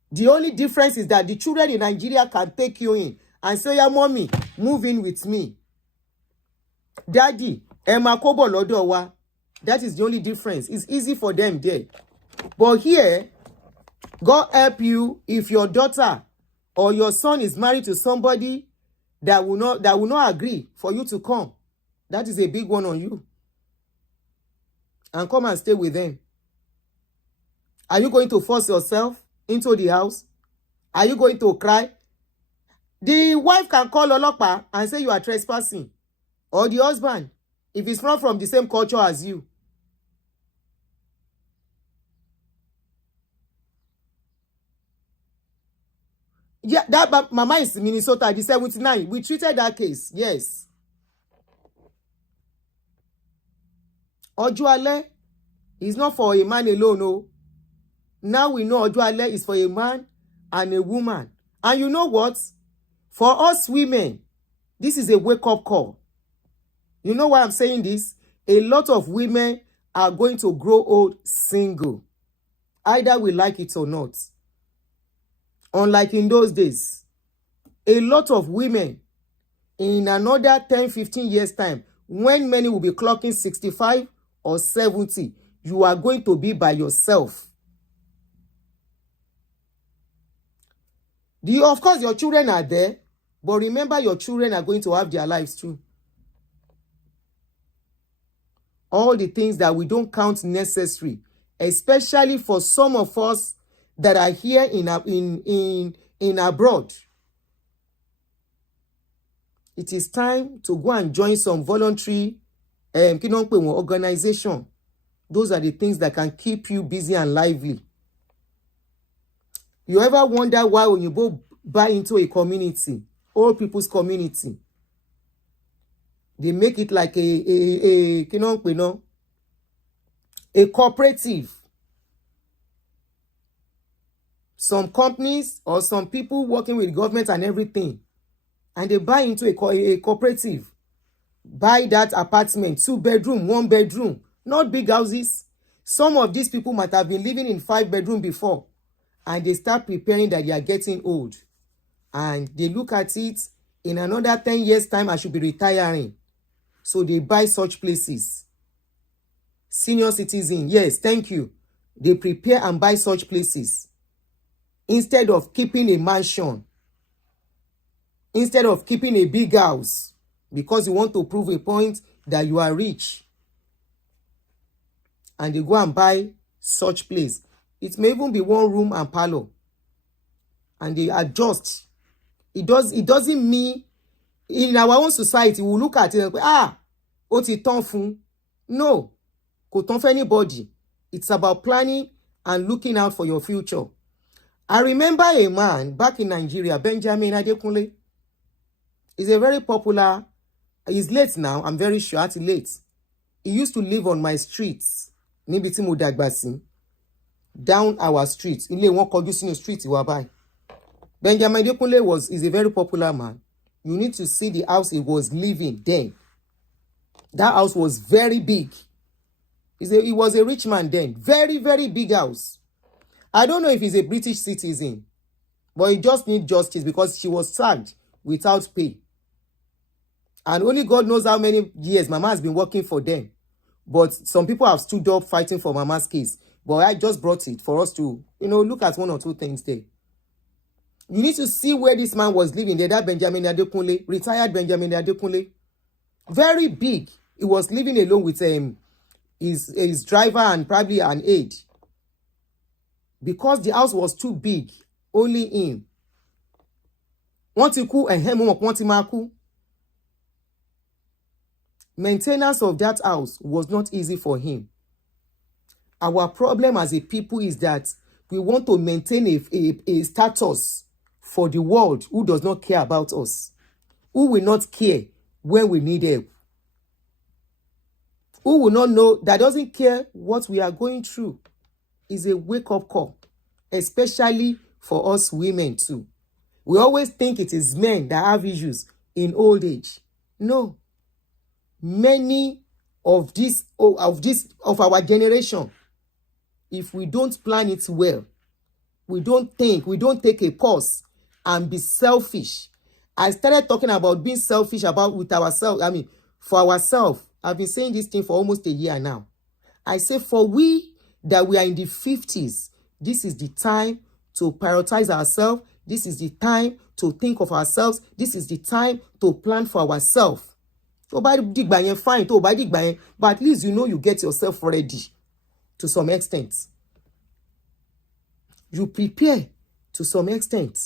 The only difference is that the children in Nigeria can take you in and say, yeah, mommy, move in with me. Daddy, Emma Kobo Lodowa. That is the only difference. It's easy for them there. But here, God help you if your daughter or your son is married to somebody that will not agree for you to come. That is a big one on you. And come and stay with them. Are you going to force yourself into the house? Are you going to cry? The wife can call Olopa and say you are trespassing. Or the husband, if it's not from the same culture as you. Yeah, that mama is in Minnesota, the 79. We treated that case, yes. Ọjọ́ alẹ́ is not for a man alone, no. Now we know ọjọ́ alẹ́ is for a man and a woman. And you know what? For us women, this is a wake-up call. You know why I'm saying this? A lot of women are going to grow old single. Either we like it or not. Unlike in those days, a lot of women in another 10, 15 years' time, when many will be clocking 65 or 70, you are going to be by yourself. Of course, your children are there, but remember your children are going to have their lives too. All the things that we don't count necessary, especially for some of us that are here in abroad. It is time to go and join some voluntary organization. Those are the things that can keep you busy and lively. You ever wonder why when you go buy into a community, old people's community, they make it like a cooperative. Some companies or some people working with government and everything, and they buy into a cooperative. Buy that apartment, 2-bedroom, 1-bedroom, not big houses. Some of these people might have been living in 5-bedroom before, and they start preparing that they are getting old. And they look at it, in another 10 years' time, I should be retiring. So they buy such places. Senior citizen, yes, thank you. They prepare and buy such places. Instead of keeping a mansion, instead of keeping a big house, because you want to prove a point that you are rich. And they go and buy such place. It may even be 1 room and parlor. And they adjust. It doesn't mean, in our own society, we look at it and go, ó ti tán fún. No, kò tán for anybody. It's about planning and looking out for your future. I remember a man back in Nigeria, Benjamin Adekunle. He's a very popular, he's late now, I'm very sure, he's late. He used to live on my streets, níbi tí mo dàgbà sí, down our streets. Ilé wọn kọjú sínú street wa báyìí. Benjamin Adekunle is a very popular man. You need to see the house he was living then. That house was very big. He was a rich man then. Very, very big house. I don't know if he's a British citizen, but he just needs justice because she was sacked without pay. And only God knows how many years Mama has been working for them. But some people have stood up fighting for Mama's case. But I just brought it for us to, look at 1 or 2 things there. You need to see where this man was living there, that Benjamin Adekunle, retired Benjamin Adekunle. Very big. He was living alone with his driver and probably an aide. Because the house was too big, only him. Wọ́n ti kú, wọ́n ti máa kú. Maintenance of that house was not easy for him. Our problem as a people is that we want to maintain a status for the world who does not care about us, who will not care when we need help, who will not know, that doesn't care what we are going through. Is a wake-up call, especially for us women too. We always think it is men that have issues in old age. No. Many of our generation, if we don't plan it well, we don't think, we don't take a pause and be selfish. I started talking about being selfish with ourselves. For ourselves. I've been saying this thing for almost a year now. I say for we that we are in the 50s, this is the time to prioritize ourselves. This is the time to think of ourselves. This is the time to plan for ourselves. So by fine, but at least you get yourself ready to some extent. You prepare to some extent.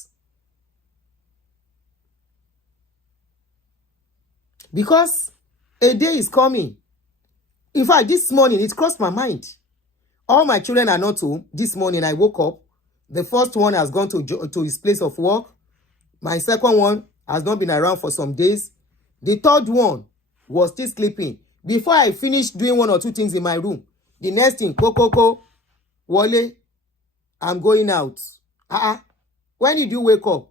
Because a day is coming. In fact, this morning, it crossed my mind. All my children are not home. This morning, I woke up. The first one has gone to his place of work. My second one has not been around for some days. The third one was still sleeping. Before I finished doing one or two things in my room, the next thing, Wale, I'm going out. When did you wake up?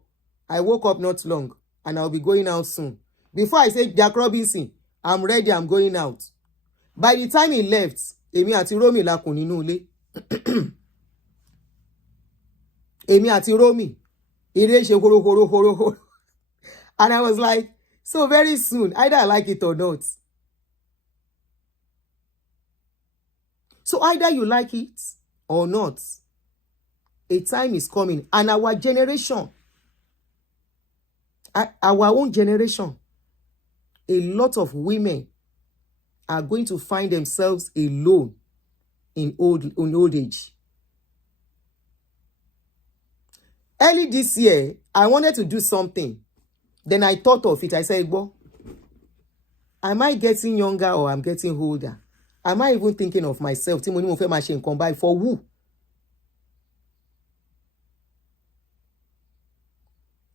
I woke up not long, and I'll be going out soon. Before I say, Jack Robinson, I'm ready, I'm going out. By the time he left, Èmi àti Romi la kùn nínú ilé. Èmi àti Romi, ire ṣe horo. And I was like, so very soon, either I like it or not. So either you like it or not, a time is coming. And our generation, our own generation, a lot of women are going to find themselves alone in old age. Early this year, I wanted to do something. Then I thought of it. I said, well, am I getting younger or I'm getting older? Am I even thinking of myself? For who?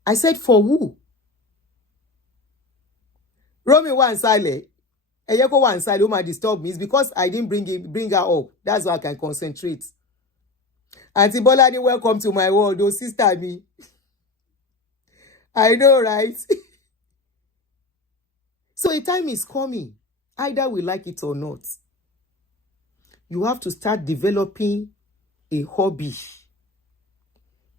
I said, for who? Romy one silent. Eyeko one side who might disturb me is because I didn't bring her up. That's why I can concentrate. Auntie Bolade, welcome to my world. Oh, sister me. I know, right? So a time is coming. Either we like it or not. You have to start developing a hobby.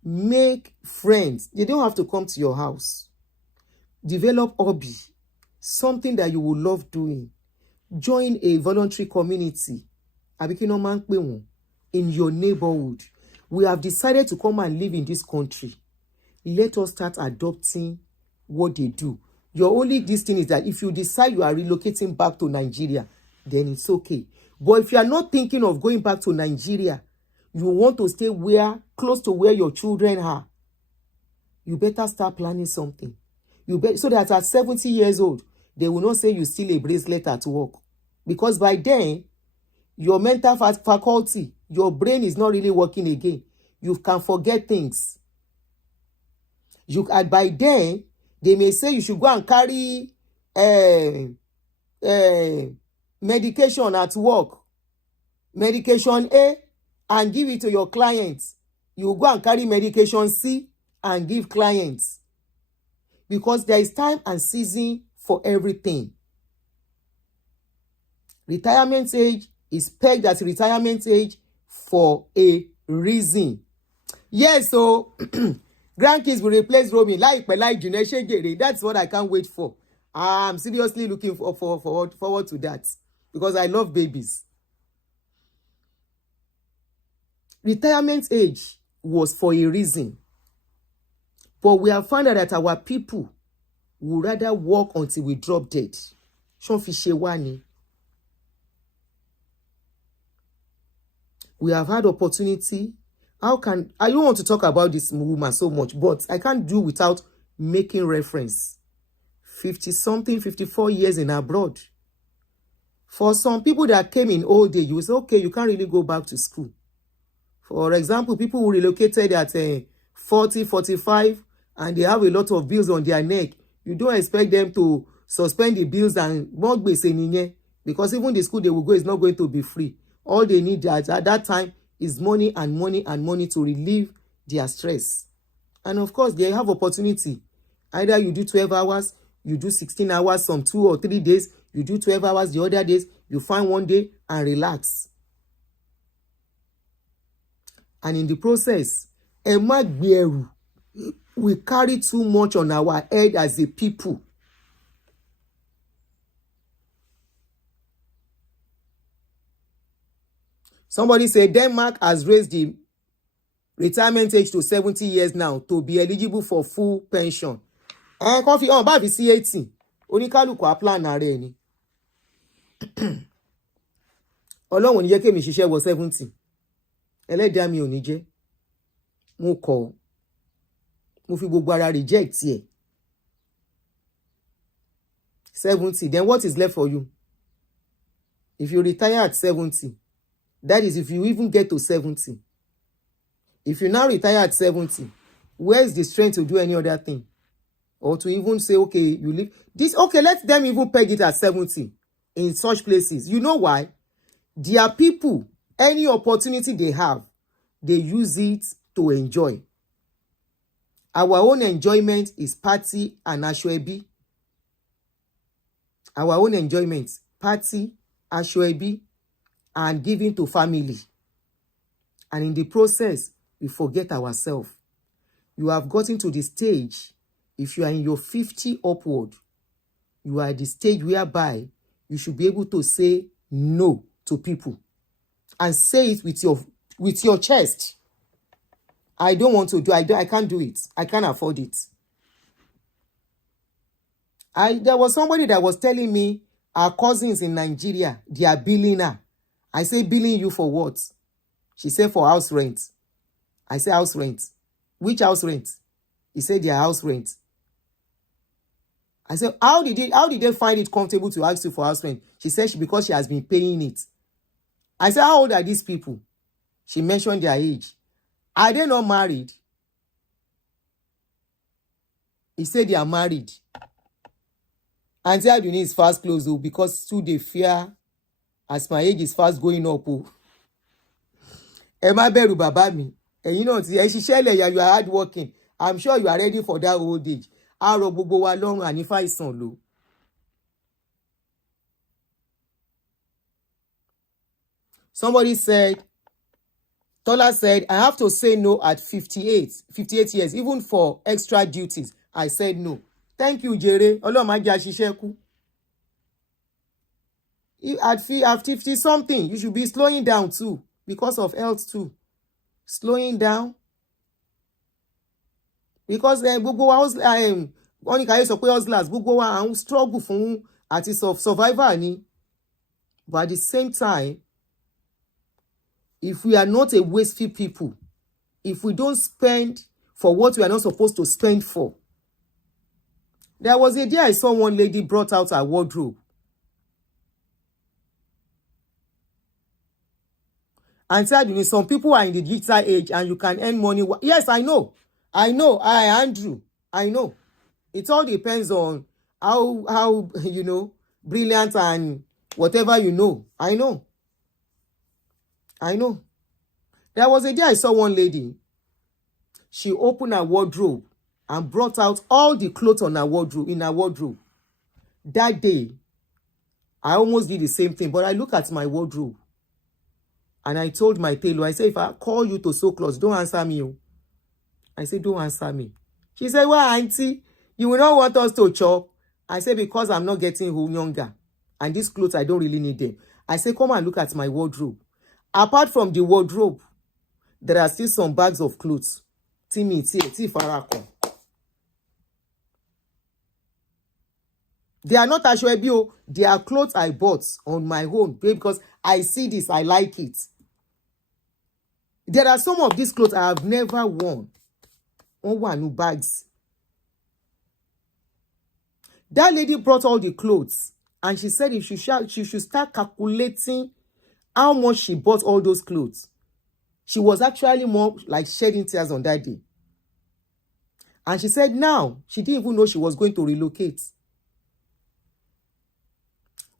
Make friends. They don't have to come to your house. Develop hobby. Something that you will love doing. Join a voluntary community in your neighborhood. We have decided to come and live in this country. Let us start adopting what they do. Your only this thing is that if you decide you are relocating back to Nigeria, then it's okay. But if you are not thinking of going back to Nigeria, you want to stay close to where your children are, you better start planning something. So that at 70 years old, they will not say you steal a bracelet at work. Because by then, your mental faculty, your brain is not really working again. You can forget things. By then, they may say you should go and carry medication at work. Medication A, and give it to your clients. You go and carry medication C and give clients. Because there is time and season for everything. Retirement age is pegged as retirement age for a reason. Yes, so grandkids will replace Romy. That's what I can't wait for. I'm seriously looking forward to that. Because I love babies. Retirement age was for a reason. But we have found out that our people would rather work until we drop dead. We have had opportunity. I don't want to talk about this woman so much, but I can't do without making reference. 50-something, 54 years in abroad. For some people that came in old age, you say, okay, you can't really go back to school. For example, people who relocated at 40, 45, and they have a lot of bills on their neck. You don't expect them to suspend the bills and more because even the school they will go is not going to be free. All they need at that time is money and money and money to relieve their stress. And of course, they have opportunity. Either you do 12 hours, you do 16 hours some 2 or 3 days, you do 12 hours the other days, you find one day and relax. And in the process, we carry too much on our head as a people. Somebody said Denmark has raised the retirement age to 70 years now to be eligible for full pension. Coffee on bá fi sí 80. Oníkálùkù á plan ààrẹ ni. Ọlọ́run ò ní jẹ́ kémi ṣiṣẹ́ wọ 70. Ẹlẹ́dàá mi ò ní jẹ́. Mo kọ̀. Mo fi gbogbo ara reject ẹ̀. 70. Then what is left for you? If you retire at 70, that is if you even get to 70. If you now retire at 70, where is the strength to do any other thing? Or to even say, okay, you live this, okay, let them even peg it at 70 in such places. You know why? There are people, any opportunity they have, they use it to enjoy. Our own enjoyment is party and ashwebi. Our own enjoyment, party, ashwebi, and giving to family. And in the process, we forget ourselves. You have gotten to the stage, if you are in your 50 upward, you are at the stage whereby you should be able to say no to people. And say it with your chest. I don't want to do, I can't do it. I can't afford it. There was somebody that was telling me, our cousins in Nigeria, they are billing her. I say, billing you for what? She said, for house rent. I say, house rent. Which house rent? He said, their house rent. I said, how did they find it comfortable to ask you for house rent? She said, because she has been paying it. I said, how old are these people? She mentioned their age. Are they not married? He said they are married. Auntie Aduni is fast close though, because too they fear as my age is fast going up. Ẹ má bẹ̀rù bàbá mi. You know, you are hard working. I'm sure you are ready for that old age. Àrò gbogbo wa lọ́rùn ànífà ìsàn lò. Somebody said, Tola said, I have to say no at 58 years, even for extra duties. I said no. Thank you, Jere. Ọlọ́run má jẹ́ àṣìṣe kú. At 50 something, you should be slowing down too, because of health too. Slowing down. Because gbogbo wa wọ́n ní ká yé sọ pé hustlers gbogbo wa à ń struggle fún àti survivor ni. But at the same time, if we are not a wasteful people, if we don't spend for what we are not supposed to spend for. There was a day I saw one lady brought out her wardrobe. And said, some people are in the digital age and you can earn money. Yes, I know. Andrew, I know. It all depends on how brilliant and whatever you know. I know. There was a day I saw one lady. She opened her wardrobe and brought out all the clothes on her wardrobe. That day, I almost did the same thing, but I look at my wardrobe and I told my tailor, I said, if I call you to sew clothes, don't answer me. I said, don't answer me. She said, well, auntie, you will not want us to chop. I said, because I'm not getting younger. And these clothes, I don't really need them. I said, come and look at my wardrobe. Apart from the wardrobe, there are still some bags of clothes. They are not ashwebi, they are clothes I bought on my own because I see this, I like it. There are some of these clothes I have never worn. New bags. That lady brought all the clothes And she said she should start calculating how much she bought all those clothes. She was actually more like shedding tears on that day. And she said now, she didn't even know she was going to relocate.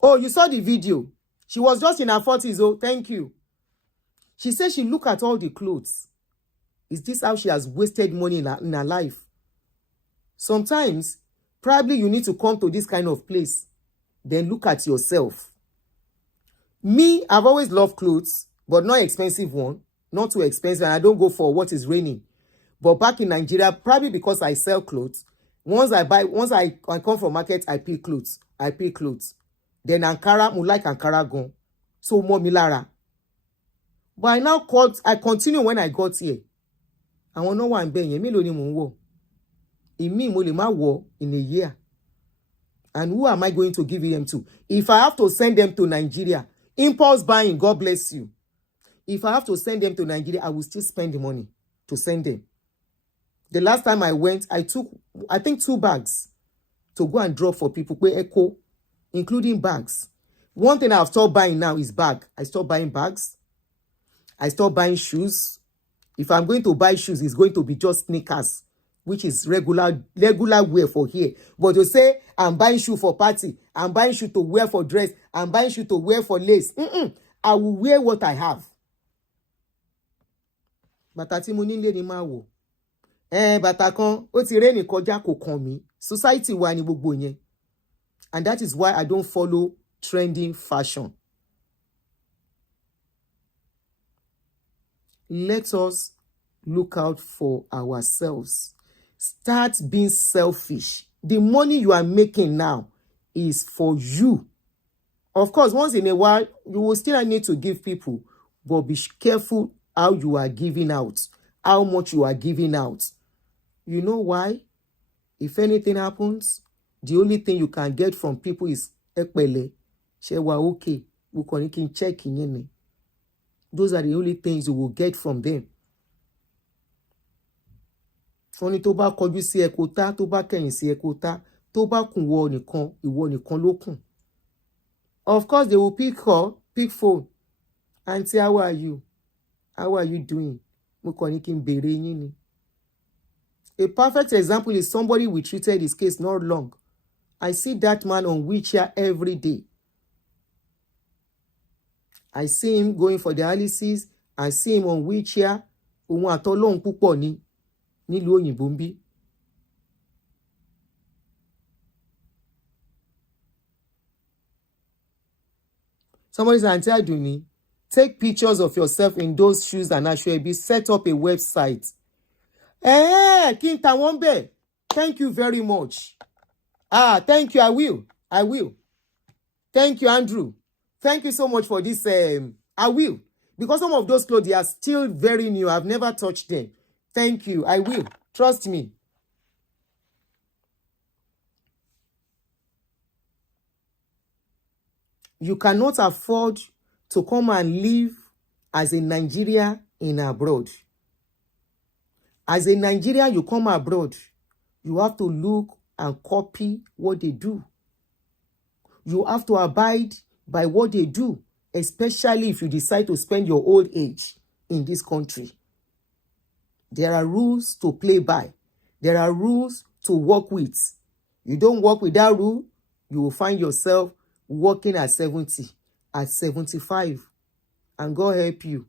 Oh, you saw the video. She was just in her 40s. Oh, thank you. She said she looked at all the clothes. Is this how she has wasted money in her life? Sometimes, probably you need to come to this kind of place. Then look at yourself. Me, I've always loved clothes, but not expensive one. Not too expensive, and I don't go for what is raining. But back in Nigeria, probably because I sell clothes, once I come from market, I pick clothes. Then Ankara, mo like Ankara gun. So mo mi lára. But I continue when I got here. I want no one bẹ́ẹ̀ yẹn, mélòó ni mò ń wọ̀. Ìmí mo lè má wọ̀ in a year. And who am I going to give them to? If I have to send them to Nigeria, impulse buying, God bless you. If I have to send them to Nigeria, I will still spend the money to send them. The last time I went, I took, I think, 2 bags to go and drop for people, echo, including bags. One thing I've stopped buying now is bag. I stopped buying bags. I stopped buying shoes. If I'm going to buy shoes, it's going to be just sneakers, which is regular wear for here. But to say, I'm buying shoe for party, I'm buying shoe to wear for dress, I'm buying shoe to wear for lace. I will wear what I have. Bàtà tí mo nílé ni máa wọ̀. Bàtà kan, ó ti rẹ́ni kọjá kò kàn mí. Society wa ni gbogbo yẹn. And that is why I don't follow trending fashion. Let us look out for ourselves. Start being selfish. The money you are making now is for you. Of course, once in a while, you will still need to give people, but be careful how you are giving out, how much you are giving out. You know why? If anything happens, the only thing you can get from people is ekpele, shewa okay, we check in. Those are the only things you will get from them. Fọ́ni tó bá kọjú sí ẹ̀kọ́tá, tó bá kẹ̀yìn sí ẹ̀kọ́tá, tó bá kùn ìwọ nìkan ló kùn. Of course, they will pick phone. Auntie, how are you? How are you doing? Mo kàn ní kí n béèrè yín ni. A perfect example is somebody we treated his case not long. I see that man on wheelchair every day. I see him going for dialysis. I see him on wheelchair. Òun àtọlọ́hun púpọ̀ ni nílùú òyìnbó ń bí. Somebody said, Auntie Aduni, take pictures of yourself in those shoes and actually set up a website. Kí n ta wọ́n bẹ̀. Thank you very much. Thank you. I will. Thank you, Andrew. Thank you so much for this. I will. Because some of those clothes, they are still very new. I've never touched them. Thank you. I will. Trust me. You cannot afford to come and live as a Nigerian in abroad. As a Nigerian, you come abroad, you have to look and copy what they do. You have to abide by what they do, especially if you decide to spend your old age in this country. There are rules to play by. There are rules to work with. You don't work with that rule, you will find yourself working at 70, at 75, and God help you.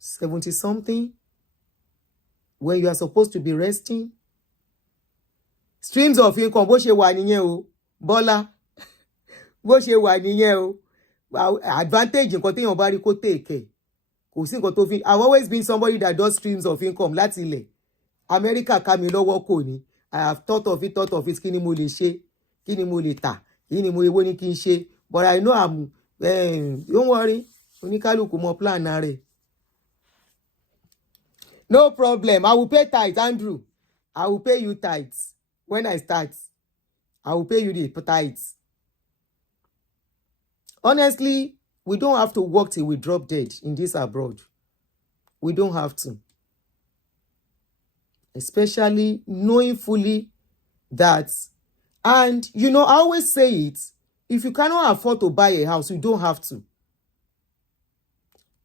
70-something, when you are supposed to be resting. Streams of income, bó ṣe wà nìyẹn o, Bọ́lá, bó ṣe wà nìyẹn o. Advantage nǹkan téèyàn bá rí kó take. Kò sí nǹkan tó fi. I've always been somebody that does streams of income láti ilẹ̀. America ká mi lọ́wọ́ kò ní. I have thought of it. Kí ni mo lè ṣe? Kí ni mo lè tà? Kí ni mo èwo ni kí n ṣe? But I know don't worry. Oníkálùkù mọ plan rẹ̀. No problem. I will pay tithes, Andrew. I will pay you tithes. When I start, I will pay you the tithes. Honestly, we don't have to work till we drop dead in this abroad. We don't have to. Especially knowing fully that And, you know, I always say it, if you cannot afford to buy a house, you don't have to.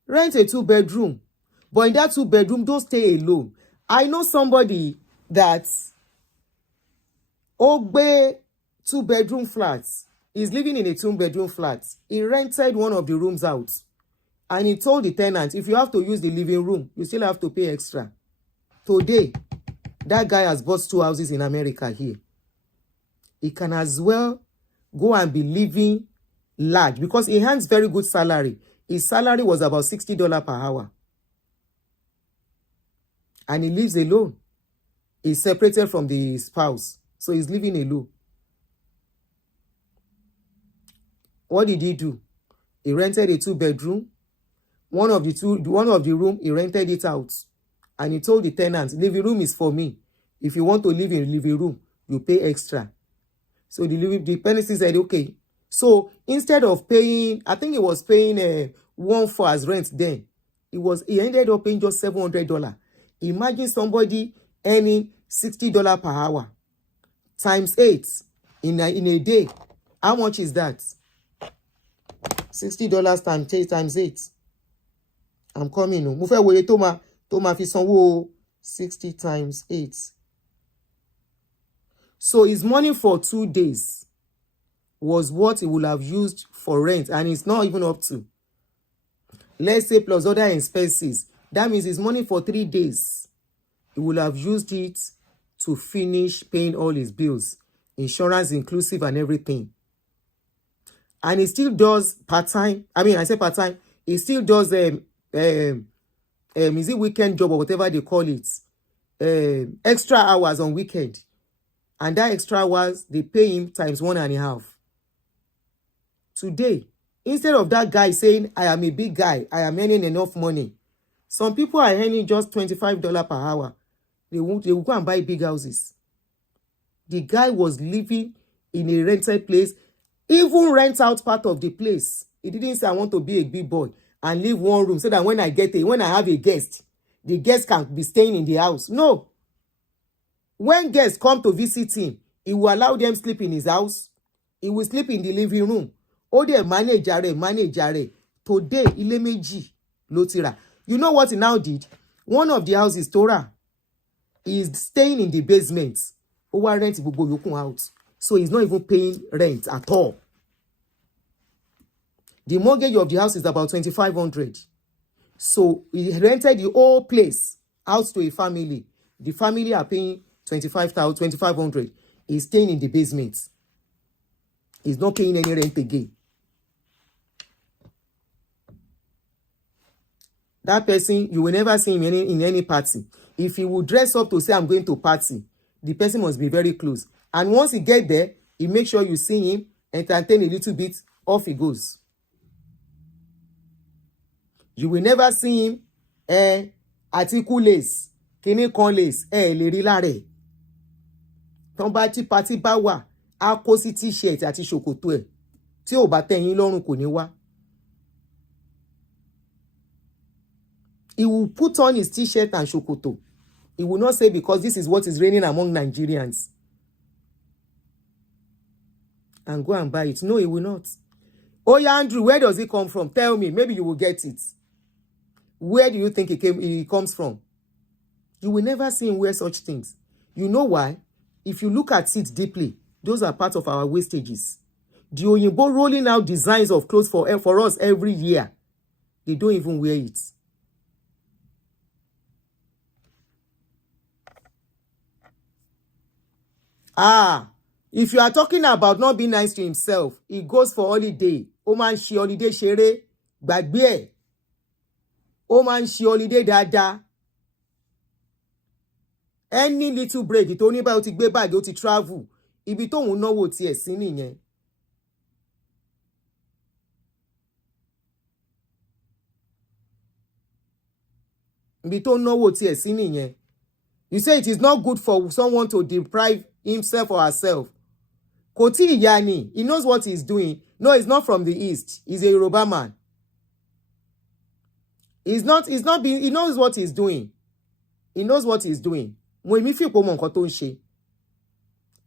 Rent a 2-bedroom. But in that 2-bedroom, don't stay alone. I know somebody that Ogbe 2-bedroom flats is living in a 2-bedroom flat. He rented one of the rooms out. And he told the tenant, if you have to use the living room, you still have to pay extra. Today, that guy has bought 2 houses in America here. He can as well go and be living large because he earns very good salary. His salary was about $60 per hour. And he lives alone. He's separated from the spouse. So he's living alone. What did he do? He rented a 2-bedroom. One of the room, he rented it out. And he told the tenant, living room is for me. If you want to live in the living room, you pay extra. So the tenant said, okay. So instead of paying, I think he was paying 1/4 as rent then. He ended up paying just $700. Imagine somebody earning $60 per hour times 8 in a day. How much is that? $60 times 8. I'm coming. Mo fẹ́ wo iye tó máa fi sanwó 60 times 8. So his money for 2 days was what he would have used for rent, and it's not even up to. Let's say plus other expenses. That means his money for 3 days. He will have used it to finish paying all his bills, insurance inclusive and everything. And he still does part-time. I mean, I say part-time. He still does is it weekend job or whatever they call it? Extra hours on weekend. And that extra hours, they pay him times 1.5. Today, instead of that guy saying, I am a big guy, I am earning enough money, some people are earning just $25 per hour. They will go and buy big houses. The guy was living in a rented place, even rent out part of the place. He didn't say, I want to be a big boy and leave one room so that when I have a guest, the guest can be staying in the house. No. When guests come to visit him, he will allow them sleep in his house. He will sleep in the living room. Oh, they manage. Today, ilé méjì ló ti rà. You know what he now did? One of the houses, Torah, is staying in the basement. Over rent gbogbo yòókù out. So he's not even paying rent at all. The mortgage of the house is about $2,500. So he rented the whole place out to a family. The family are paying $2,500. He's staying in the basement. He's not paying any rent again. That person, you will never see him in any party. If he will dress up to say, I'm going to party, the person must be very close. And once he get there, he makes sure you see him, entertain a little bit, off he goes. You will never see him, Atiku lace, kini kan lace, lè rí lára ẹ̀. Tọ́n bá tí party bá wà, á kó sí t-shirt àti ṣòkòtò ẹ̀. Tí ò bá tẹ́ yín lọ́rùn kò ní wá. He will put on his t-shirt and ṣòkòtò. He will not say because this is what is reigning among Nigerians. And go and buy it. No, he will not. Oh, yeah, Andrew, where does it come from? Tell me. Maybe you will get it. Where do you think it comes from? You will never see him wear such things. You know why? If you look at it deeply, those are part of our wastages. The Oyinbo rolling out designs of clothes for us every year. They don't even wear it. If you are talking about not being nice to himself, he goes for holiday. Ó máa ń ṣe holiday ṣeré, gbàgbé ẹ̀. Ó máa ń ṣe holiday dáadáa. Any little break, tó ní báyìí ó ti gbé báàgì, ó ti travel. Ibi tóun náwó tiẹ̀ sí nìyẹn. Ibi tó náwó tiẹ̀ sí nìyẹn. You say it is not good for someone to deprive himself or herself. Kò tí ì yá ni. He knows what he's doing. No, he's not from the East. He's a Yoruba man. He knows what he's doing. He knows what he's doing. Mo èmi fi pò mọ nǹkan tó ń ṣe.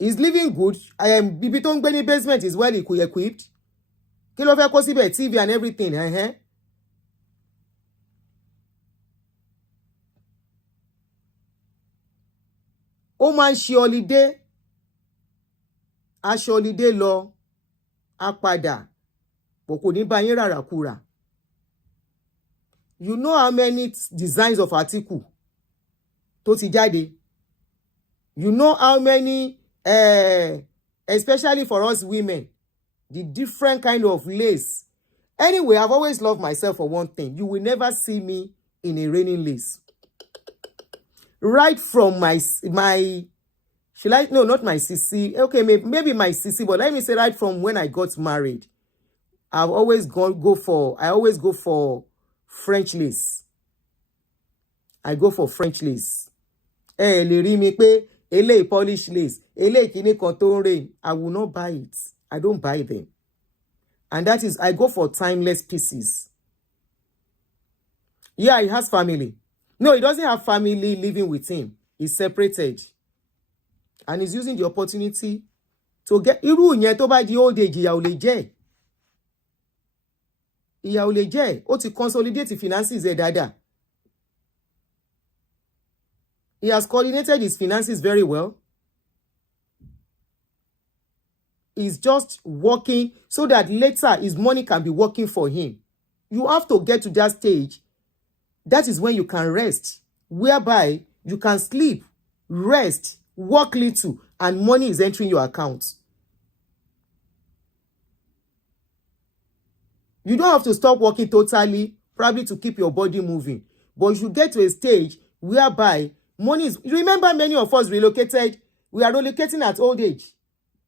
He's living good. Ibi tó ń gbé ní basement is well equipped. Kí ló fẹ́ kó síbẹ̀? TV and everything. Ó máa ń ṣe holiday. Aṣọ holiday lọ. A padà. Kò ní bá yín ràràkúrà. You know how many designs of article tó ti jáde? You know how many, especially for us women, the different kind of lace. Anyway, I've always loved myself for one thing. You will never see me in a raining lace. Right from my should I? No, not my CC. Okay, maybe my CC, but let me say right from when I got married, I always go for French lace. I go for French lace. Lè rí mi pé eléyìí Polish lace, eléyìí kíní kan tó ń rain. I will not buy it. I don't buy them. And that is, I go for timeless pieces. Yeah, he has family. No, he doesn't have family living with him. He's separated. And he's using the opportunity to get... Irú yẹn tó bá di old age, ìyà ò lè jẹ. Ìyà ò lè jẹ. Ó ti consolidate finances ẹ̀ dáadáa. He has coordinated his finances very well. He's just working so that later his money can be working for him. You have to get to that stage. That is when you can rest, whereby you can sleep, rest, work little, and money is entering your account. You don't have to stop working totally, probably to keep your body moving. But you should get to a stage whereby money is... Remember, many of us relocated. We are relocating at old age.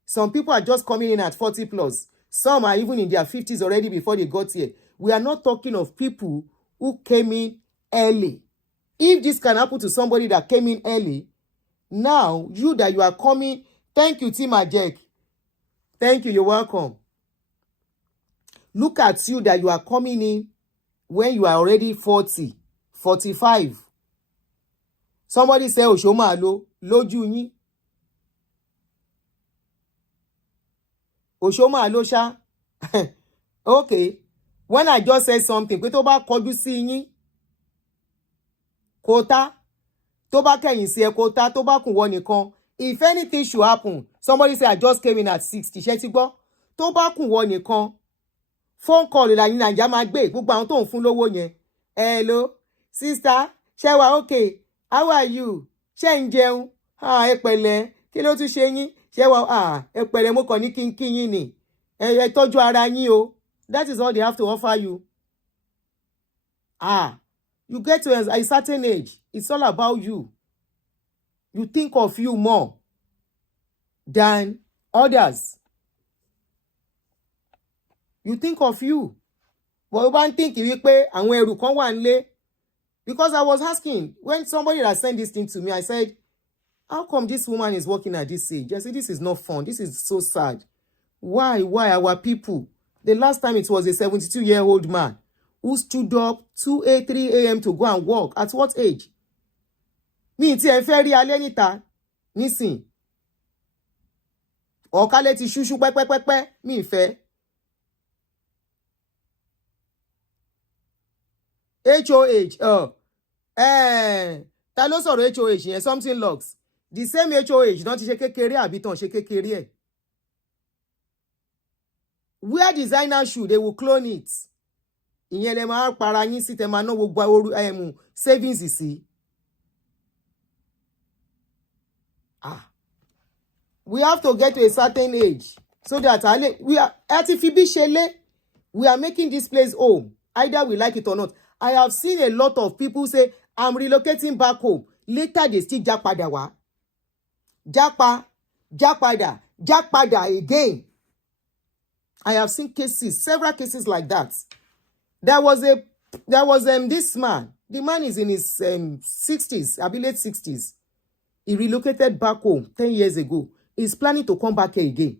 Some people are just coming in at 40 plus. Some are even in their 50s already before they got here. We are not talking of people who came in early. If this can happen to somebody that came in early, now you that you are coming... Thank you, Tim Ajek. Thank you, you're welcome. Look at you that you are coming in when you are already 40, 45. Somebody say, Oshoma lo, lójú yín. Oshoma lo sha. Okay. When I just said something, pé tó bá kọjú sí yín, kótá, tó bá kẹ̀yìn sí ẹ kótá, tó bá kù wọ nìkan. If anything should happen, somebody say I just came in at 60. Ṣé ti gbọ́? Tó bá kù wọ nìkan. Phone call la yín Naija máa gbé gbogbo àwọn tó ń fún lówó yẹn. Hello, sister, ṣé wà okay? How are you? Ṣé ń jẹun? Ẹ pẹ̀lẹ́. Kí ló tún ṣe yín? Ṣé wà ẹ pẹ̀lẹ́ mo kàn ní kí yín ni. Ẹ tọ́jú ara yín o. That is all they have to offer you. You get to a certain age, it's all about you. You think of you more than others. You think of you. But one thing wípé àwọn ẹrù kan wà nílé. Because I was asking, when somebody that sent this thing to me, I said, how come this woman is working at this age? I said, this is not fun. This is so sad. Why our people? The last time it was a 72-year-old man who stood up 3 a.m. to go and work. At what age? Mi ti ẹ fẹ́ rí alẹ́ níta nísìn. Ọ̀kálẹ̀ ti ṣúṣú pẹ́pẹ́pẹ́pẹ́ mi fẹ́. HOH, ta ló sọ̀rọ̀ HOH yẹn, something logs. The same HOH náà ti ṣe kékeré àbí tán ṣe kékeré ẹ̀. Wear designer shoe, they will clone it. Ìyẹn lè máa para yín sí tẹ máa ná gbogbo savings sí. We have to get to a certain age so that we are making this place home, either we like it or not. I have seen a lot of people say, I'm relocating back home. Later, they still jápadà wá. Jápadà again. I have seen several cases like that. There was this man. The man is in his 60s, I believe late 60s. He relocated back home 10 years ago. He's planning to come back here again.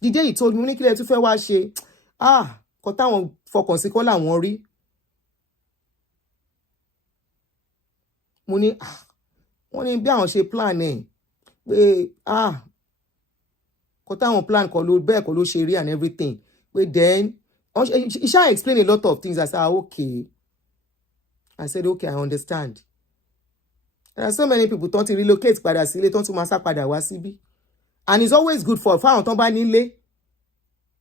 The day he told me, kí lẹ tún fẹ́ wá ṣe. Kò táwọn fọkàn sí kọ́ làwọn rí. Mo ní, wọ́n ní bí àwọn ṣe plan ẹ̀. Pé, kó táwọn plan kọ́ ló bẹ́ẹ̀ kọ́ ló ṣe rí and everything. But then she shall explain a lot of things. I said, okay. I said, okay, I understand. There are so many people don't relocate padà sílé, don't tún máa sá padà wá síbí. And it's always good for fáwọn tó bá nílé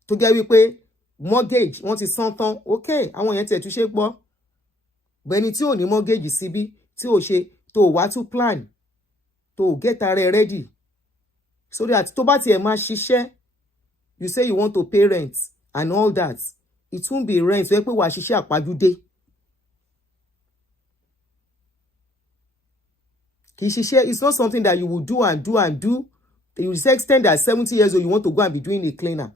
tó jẹ́ wípé mortgage wọ́n ti san tán. Okay, àwọn yẹn tiẹ̀ tún ṣe gbọ́. But ẹni tí ò ní mortgage síbí tí ò ṣe tó wá tún plan tó get ara ready. So that tó bá tiẹ̀ máa ṣiṣẹ́, you say you want to pay rent and all that. It won't be rent. So pé wàá ṣiṣẹ́ àpájúdé. Kì í ṣiṣẹ́, it's not something that you will do and do and do. You will extend that 70 years old, you want to go and be doing a cleaner.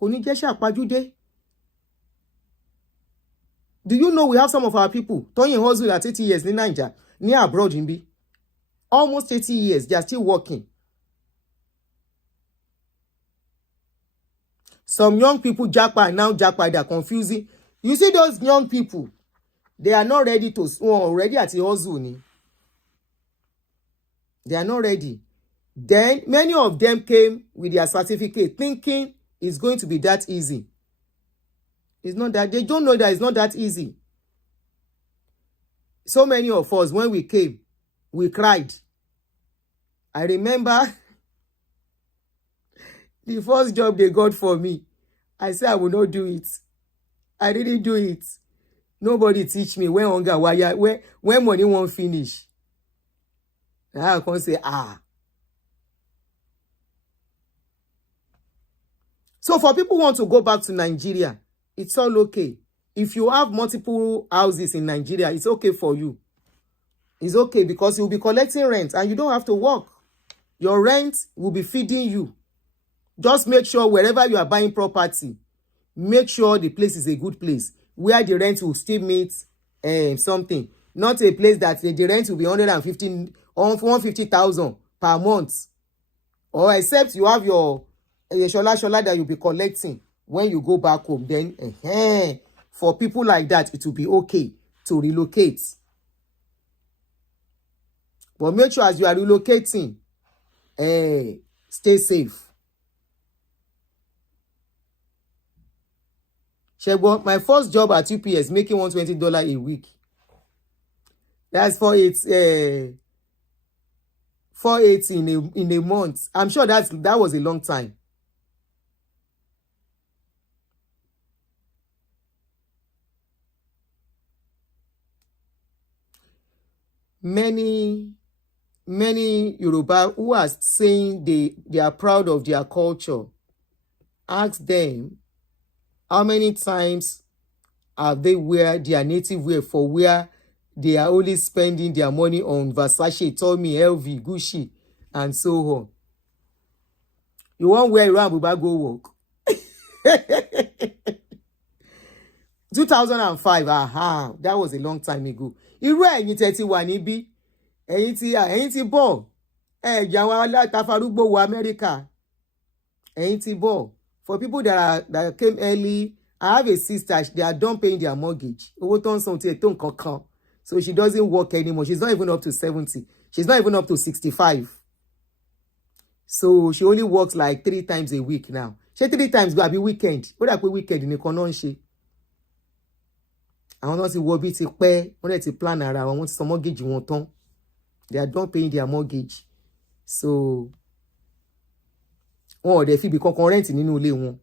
Kò ní jẹ́ ṣe àpájúdé. Do you know we have some of our people turning hustle at 80 years in Nigeria, near abroad in B? Almost 80 years, they are still working. Some young people jackpot now jackpot, they are confusing. You see those young people, they are not ready to already at the hustle. They are not ready. Then many of them came with their certificate thinking it's going to be that easy. It's not that. They don't know that it's not that easy. So many of us, when we came, we cried. I remember the first job they got for me. I said I will not do it. I didn't do it. Nobody teach me when hunger wire, when money won't finish. Now I can say, So for people who want to go back to Nigeria, it's all okay. If you have multiple houses in Nigeria, it's okay for you. It's okay because you'll be collecting rent and you don't have to work. Your rent will be feeding you. Just make sure wherever you are buying property, make sure the place is a good place where the rent will still meet something. Not a place that the rent will be 150,000 per month. Or except you have your shola that you'll be collecting when you go back home. Then for people like that, it will be okay to relocate. But make sure as you are relocating, stay safe. Shebo, my first job at UPS making $120 a week. That's for it's 480 in a month. I'm sure that was a long time. Many Yoruba who are saying they are proud of their culture, ask them how many times have they wear their native wear for where they are only spending their money on Versace, Tommy, LV, Gucci, and so on. You won't wear Iran Buba go work. 2005, that was a long time ago. Irú ẹ̀yin tẹ́ ti wà níbí, ẹ̀yin ti bọ̀, jà wọn alátafarúgbó wọ America. Ẹ̀yin ti bọ̀. For people that came early, I have a sister, they are done paying their mortgage. Owó tó ń san tí ètò nǹkan kan. So she doesn't work anymore. She's not even up to 70. She's not even up to 65. So she only works like 3 times a week now. She 3 times go be weekend. What that weekend in the non she? I want to see what be to pay. What to plan around. I want some mortgage wọn tán. They are done paying their mortgage. So they feel become current nínú ilé wọn.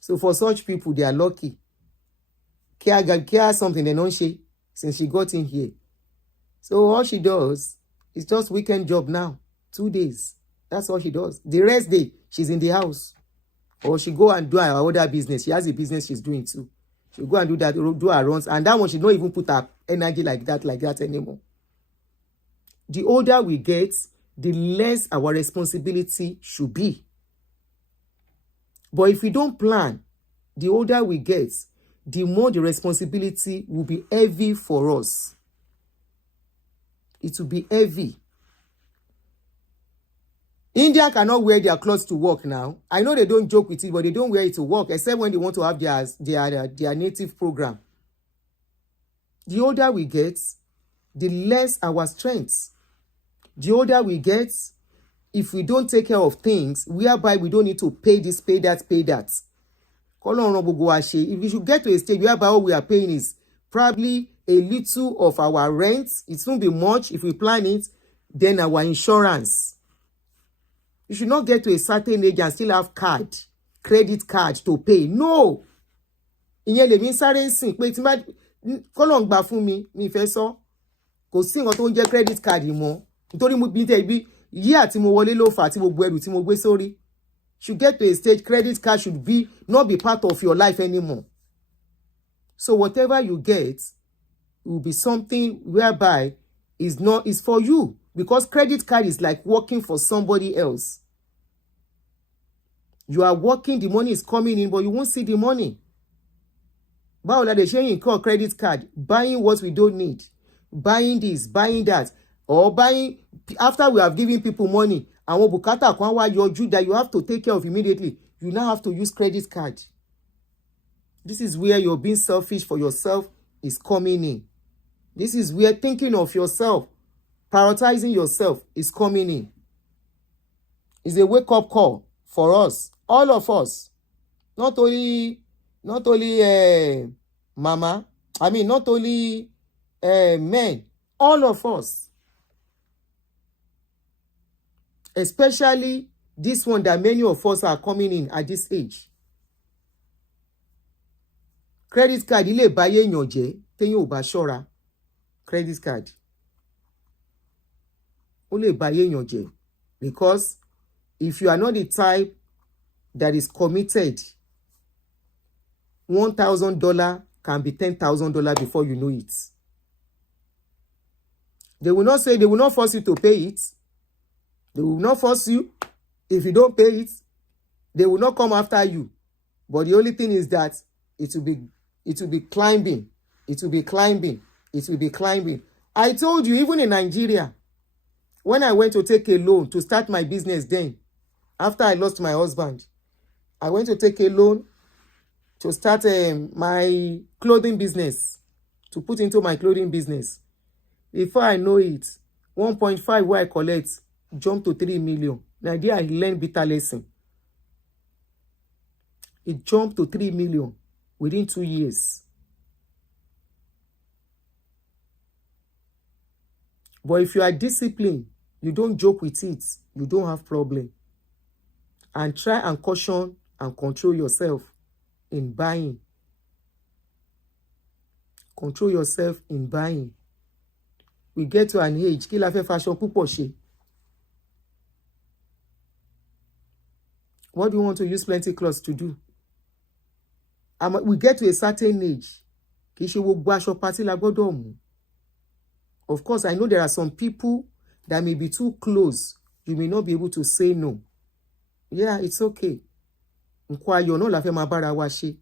So for such people, they are lucky. Care something they don't she since she got in here. So all she does is just weekend job now. 2 days. That's all she does. The rest day, she's in the house. Or she go and do her other business. She has a business she's doing too. She'll go and do that, do her runs. And that one, she don't even put her energy like that anymore. The older we get, the less our responsibility should be. But if we don't plan, the older we get, the more the responsibility will be heavy for us. It will be heavy. India cannot wear their clothes to work now. I know they don't joke with it, but they don't wear it to work, except when they want to have their native program. The older we get, the less our strength. The older we get, if we don't take care of things, whereby we don't need to pay this, pay that, pay that. If we should get to a stage whereby all we are paying is probably a little of our rent, it won't be much if we plan it, then our insurance. You should not get to a certain age and still have credit card to pay. No. Ìyẹn lèmi sáré ń sìn pé tí má kọ́lọ̀ ń gbà fún mi fẹ́ sọ. Kò sí nǹkan tó ń jẹ́ credit card mọ́. Nítorí mo bí tẹ́ ibi yíyà tí mo wọlé ló fà tí gbogbo ẹrù tí mo gbé sórí. Should get to a stage, credit card should not be part of your life anymore. So whatever you get will be something whereby is for you, because credit card is like working for somebody else. You are working, the money is coming in, but you won't see the money. Báwo la dé ṣe ń incur credit card, buying what we don't need, buying this, buying that, or buying after we have given people money. Àwọn bùkátà kan wá yọjú that you have to take care of immediately. You now have to use credit card. This is where you're being selfish for yourself is coming in. This is where thinking of yourself, prioritizing yourself is coming in. It's a wake-up call for us, all of us. Not only mama, not only men, all of us. Especially this one that many of us are coming in at this age. Credit card ilé báyé èèyàn jẹ́ téèyàn ò bá ṣọ́ra. Credit card ó lè báyé èèyàn jẹ́, because if you are not the type that is committed, $1,000 can be $10,000 before you know it. They will not force you to pay it. They will not force you. If you don't pay it, they will not come after you. But the only thing is that it will be climbing. It will be climbing. It will be climbing. I told you, even in Nigeria, when I went to take a loan to start my business then, after I lost my husband, I went to take a loan to start my clothing business, to put into my clothing business. Before I know it, 1.5 where I collect, jump to 3 million. Nigeria, I learned bitter lesson. It jumped to 3 million within 2 years. But if you are disciplined, you don't joke with it, you don't have problem. And try and caution and control yourself in buying. Control yourself in buying. We get to an age, kí la fẹ́ fashion púpọ̀ ṣe. What do you want to use plenty clothes to do? We get to a certain age. Kì í ṣe gbogbo aṣọ party la gbọ́dọ̀ mú. Of course, I know there are some people that may be too close. You may not be able to say no. Yeah, it's okay. Nǹkan ayọ̀ náà la fẹ́ máa bára wa ṣe.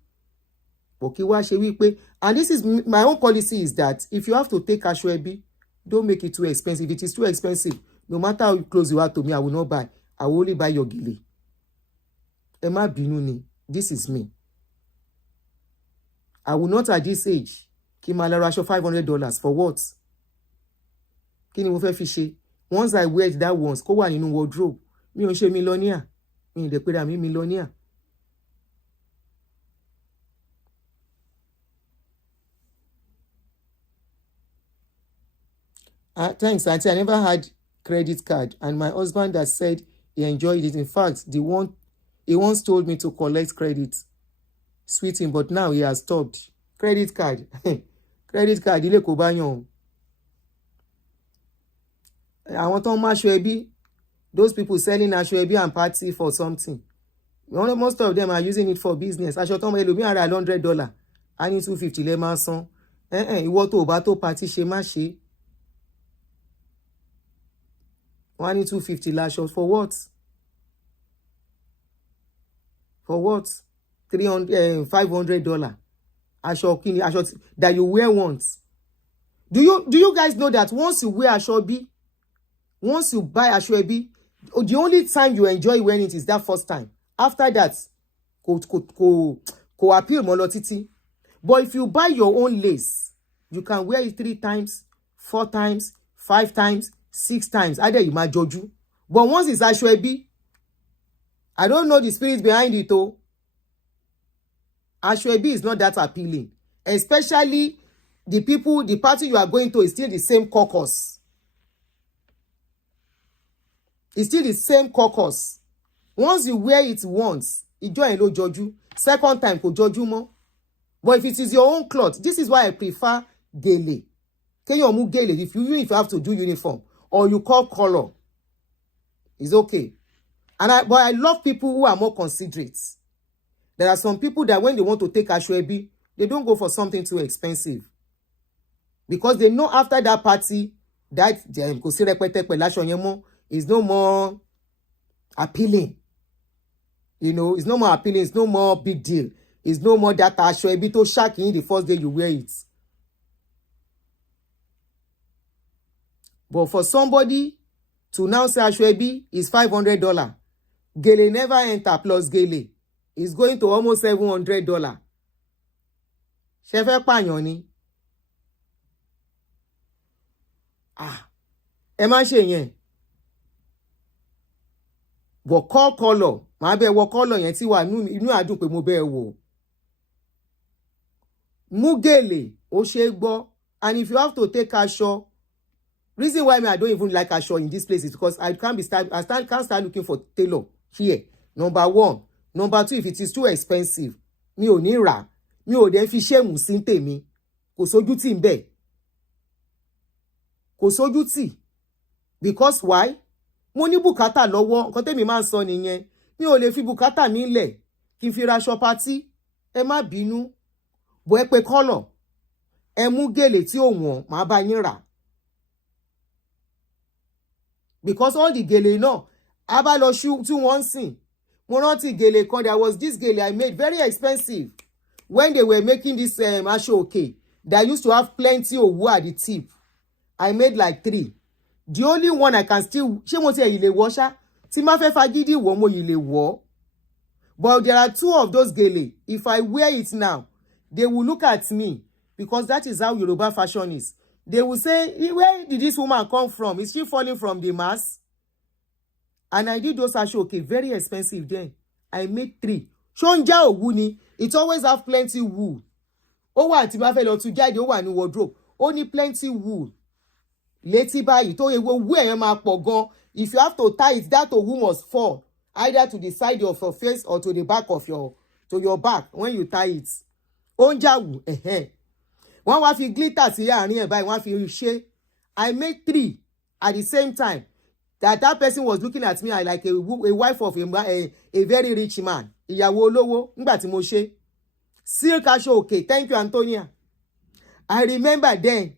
But kí wá ṣe wípé, and this is my own policy is that if you have to take aṣọ ẹbí, don't make it too expensive. If it is too expensive, no matter how close you are to me, I will not buy. I will only buy your gele. Ẹ má bínú ni. This is me. I will not at this age. Kí máa lọ ra aṣọ $500 for what? Kí ni mo fẹ́ fi ṣe? Once I wear that once, kó wà nínú wardrobe. Mi ò ṣe millionaire. Mi ò dẹ̀ pé mi millionaire. Thanks, Auntie. I never had credit card, and my husband has said he enjoyed it. In fact, he once told me to collect credit. Sweeting, but now he has stopped. Credit card. Credit card, ilé kò bá yàn. Àwọn tó ń máa ṣọ ẹbí, those people selling aṣọ ẹbí and party for something. Most of them are using it for business. Aṣọ tó ń ẹlòmíì ra $100. A ní $250 lẹ́ máa san. Ìwọ tó bá tó party ṣe má ṣe. Wọ́n ní $250 láṣọ for what? For what? $500. Aṣọ kini, aṣọ that you wear once. Do you guys know that once you wear aṣọ bí, once you buy aṣọ ẹbí, the only time you enjoy wearing it is that first time. After that, kò appeal mọ́ lọ títí. But if you buy your own lace, you can wear it 3 times, 4 times, 5 times, 6 times. Either you might judge you. But once it's aṣọ ẹbí, I don't know the spirit behind it though. Aṣọ ẹbí is not that appealing. Especially the party you are going to is still the same caucus. It's still the same caucus. Once you wear it once, ìjọ ẹ̀ ló judge you. Second time, kò judge you more. But if it is your own cloth, this is why I prefer gele. Kéèyàn mú gele if you have to do uniform or you call color, it's okay. But I love people who are more considerate. There are some people that when they want to take aṣọ ẹbí, they don't go for something too expensive. Because they know after that party, that kò sí rẹpẹtẹ pẹ̀lú aṣọ yẹn mọ́ is no more appealing. You know, it's no more appealing, it's no more big deal. It's no more that aṣọ ẹbí tó ṣáàkì the first day you wear it. But for somebody to now say aṣọ ẹbí is $500, gele never enter plus gele is going to almost $700. Ṣé fẹ́ pààyàn ni? Ẹ má ṣe yẹn. But call color, màá bẹ wọ color yẹn tí wà inú àdùn pé mo bẹ wò. Mú gèlè, ó ṣe gbọ́. And if you have to take aṣọ, reason why I don't even like aṣọ in this place is because I can't start looking for tailor here. Number 1. Number 2, if it is too expensive, mi ò ní rà. Mi ò dẹ̀ fi ṣéèmù sí tèmi. Kò sójú tì ń bẹ̀. Kò sójú tì. Because why? Mo ní bùkátà lọ́wọ́, nǹkan tèmi máa ń sọ nìyẹn. Mi ò lè fi bùkátà mi lẹ̀ kí n fi ra aṣọ party. Ẹ má bínú. Bó ẹ pé color. Ẹ mú gèlè tí ò wọ̀n, màá bá yín rà. Because all the gèlè náà, a bá lọ tú wọ́n sìn. Mo rántí gèlè kan, there was this gèlè I made, very expensive. When they were making this aṣọ òkè, that used to have plenty of wood at the tip. I made like 3. The only one I can still, ṣé mo ti ẹ̀ yìí lè wọ̀ ṣá? Tí má fẹ́ fagídí wọ̀, mo yìí lè wọ̀. But there are 2 of those gèlè. If I wear it now, they will look at me because that is how Yoruba fashion is. They will say, where did this woman come from? Is she falling from the mass? And I did those aṣọ òkè, very expensive then. I made 3. Ṣóńjà òwú ni, it always have plenty wool. Ó wà tí bá fẹ́ lọ tú jáde, ó wà ní wardrobe. Ó ní plenty wool. Létí báyìí, tó ewu owó ẹ̀yẹn máa pọ̀ gan. If you have to tie it, that òwú must fall. Either to the side of your face or to the back of your back when you tie it. Oúnjà wù, Wọ́n wá fi glitter sí àárín ẹ̀ báyìí, wọ́n fi ṣe. I made 3 at the same time. That person was looking at me like a wife of a very rich man. Ìyàwó olówó, nígbà tí mo ṣe. Silk aṣọ òkè, thank you, Antonia. I remember then.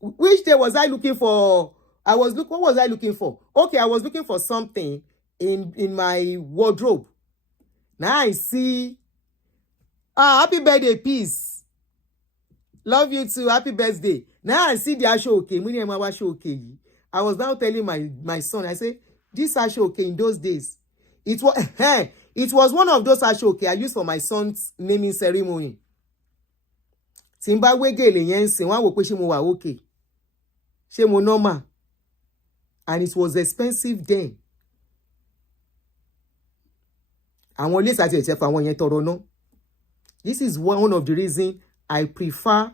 Which day was I looking for? What was I looking for? Okay, I was looking for something in my wardrobe. Now I see. Happy birthday, peace. Love you too. Happy birthday. Now I see the aṣọ òkè. Mo ní ẹ máa wá aṣọ òkè yìí. I was now telling my son, I say, this aṣọ òkè in those days, it was one of those aṣọ òkè I used for my son's naming ceremony. Tí n bá wé gèlè yẹn ń sìn, wọ́n á wò pé ṣé mo wà okay. Ṣé mo normal? And it was expensive then. Àwọn lace àti ẹ̀ṣẹ̀ fún àwọn yẹn tọrọ ná. This is one of the reasons I prefer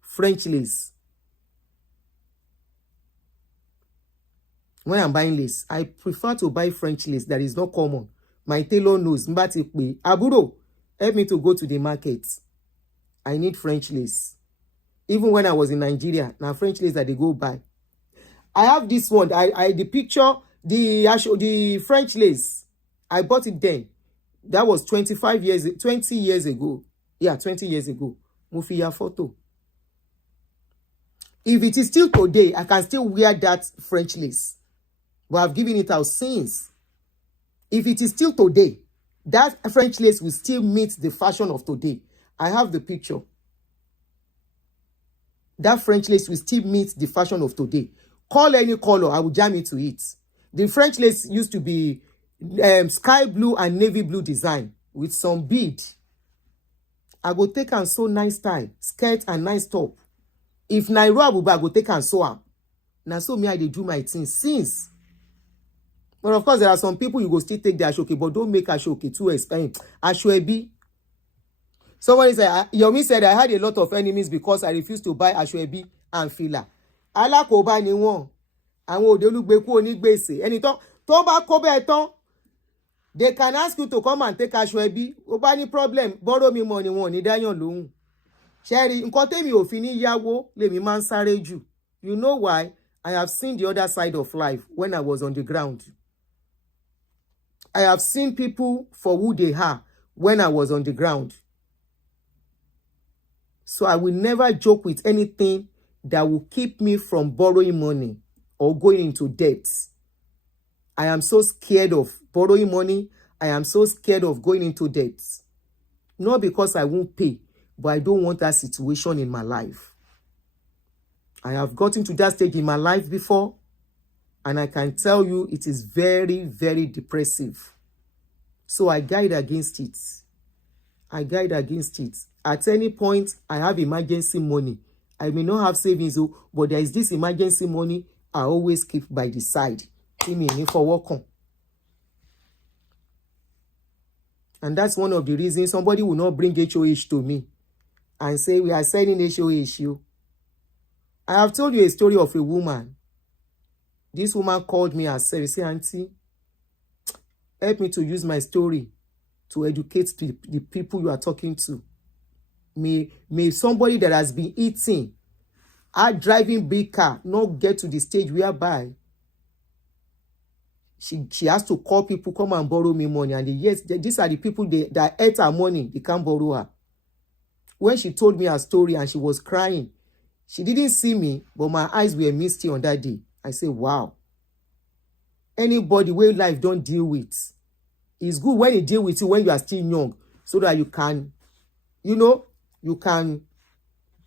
French lace. When I'm buying lace, I prefer to buy French lace that is not common. My tailor knows. Mba ti pe, àbúrò, help me to go to the market. I need French lace. Even when I was in Nigeria, now French lace that they go buy. I have this one. The picture, the French lace. I bought it then. That was 20 years ago. Yeah, 20 years ago. Mo fi ya photo. If it is still today, I can still wear that French lace. But I've given it out since. If it is still today, that French lace will still meet the fashion of today. I have the picture. That French lace will still meet the fashion of today. Call any color, I will jam into it. The French lace used to be sky blue and navy blue design with some bead. I go take and sew nice tie, skirt and nice top. If Nairo Abuba, I go take and sew am. Now, so me, I dey do my thing since. But of course, there are some people you go still take the ashoke, but don't make ashoke too expensive. Ashwebi. Somebody said, Yomi said, I had a lot of enemies because I refused to buy ashwebi and fila. Alakoba ni won. Àwọn òdelúgbekú onígbèsè. Ẹni tó bá kó bẹ́ẹ̀ tán, they can ask you to come and take ashwebi. Ó bá ní problem, borrow me money wọn ní dáyàn lóhùn. Sherry, nǹkan tèmi ò fi ní yáwó lèmi máa ń sáré jù. You know why? I have seen the other side of life when I was on the ground. I have seen people for who they are when I was on the ground. So I will never joke with anything that will keep me from borrowing money or going into debt. I am so scared of borrowing money. I am so scared of going into debt. Not because I won't pay, but I don't want that situation in my life. I have gotten to that stage in my life before, and I can tell you it is very, very depressive. So I guide against it. I guide against it. At any point, I have emergency money. I may not have savings, but there is this emergency money I always keep by the side. For work on. And that's one of the reasons somebody will not bring HOH to me and say, we are selling HOH. I have told you a story of a woman. This woman called me and said, say, Auntie, help me to use my story to educate the people you are talking to. May somebody that has been eating, driving big car, not get to the stage whereby she has to call people, come and borrow me money. And yes, these are the people that ate her money. They can't borrow her. When she told me her story and she was crying, she didn't see me, but my eyes were misty on that day. I said, wow. Anybody where life don't deal with, it's good when you deal with you when you are still young, so that you can, you can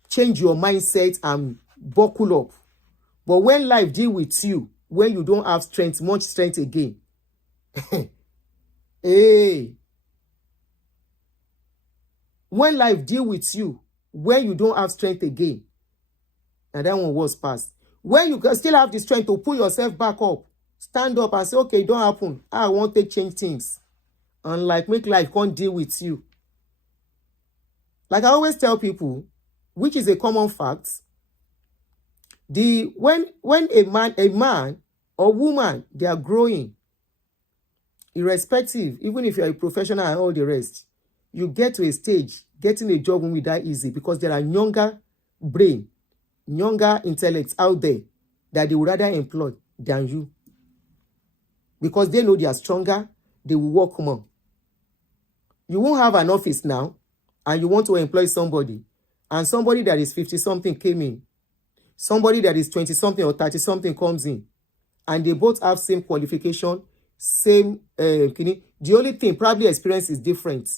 change your mindset and buckle up. But when life deal with you, when you don't have strength, much strength again, hey, when life deal with you, when you don't have strength again, and that one was past. When you can still have the strength to pull yourself back up, stand up and say, okay, it don't happen. I want to change things. And like make life can't deal with you. Like I always tell people, which is a common fact, when a man or woman, they are growing, irrespective, even if you're a professional and all the rest, you get to a stage, getting a job won't be that easy because there are younger brain, younger intellects out there that they would rather employ than you. Because they know they are stronger, they will work more. You won't have an office now, and you want to employ somebody, and somebody that is 50-something came in, somebody that is 20-something or 30-something comes in, and they both have same qualification, same, the only thing, probably experience is different,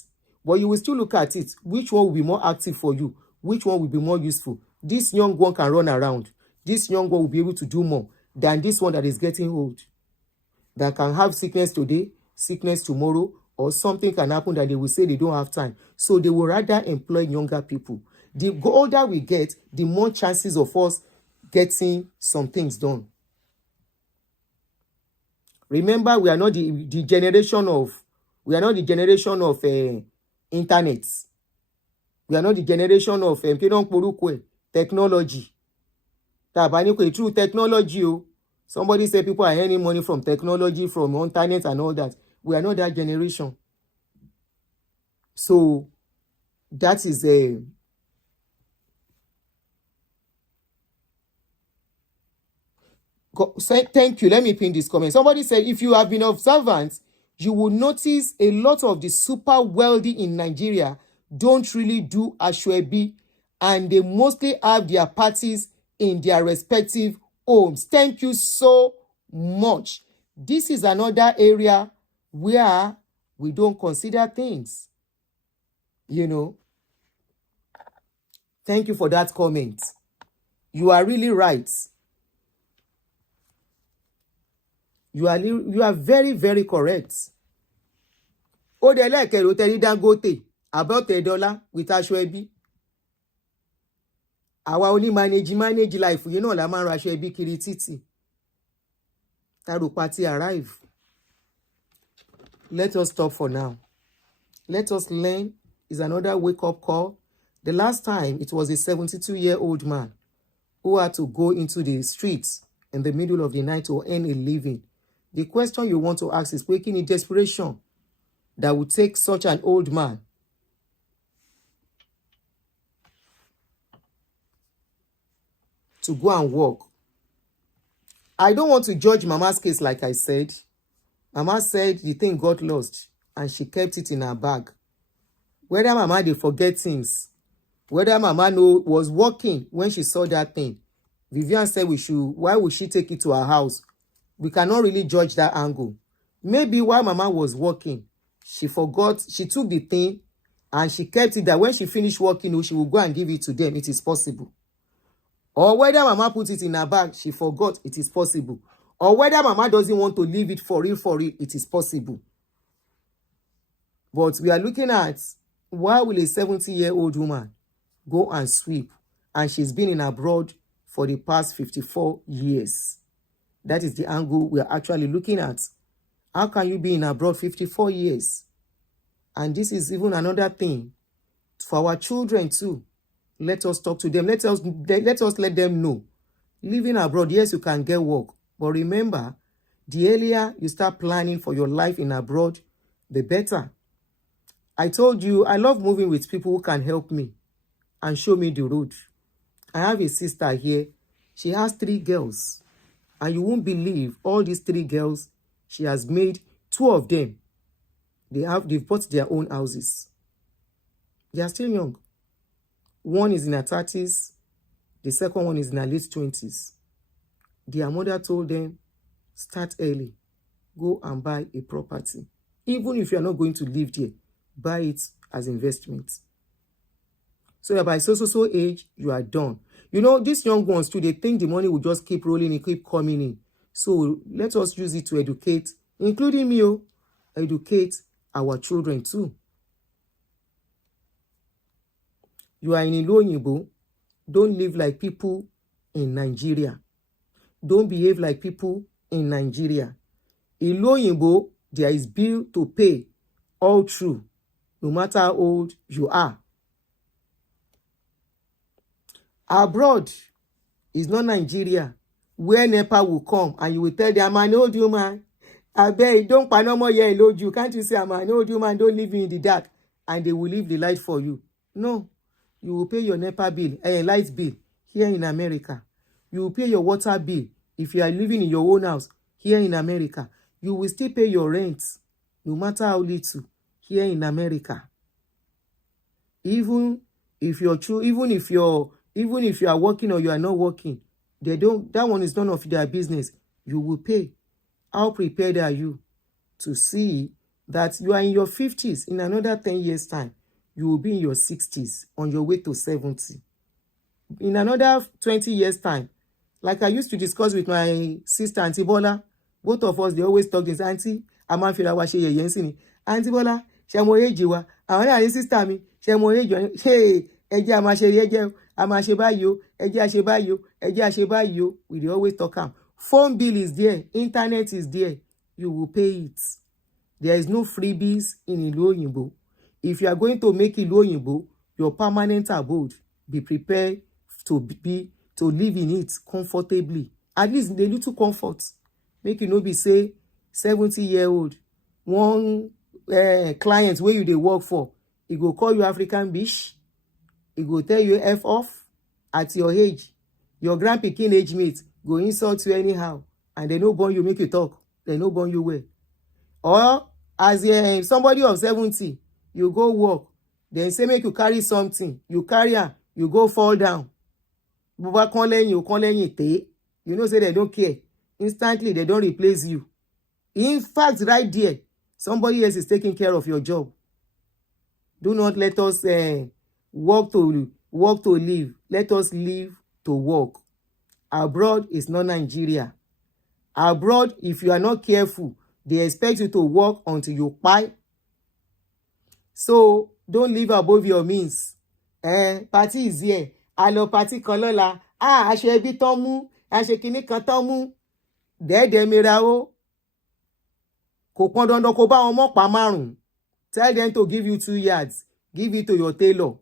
but you will still look at it, which one will be more active for you, which one will be more useful. This young one can run around, this young one will be able to do more than this one that is getting old, that can have sickness today, sickness tomorrow, or something can happen that they will say they don't have time. So they will rather employ younger people. The older we get, the more chances of us getting some things done. Remember, we are not the generation of internet. We are not the generation of technology. Through technology, somebody said people are earning money from technology, from internet and all that. We are not that generation. So that is a thank you. Let me pin this comment. Somebody said, if you have been observant, you will notice a lot of the super wealthy in Nigeria don't really do ashwebi, and they mostly have their parties in their respective homes. Thank you so much. This is another area where we don't consider things. Thank you for that comment. You are really right. You are very, very correct. Odele Keroteri Dangote about $1 with ashwebi. àwa manage life yìí náà la máa ń raṣọ ẹbí kiri títì tarupa ti arrive. Let us stop for now. Let us learn. Is another wake-up call. The last time it was a 72-year-old man who had to go into the streets in the middle of the night to earn a living. The question you want to ask is, waking in desperation that would take such an old man to go and work. I don't want to judge Mama's case like I said. Mama said the thing got lost and she kept it in her bag. Whether Mama they forget things, whether Mama was working when she saw that thing, Vivian said why would she take it to her house? We cannot really judge that angle. Maybe while Mama was working, she forgot, she took the thing and she kept it that when she finished working, she will go and give it to them. It is possible. Or whether Mama put it in her bag, she forgot, it is possible. Or whether Mama doesn't want to leave it for real, it is possible. But we are looking at, why will a 70-year-old woman go and sweep? And she's been in abroad for the past 54 years. That is the angle we are actually looking at. How can you be in abroad 54 years? And this is even another thing for our children too. Let us talk to them. Let us let them know. Living abroad, yes, you can get work. But remember, the earlier you start planning for your life in abroad, the better. I told you, I love moving with people who can help me and show me the road. I have a sister here. She has 3 girls. And you won't believe all these 3 girls, she has made 2 of them. They've bought their own houses. They are still young. One is in her 30s. The second one is in her late 20s. Their mother told them, start early. Go and buy a property. Even if you are not going to live there, buy it as investment. So that by so age, you are done. You know, these young ones too, they think the money will just keep rolling and keep coming in. So let us use it to educate, including me, educate our children too. You are in Iloyinbo. Don't live like people in Nigeria. Don't behave like people in Nigeria. In Iloyinbo, there is bill to pay all through, no matter how old you are. Abroad is not Nigeria, where NEPA will come and you will tell them, I'm an old woman. I beg, don't pay no more here, Lord, you can't you say I'm an old woman, don't leave me in the dark, and they will leave the light for you. No, you will pay your NEPA bill, light bill here in America. You will pay your water bill if you are living in your own house here in America. You will still pay your rent, no matter how little, here in America. Even if you're true, even if you are working or you are not working, that one is none of their business. You will pay. How prepared are you to see that you are in your 50s? In another 10 years' time, you will be in your 60s, on your way to 70. In another 20 years' time, like I used to discuss with my sister, Auntie Bola, both of us, they always talk this, Auntie, I'm a feel like Auntie Bola, she mo age wa, àwọn náà ní sister mi, she mo age wa, hey, ẹ jẹ́ a máa ṣe ẹ jẹ́ a máa ṣe báyìí o, ẹ jẹ́ a ṣe báyìí o, ẹ jẹ́ a ṣe báyìí o. We dey always talk am. Phone bill is there, internet is there, you will pay it. There is no freebies in Ilu Oyinbo. If you are going to make Ilu Oyinbo your permanent abode, be prepared to live in it comfortably. At least a little comfort. Make you no be say 70-year-old one client where you dey work for, he go call you African bitch, he go tell you F off at your age. Your grandpikin age mate go insult you anyhow, and they no born you make you talk. They no born you well. Or as somebody of 70, you go work, then say make you carry something, you carry am, you go fall down. You know say they don't care. Instantly they don't replace you. In fact, right there, somebody else is taking care of your job. Do not let us work to live. Let us live to work. Abroad is not Nigeria. Abroad, if you are not careful, they expect you to work until you Kpai. So don't live above your means. Party is here. a lọ party kan lọ́la aṣọ ẹbí tán mú aṣọ kinní kan tán mú dẹ́ẹ̀dẹ́ mìíràn ó kò pọn dandan kó bá wọn mọ́pàá 5. Tell them to give you 2 yards. Give it to your tailor.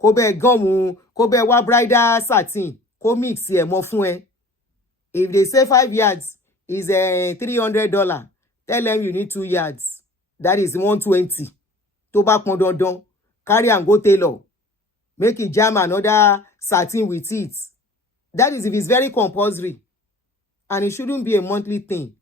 Kó bẹ́ẹ̀ gọ́ọ̀mù kó bẹ́ẹ̀ wá bridal satin kó mix ẹ̀ mọ́ fún ẹ. If they say 5 yards is $300, tell them you need 2 yards. That is 120. Tó bá pọn dandan, carry and go tailor. Make it jam another satin with it. That is if it's very compulsory. And it shouldn't be a monthly thing.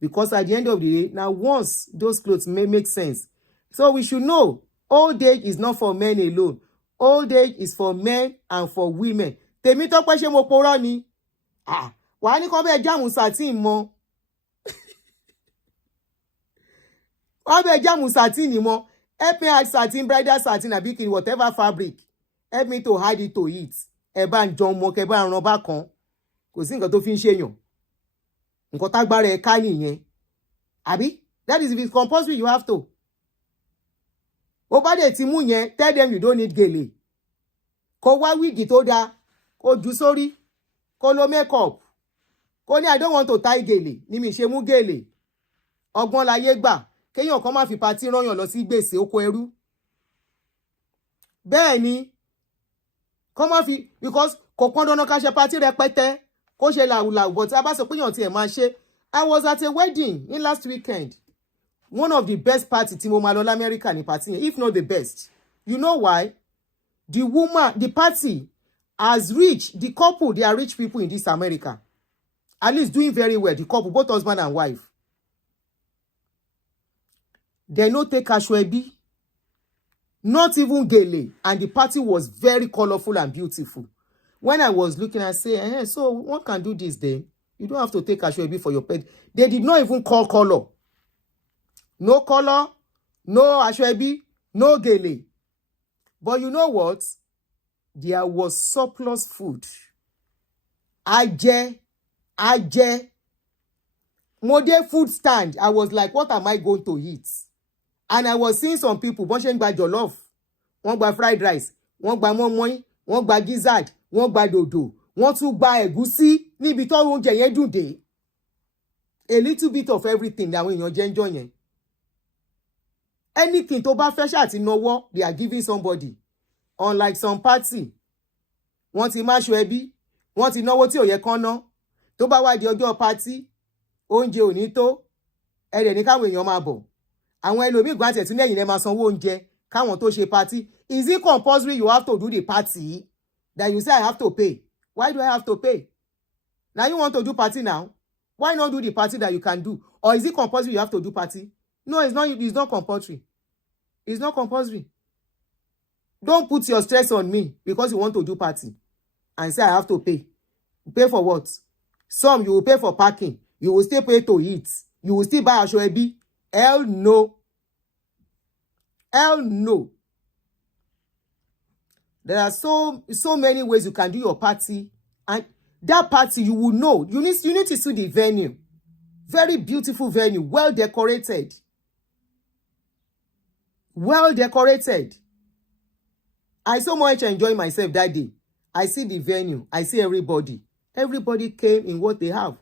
Because at the end of the day, now once those clothes may make sense. So we should know, old age is not for men alone. Old age is for men and for women. Tèmi tó pẹ́ ṣe mo porọ́ ni. Wàá ní kó bẹ́ẹ̀ jáàmù satin mọ́. Wọ́n bẹ́ẹ̀ jáàmù satin mọ́. Help me add satin, bridal satin, àbí whatever fabric. Help me to hide it to it. Ẹ bá ń jọ mọ́ kẹ bá ń ran bá kan. Kò sí nǹkan tó fi ń ṣèyàn. Nǹkan tágbára ẹ ká nìyẹn. Àbí? That is if it's compulsory, you have to. Ó bá dé ti mú yẹn, tell them you don't need gèlè. Kó wá wíìgì tó dáa, kó jù sórí, kó lo makeup. Kó ní I don't want to tie gèlè, ní mi ṣe mú gèlè. Ọgbọ́n láyé gbà, kéèyàn kan má fi party rányàn lọ sí gbèsè oko ẹrú. Bẹ́ẹ̀ ni, kó má fi, because kò pọn dandan ká ṣe party rẹpẹtẹ, kó ṣe làwùlàwù, but a bá sọ pé èèyàn tiẹ̀ máa ṣe. I was at a wedding in last weekend. One of the best party tí mo máa lọ l'America ní party yẹn, if not the best. You know why? The party has reached, the couple, they are rich people in this America. At least doing very well, the couple, both husband and wife. They no take aṣọ ẹbí, not even gèlè, and the party was very colorful and beautiful. When I was looking, I say, so one can do this then. You don't have to take aṣọ ẹbí for your pet. They did not even call color. No color, no aṣọ ẹbí, no gèlè. But you know what? There was surplus food. Ajẹ. Mo dé food stand. I was like, what am I going to eat? And I was seeing some people, bọ́n ṣe ń gba jollof, wọ́n gba fried rice, wọ́n gba mọ́mọ́ín, wọ́n gba gizzard, wọ́n gba dòdò, wọ́n tún gba ẹ̀gúsí níbi tó oúnjẹ yẹn dùn dé. A little bit of everything làwọn èèyàn jẹ ń jọ yẹn. Anything tó bá fẹ́ ṣáà ti náwó, they are giving somebody. Unlike some party, wọ́n ti máṣọ ẹbí, wọ́n ti náwó tí ò yẹ kán ná. Tó bá wá di ọjọ́ party, oúnjẹ ò ní tó, ẹ̀rẹ̀ ní káwọn èèyàn máa bọ̀. Àwọn ẹlòmíì gbà tẹ̀ tún lẹ́yìn lẹ́ máa sanwó oúnjẹ káwọn tó ṣe party. Is it compulsory you have to do the party that you say I have to pay? Why do I have to pay? Now you want to do party now? Why not do the party that you can do? Or is it compulsory you have to do party? No, it's not compulsory. It's not compulsory. Don't put your stress on me because you want to do party and say I have to pay. Pay for what? Some you will pay for parking. You will still pay to eat. You will still buy aṣọ ẹbí. Hell no. Hell no. There are so many ways you can do your party, and that party you will know. You need to see the venue. Very beautiful venue, well decorated. Well decorated. I so much enjoy myself that day. I see the venue. I see everybody. Everybody came in what they have.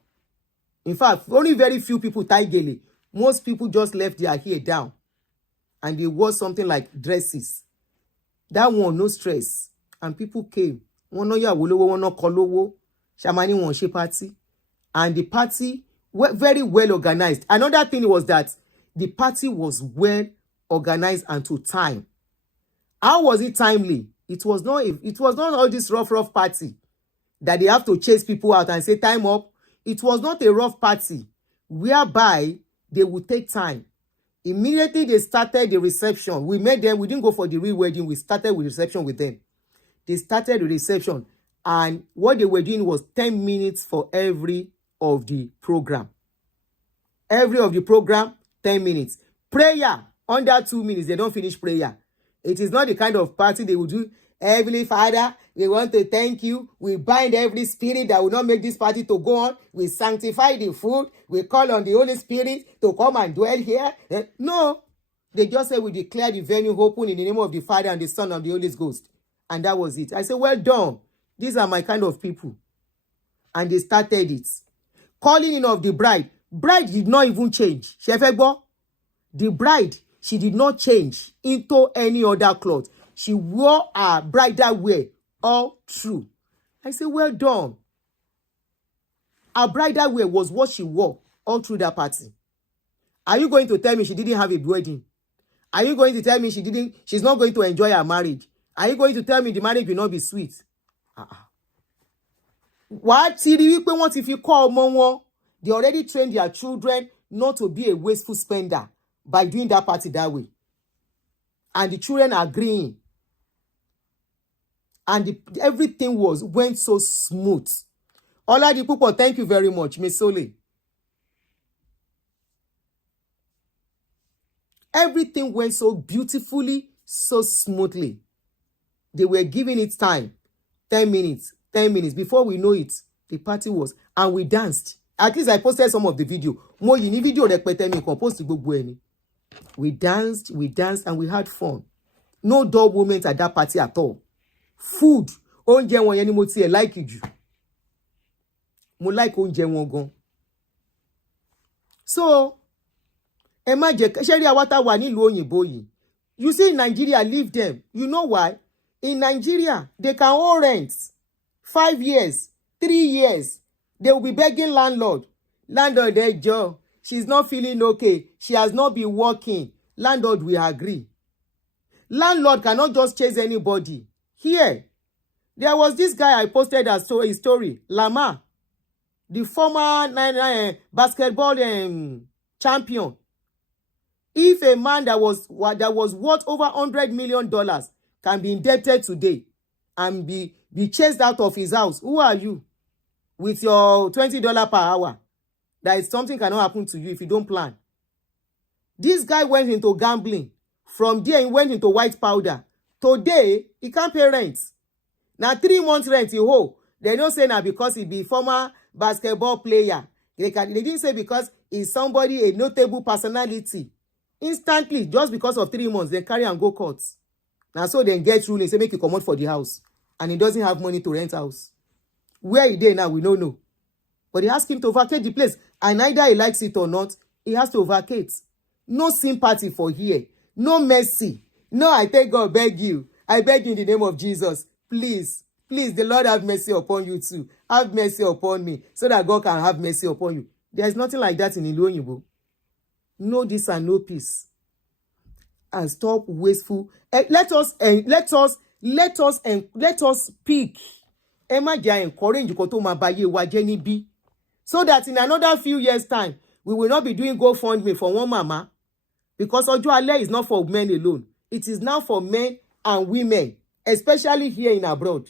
In fact, only very few people tie gèlè. Most people just left their hair down. And they wore something like dresses. That one, no stress. And people came. Wọ́n ná yàwó lówó, wọ́n ná kọ lówó. Shamani wọ́n ṣe party. And the party were very well organized. Another thing was that the party was well organized and to time. How was it timely? It was not all this rough party that they have to chase people out and say time up. It was not a rough party whereby they would take time. Immediately they started the reception. We met them. We didn't go for the real wedding. We started with reception with them. They started the reception. And what they were doing was 10 minutes for every of the program. Every of the program, 10 minutes. Prayer, under 2 minutes. They don't finish prayer. It is not the kind of party they will do. Heavenly Father, we want to thank you. We bind every spirit that will not make this party to go on. We sanctify the food. We call on the Holy Spirit to come and dwell here. No. They just say we declare the venue open in the name of the Father and the Son and the Holy Ghost. And that was it. I said, well done. These are my kind of people. And they started it. Calling in of the bride. Bride did not even change. The bride, she did not change into any other cloth. She wore her bridal wear all through. I said, well done. Her bridal wear was what she wore all through that party. Are you going to tell me she didn't have a wedding? Are you going to tell me she's not going to enjoy her marriage? Are you going to tell me the marriage will not be sweet? What? They already trained their children not to be a wasteful spender by doing that party that way. And the children are agreeing. And everything went so smooth. All of the people, thank you very much, Miss Sole. Everything went so beautifully, so smoothly. They were giving it time. 10 minutes. 10 minutes. Before we know it, the party was. And we danced. At least I posted some of the video. Mo yini video repete mi compost gbogbo eni. We danced, and we had fun. No dull moment at that party at all. Food. Oúnjẹ wọn yẹn ni mo tiẹ̀ like jù. Mo like oúnjẹ wọn gan. So, ẹ má jẹ́ ṣẹ́rí àwa tá wà nílùú òyìnbó yìí. You see in Nigeria, leave them. You know why? In Nigeria, they can owe rent 5 years, 3 years. They will be begging landlord. Landlord, Joe, she's not feeling okay. She has not been working. Landlord will agree. Landlord cannot just chase anybody. Here, there was this guy I posted a story, Lama, the former basketball champion. If a man that was worth over $100 million can be indebted today and be chased out of his house, who are you? With your $20 per hour, that is something cannot happen to you if you don't plan. This guy went into gambling. From there, he went into white powder. Today, he can't pay rent. Now, 3 months rent, he owe. They don't say now because he be former basketball player. They didn't say because he's somebody, a notable personality. Instantly, just because of 3 months, they carry and go courts. Now, so they get ruling, say make you come out for the house. And he doesn't have money to rent house. Where he there now, we don't know. But they ask him to vacate the place. And either he likes it or not, he has to vacate. No sympathy for here. No mercy. No, I thank God, beg you. I beg you in the name of Jesus. Please, the Lord have mercy upon you too. Have mercy upon me so that God can have mercy upon you. There is nothing like that in Ilu. No this and no peace. And stop wasteful. Let us speak. Emma Jai encourage you to mabaye wajeni bi. So that in another few years' time, we will not be doing GoFundMe for one mama. Because Ojo Ale is not for men alone. It is now for men and women, especially here in abroad.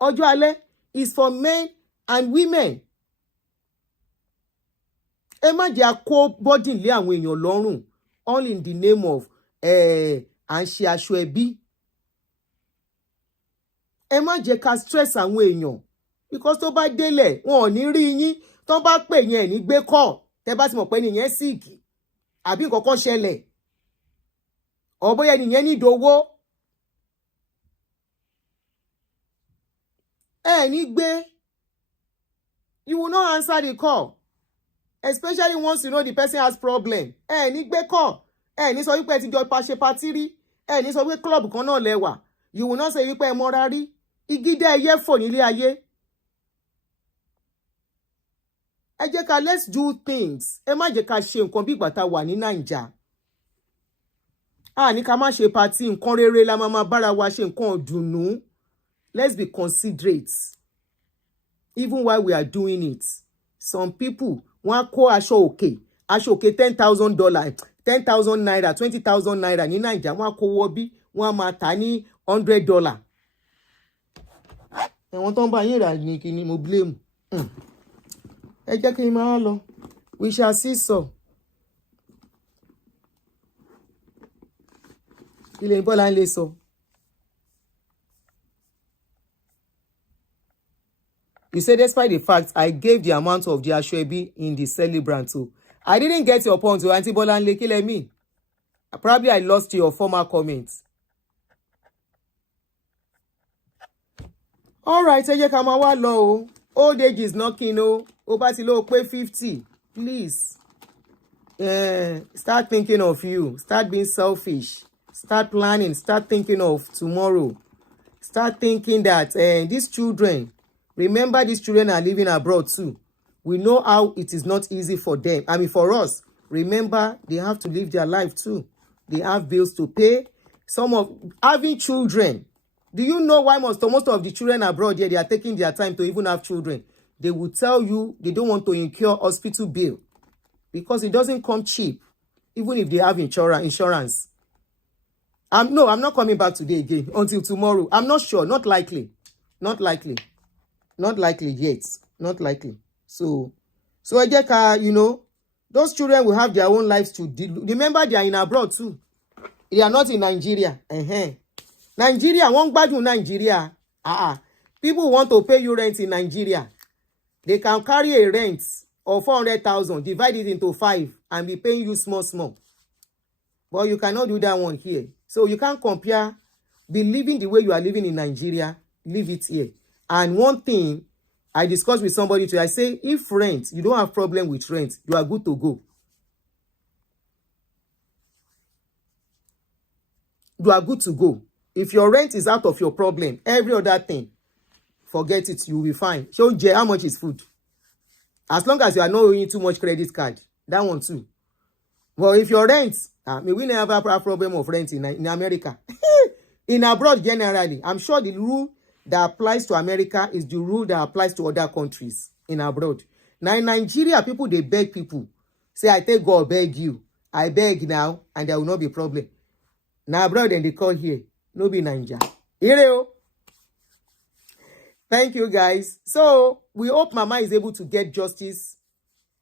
Ojo Ale is for men and women. Emma Jai ko body le àwọn èèyàn lọ́rùn, all in the name of Anshi Ashwebi. Ẹ má jẹ́ ká stress àwọn èèyàn because tó bá délẹ̀ wọn ò ní rí yín tó bá pè yẹn ní gbé call tẹ́ bá ti mọ̀ pé nìyẹn sick àbí nǹkan kan ṣẹlẹ̀ ó bóyá nìyẹn ní ìdówó ẹ ní gbé. You will not answer the call, especially once you know the person has problem. Ẹ ní gbé call, ẹ ní sọ wípé ti jọ pa ṣe party rí, ẹ ní sọ wípé club kan náà lẹ́wà. You will not say wípé ẹ mọ́ra rí. Igide ẹyẹ fò nílé ayé. Ẹ jẹ́ ká let's do things. Ẹ má jẹ́ ká ṣe nǹkan bí ìgbà tá wà ní Naija. Ní ká má ṣe party nǹkan rere la máa bára wa ṣe nǹkan ọ̀dùnnú. Let's be considerate. Even while we are doing it. Some people wọ́n kó aṣọ òkè $10,000, 10,000 naira, 20,000 naira ní Naija wọ́n kó wọ́ bí wọ́n máa tà ní $100. Ẹ̀wọ̀n tó ń bá yín rà ní kíní mo blame. Ẹ jẹ́ kí n máa lọ. We shall see so. Ilé Bọ́lá ń lè sọ. You say despite the fact I gave the amount of the Ashwebi in the celebrant too. I didn't get your point to Auntie Bolanle, kill me. Probably I lost your former comments. All right, ẹ jẹ́ ká máa wá lọ o. Old age is knocking o. Ó bá ti lọ pé 50. Please. Start thinking of you. Start being selfish. Start planning. Start thinking of tomorrow. Start thinking that these children, remember these children are living abroad too. We know how it is not easy for them. I mean, for us, remember they have to live their life too. They have bills to pay. Some of having children. Do you know why most of the children abroad here, they are taking their time to even have children? They will tell you they don't want to incur hospital bill because it doesn't come cheap, even if they have insurance. I'm not coming back today again until tomorrow. I'm not sure. Not likely. Not likely. Not likely yet. Not likely. So Ejeka, those children will have their own lives to deal. Remember, they are in abroad too. They are not in Nigeria. Nigeria, won't gbádùn Nigeria. People want to pay you rent in Nigeria. They can carry a rent of 400,000, divide it into 5, and be paying you small. But you cannot do that one here. So you can't compare. Be living the way you are living in Nigeria. Live it here. And one thing I discussed with somebody today, I say, if rent, you don't have problem with rent, you are good to go. You are good to go. If your rent is out of your problem, every other thing, forget it, you will be fine. So, how much is food? As long as you are not owing too much credit card, that one too. Well, if your rent, we never have a problem of rent in America. In abroad, generally, I'm sure the rule that applies to America is the rule that applies to other countries in abroad. Now, in Nigeria, people, they beg people. Say, I take God, beg you. I beg now, and there will not be problem. Now, abroad, then they call here. No be Ninja. Here. Thank you, guys. So, we hope Mama is able to get justice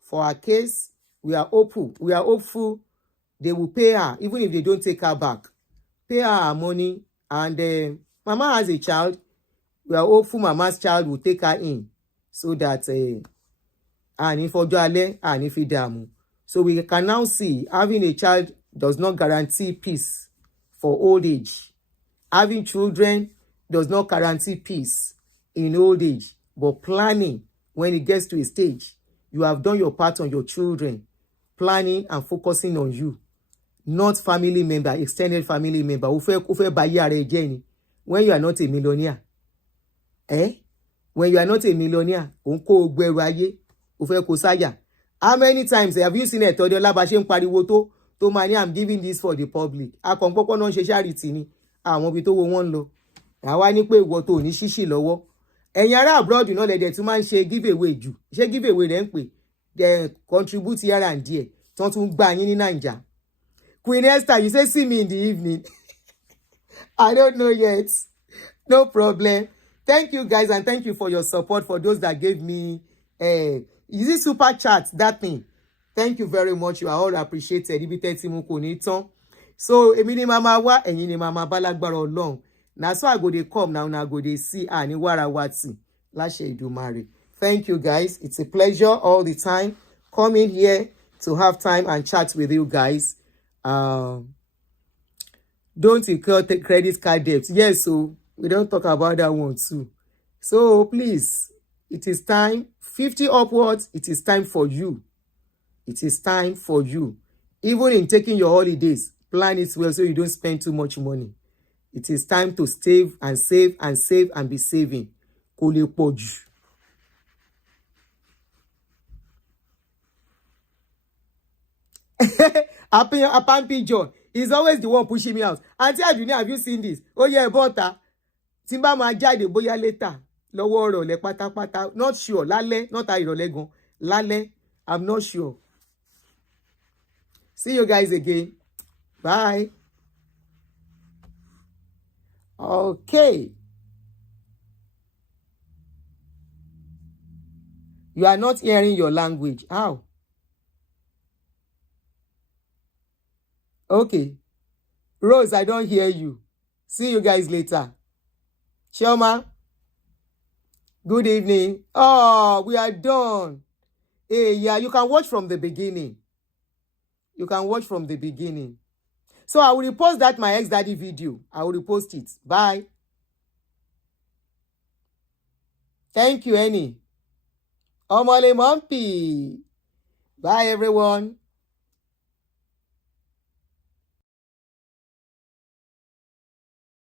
for her case. We are hopeful. We are hopeful they will pay her, even if they don't take her back. Pay her money. And Mama has a child. We are hopeful Mama's child will take her in. So that, so we can now see having a child does not guarantee peace for old age. Having children does not guarantee peace in old age. But planning, when it gets to a stage, you have done your part on your children. Planning and focusing on you. Not family member, extended family member. When you are not a millionaire. When you are not a millionaire, how many times have you seen it? I'm giving this for the public. Charity. Àwọn ibi tó wo wọ́n lọ àwa ní pé ìwọ tó ní ṣíṣì lọ́wọ́ ẹ̀yin ará abroad náà lẹ́dẹ̀ tún máa ń ṣe giveaway jù ṣé giveaway rẹ̀ ń pè they contribute here and there tí wọ́n tún gbà yín ní Naija. Queen Esther, you say see me in the evening. I don't know yet. No problem. Thank you, guys, and thank you for your support. For those that gave me is it super chat, that thing. Thank you very much. You are all appreciated. Ibi tẹ́ tí mo kò ní tán. So, èmi ni mama wa, ẹ̀yin ni mama balagbara Ọlọ́run. Na so I go dey come now, na go dey see ani warawati. Láṣẹ Èdùmàrè. Thank you, guys. It's a pleasure all the time coming here to have time and chat with you guys. Don't incur credit card debt. Yes, so we don't talk about that one too. So please, it is time. 50 upwards, it is time for you. It is time for you. Even in taking your holidays, plan it well so you don't spend too much money. It is time to save and save and save and be saving. Kò lè pọ̀ jù. Apampi John is always the one pushing me out. Auntie Aduni, have you seen this? Oh yeah, butter. Timba ma jáde bóyá later. Lọ́wọ́ ọ̀rọ̀ lẹ pátápátá. Not sure. Lálẹ́, not ìrọ̀lẹ́ gan. Lálẹ́, I'm not sure. See you guys again. Bye. Okay. You are not hearing your language. How? Okay. Rose, I don't hear you. See you guys later. Chioma, good evening. Oh, we are done. Hey, yeah, you can watch from the beginning. You can watch from the beginning. So I will repost that my ex-daddy video. I will repost it. Bye. Thank you, Annie. Omole Mompi. Bye, everyone.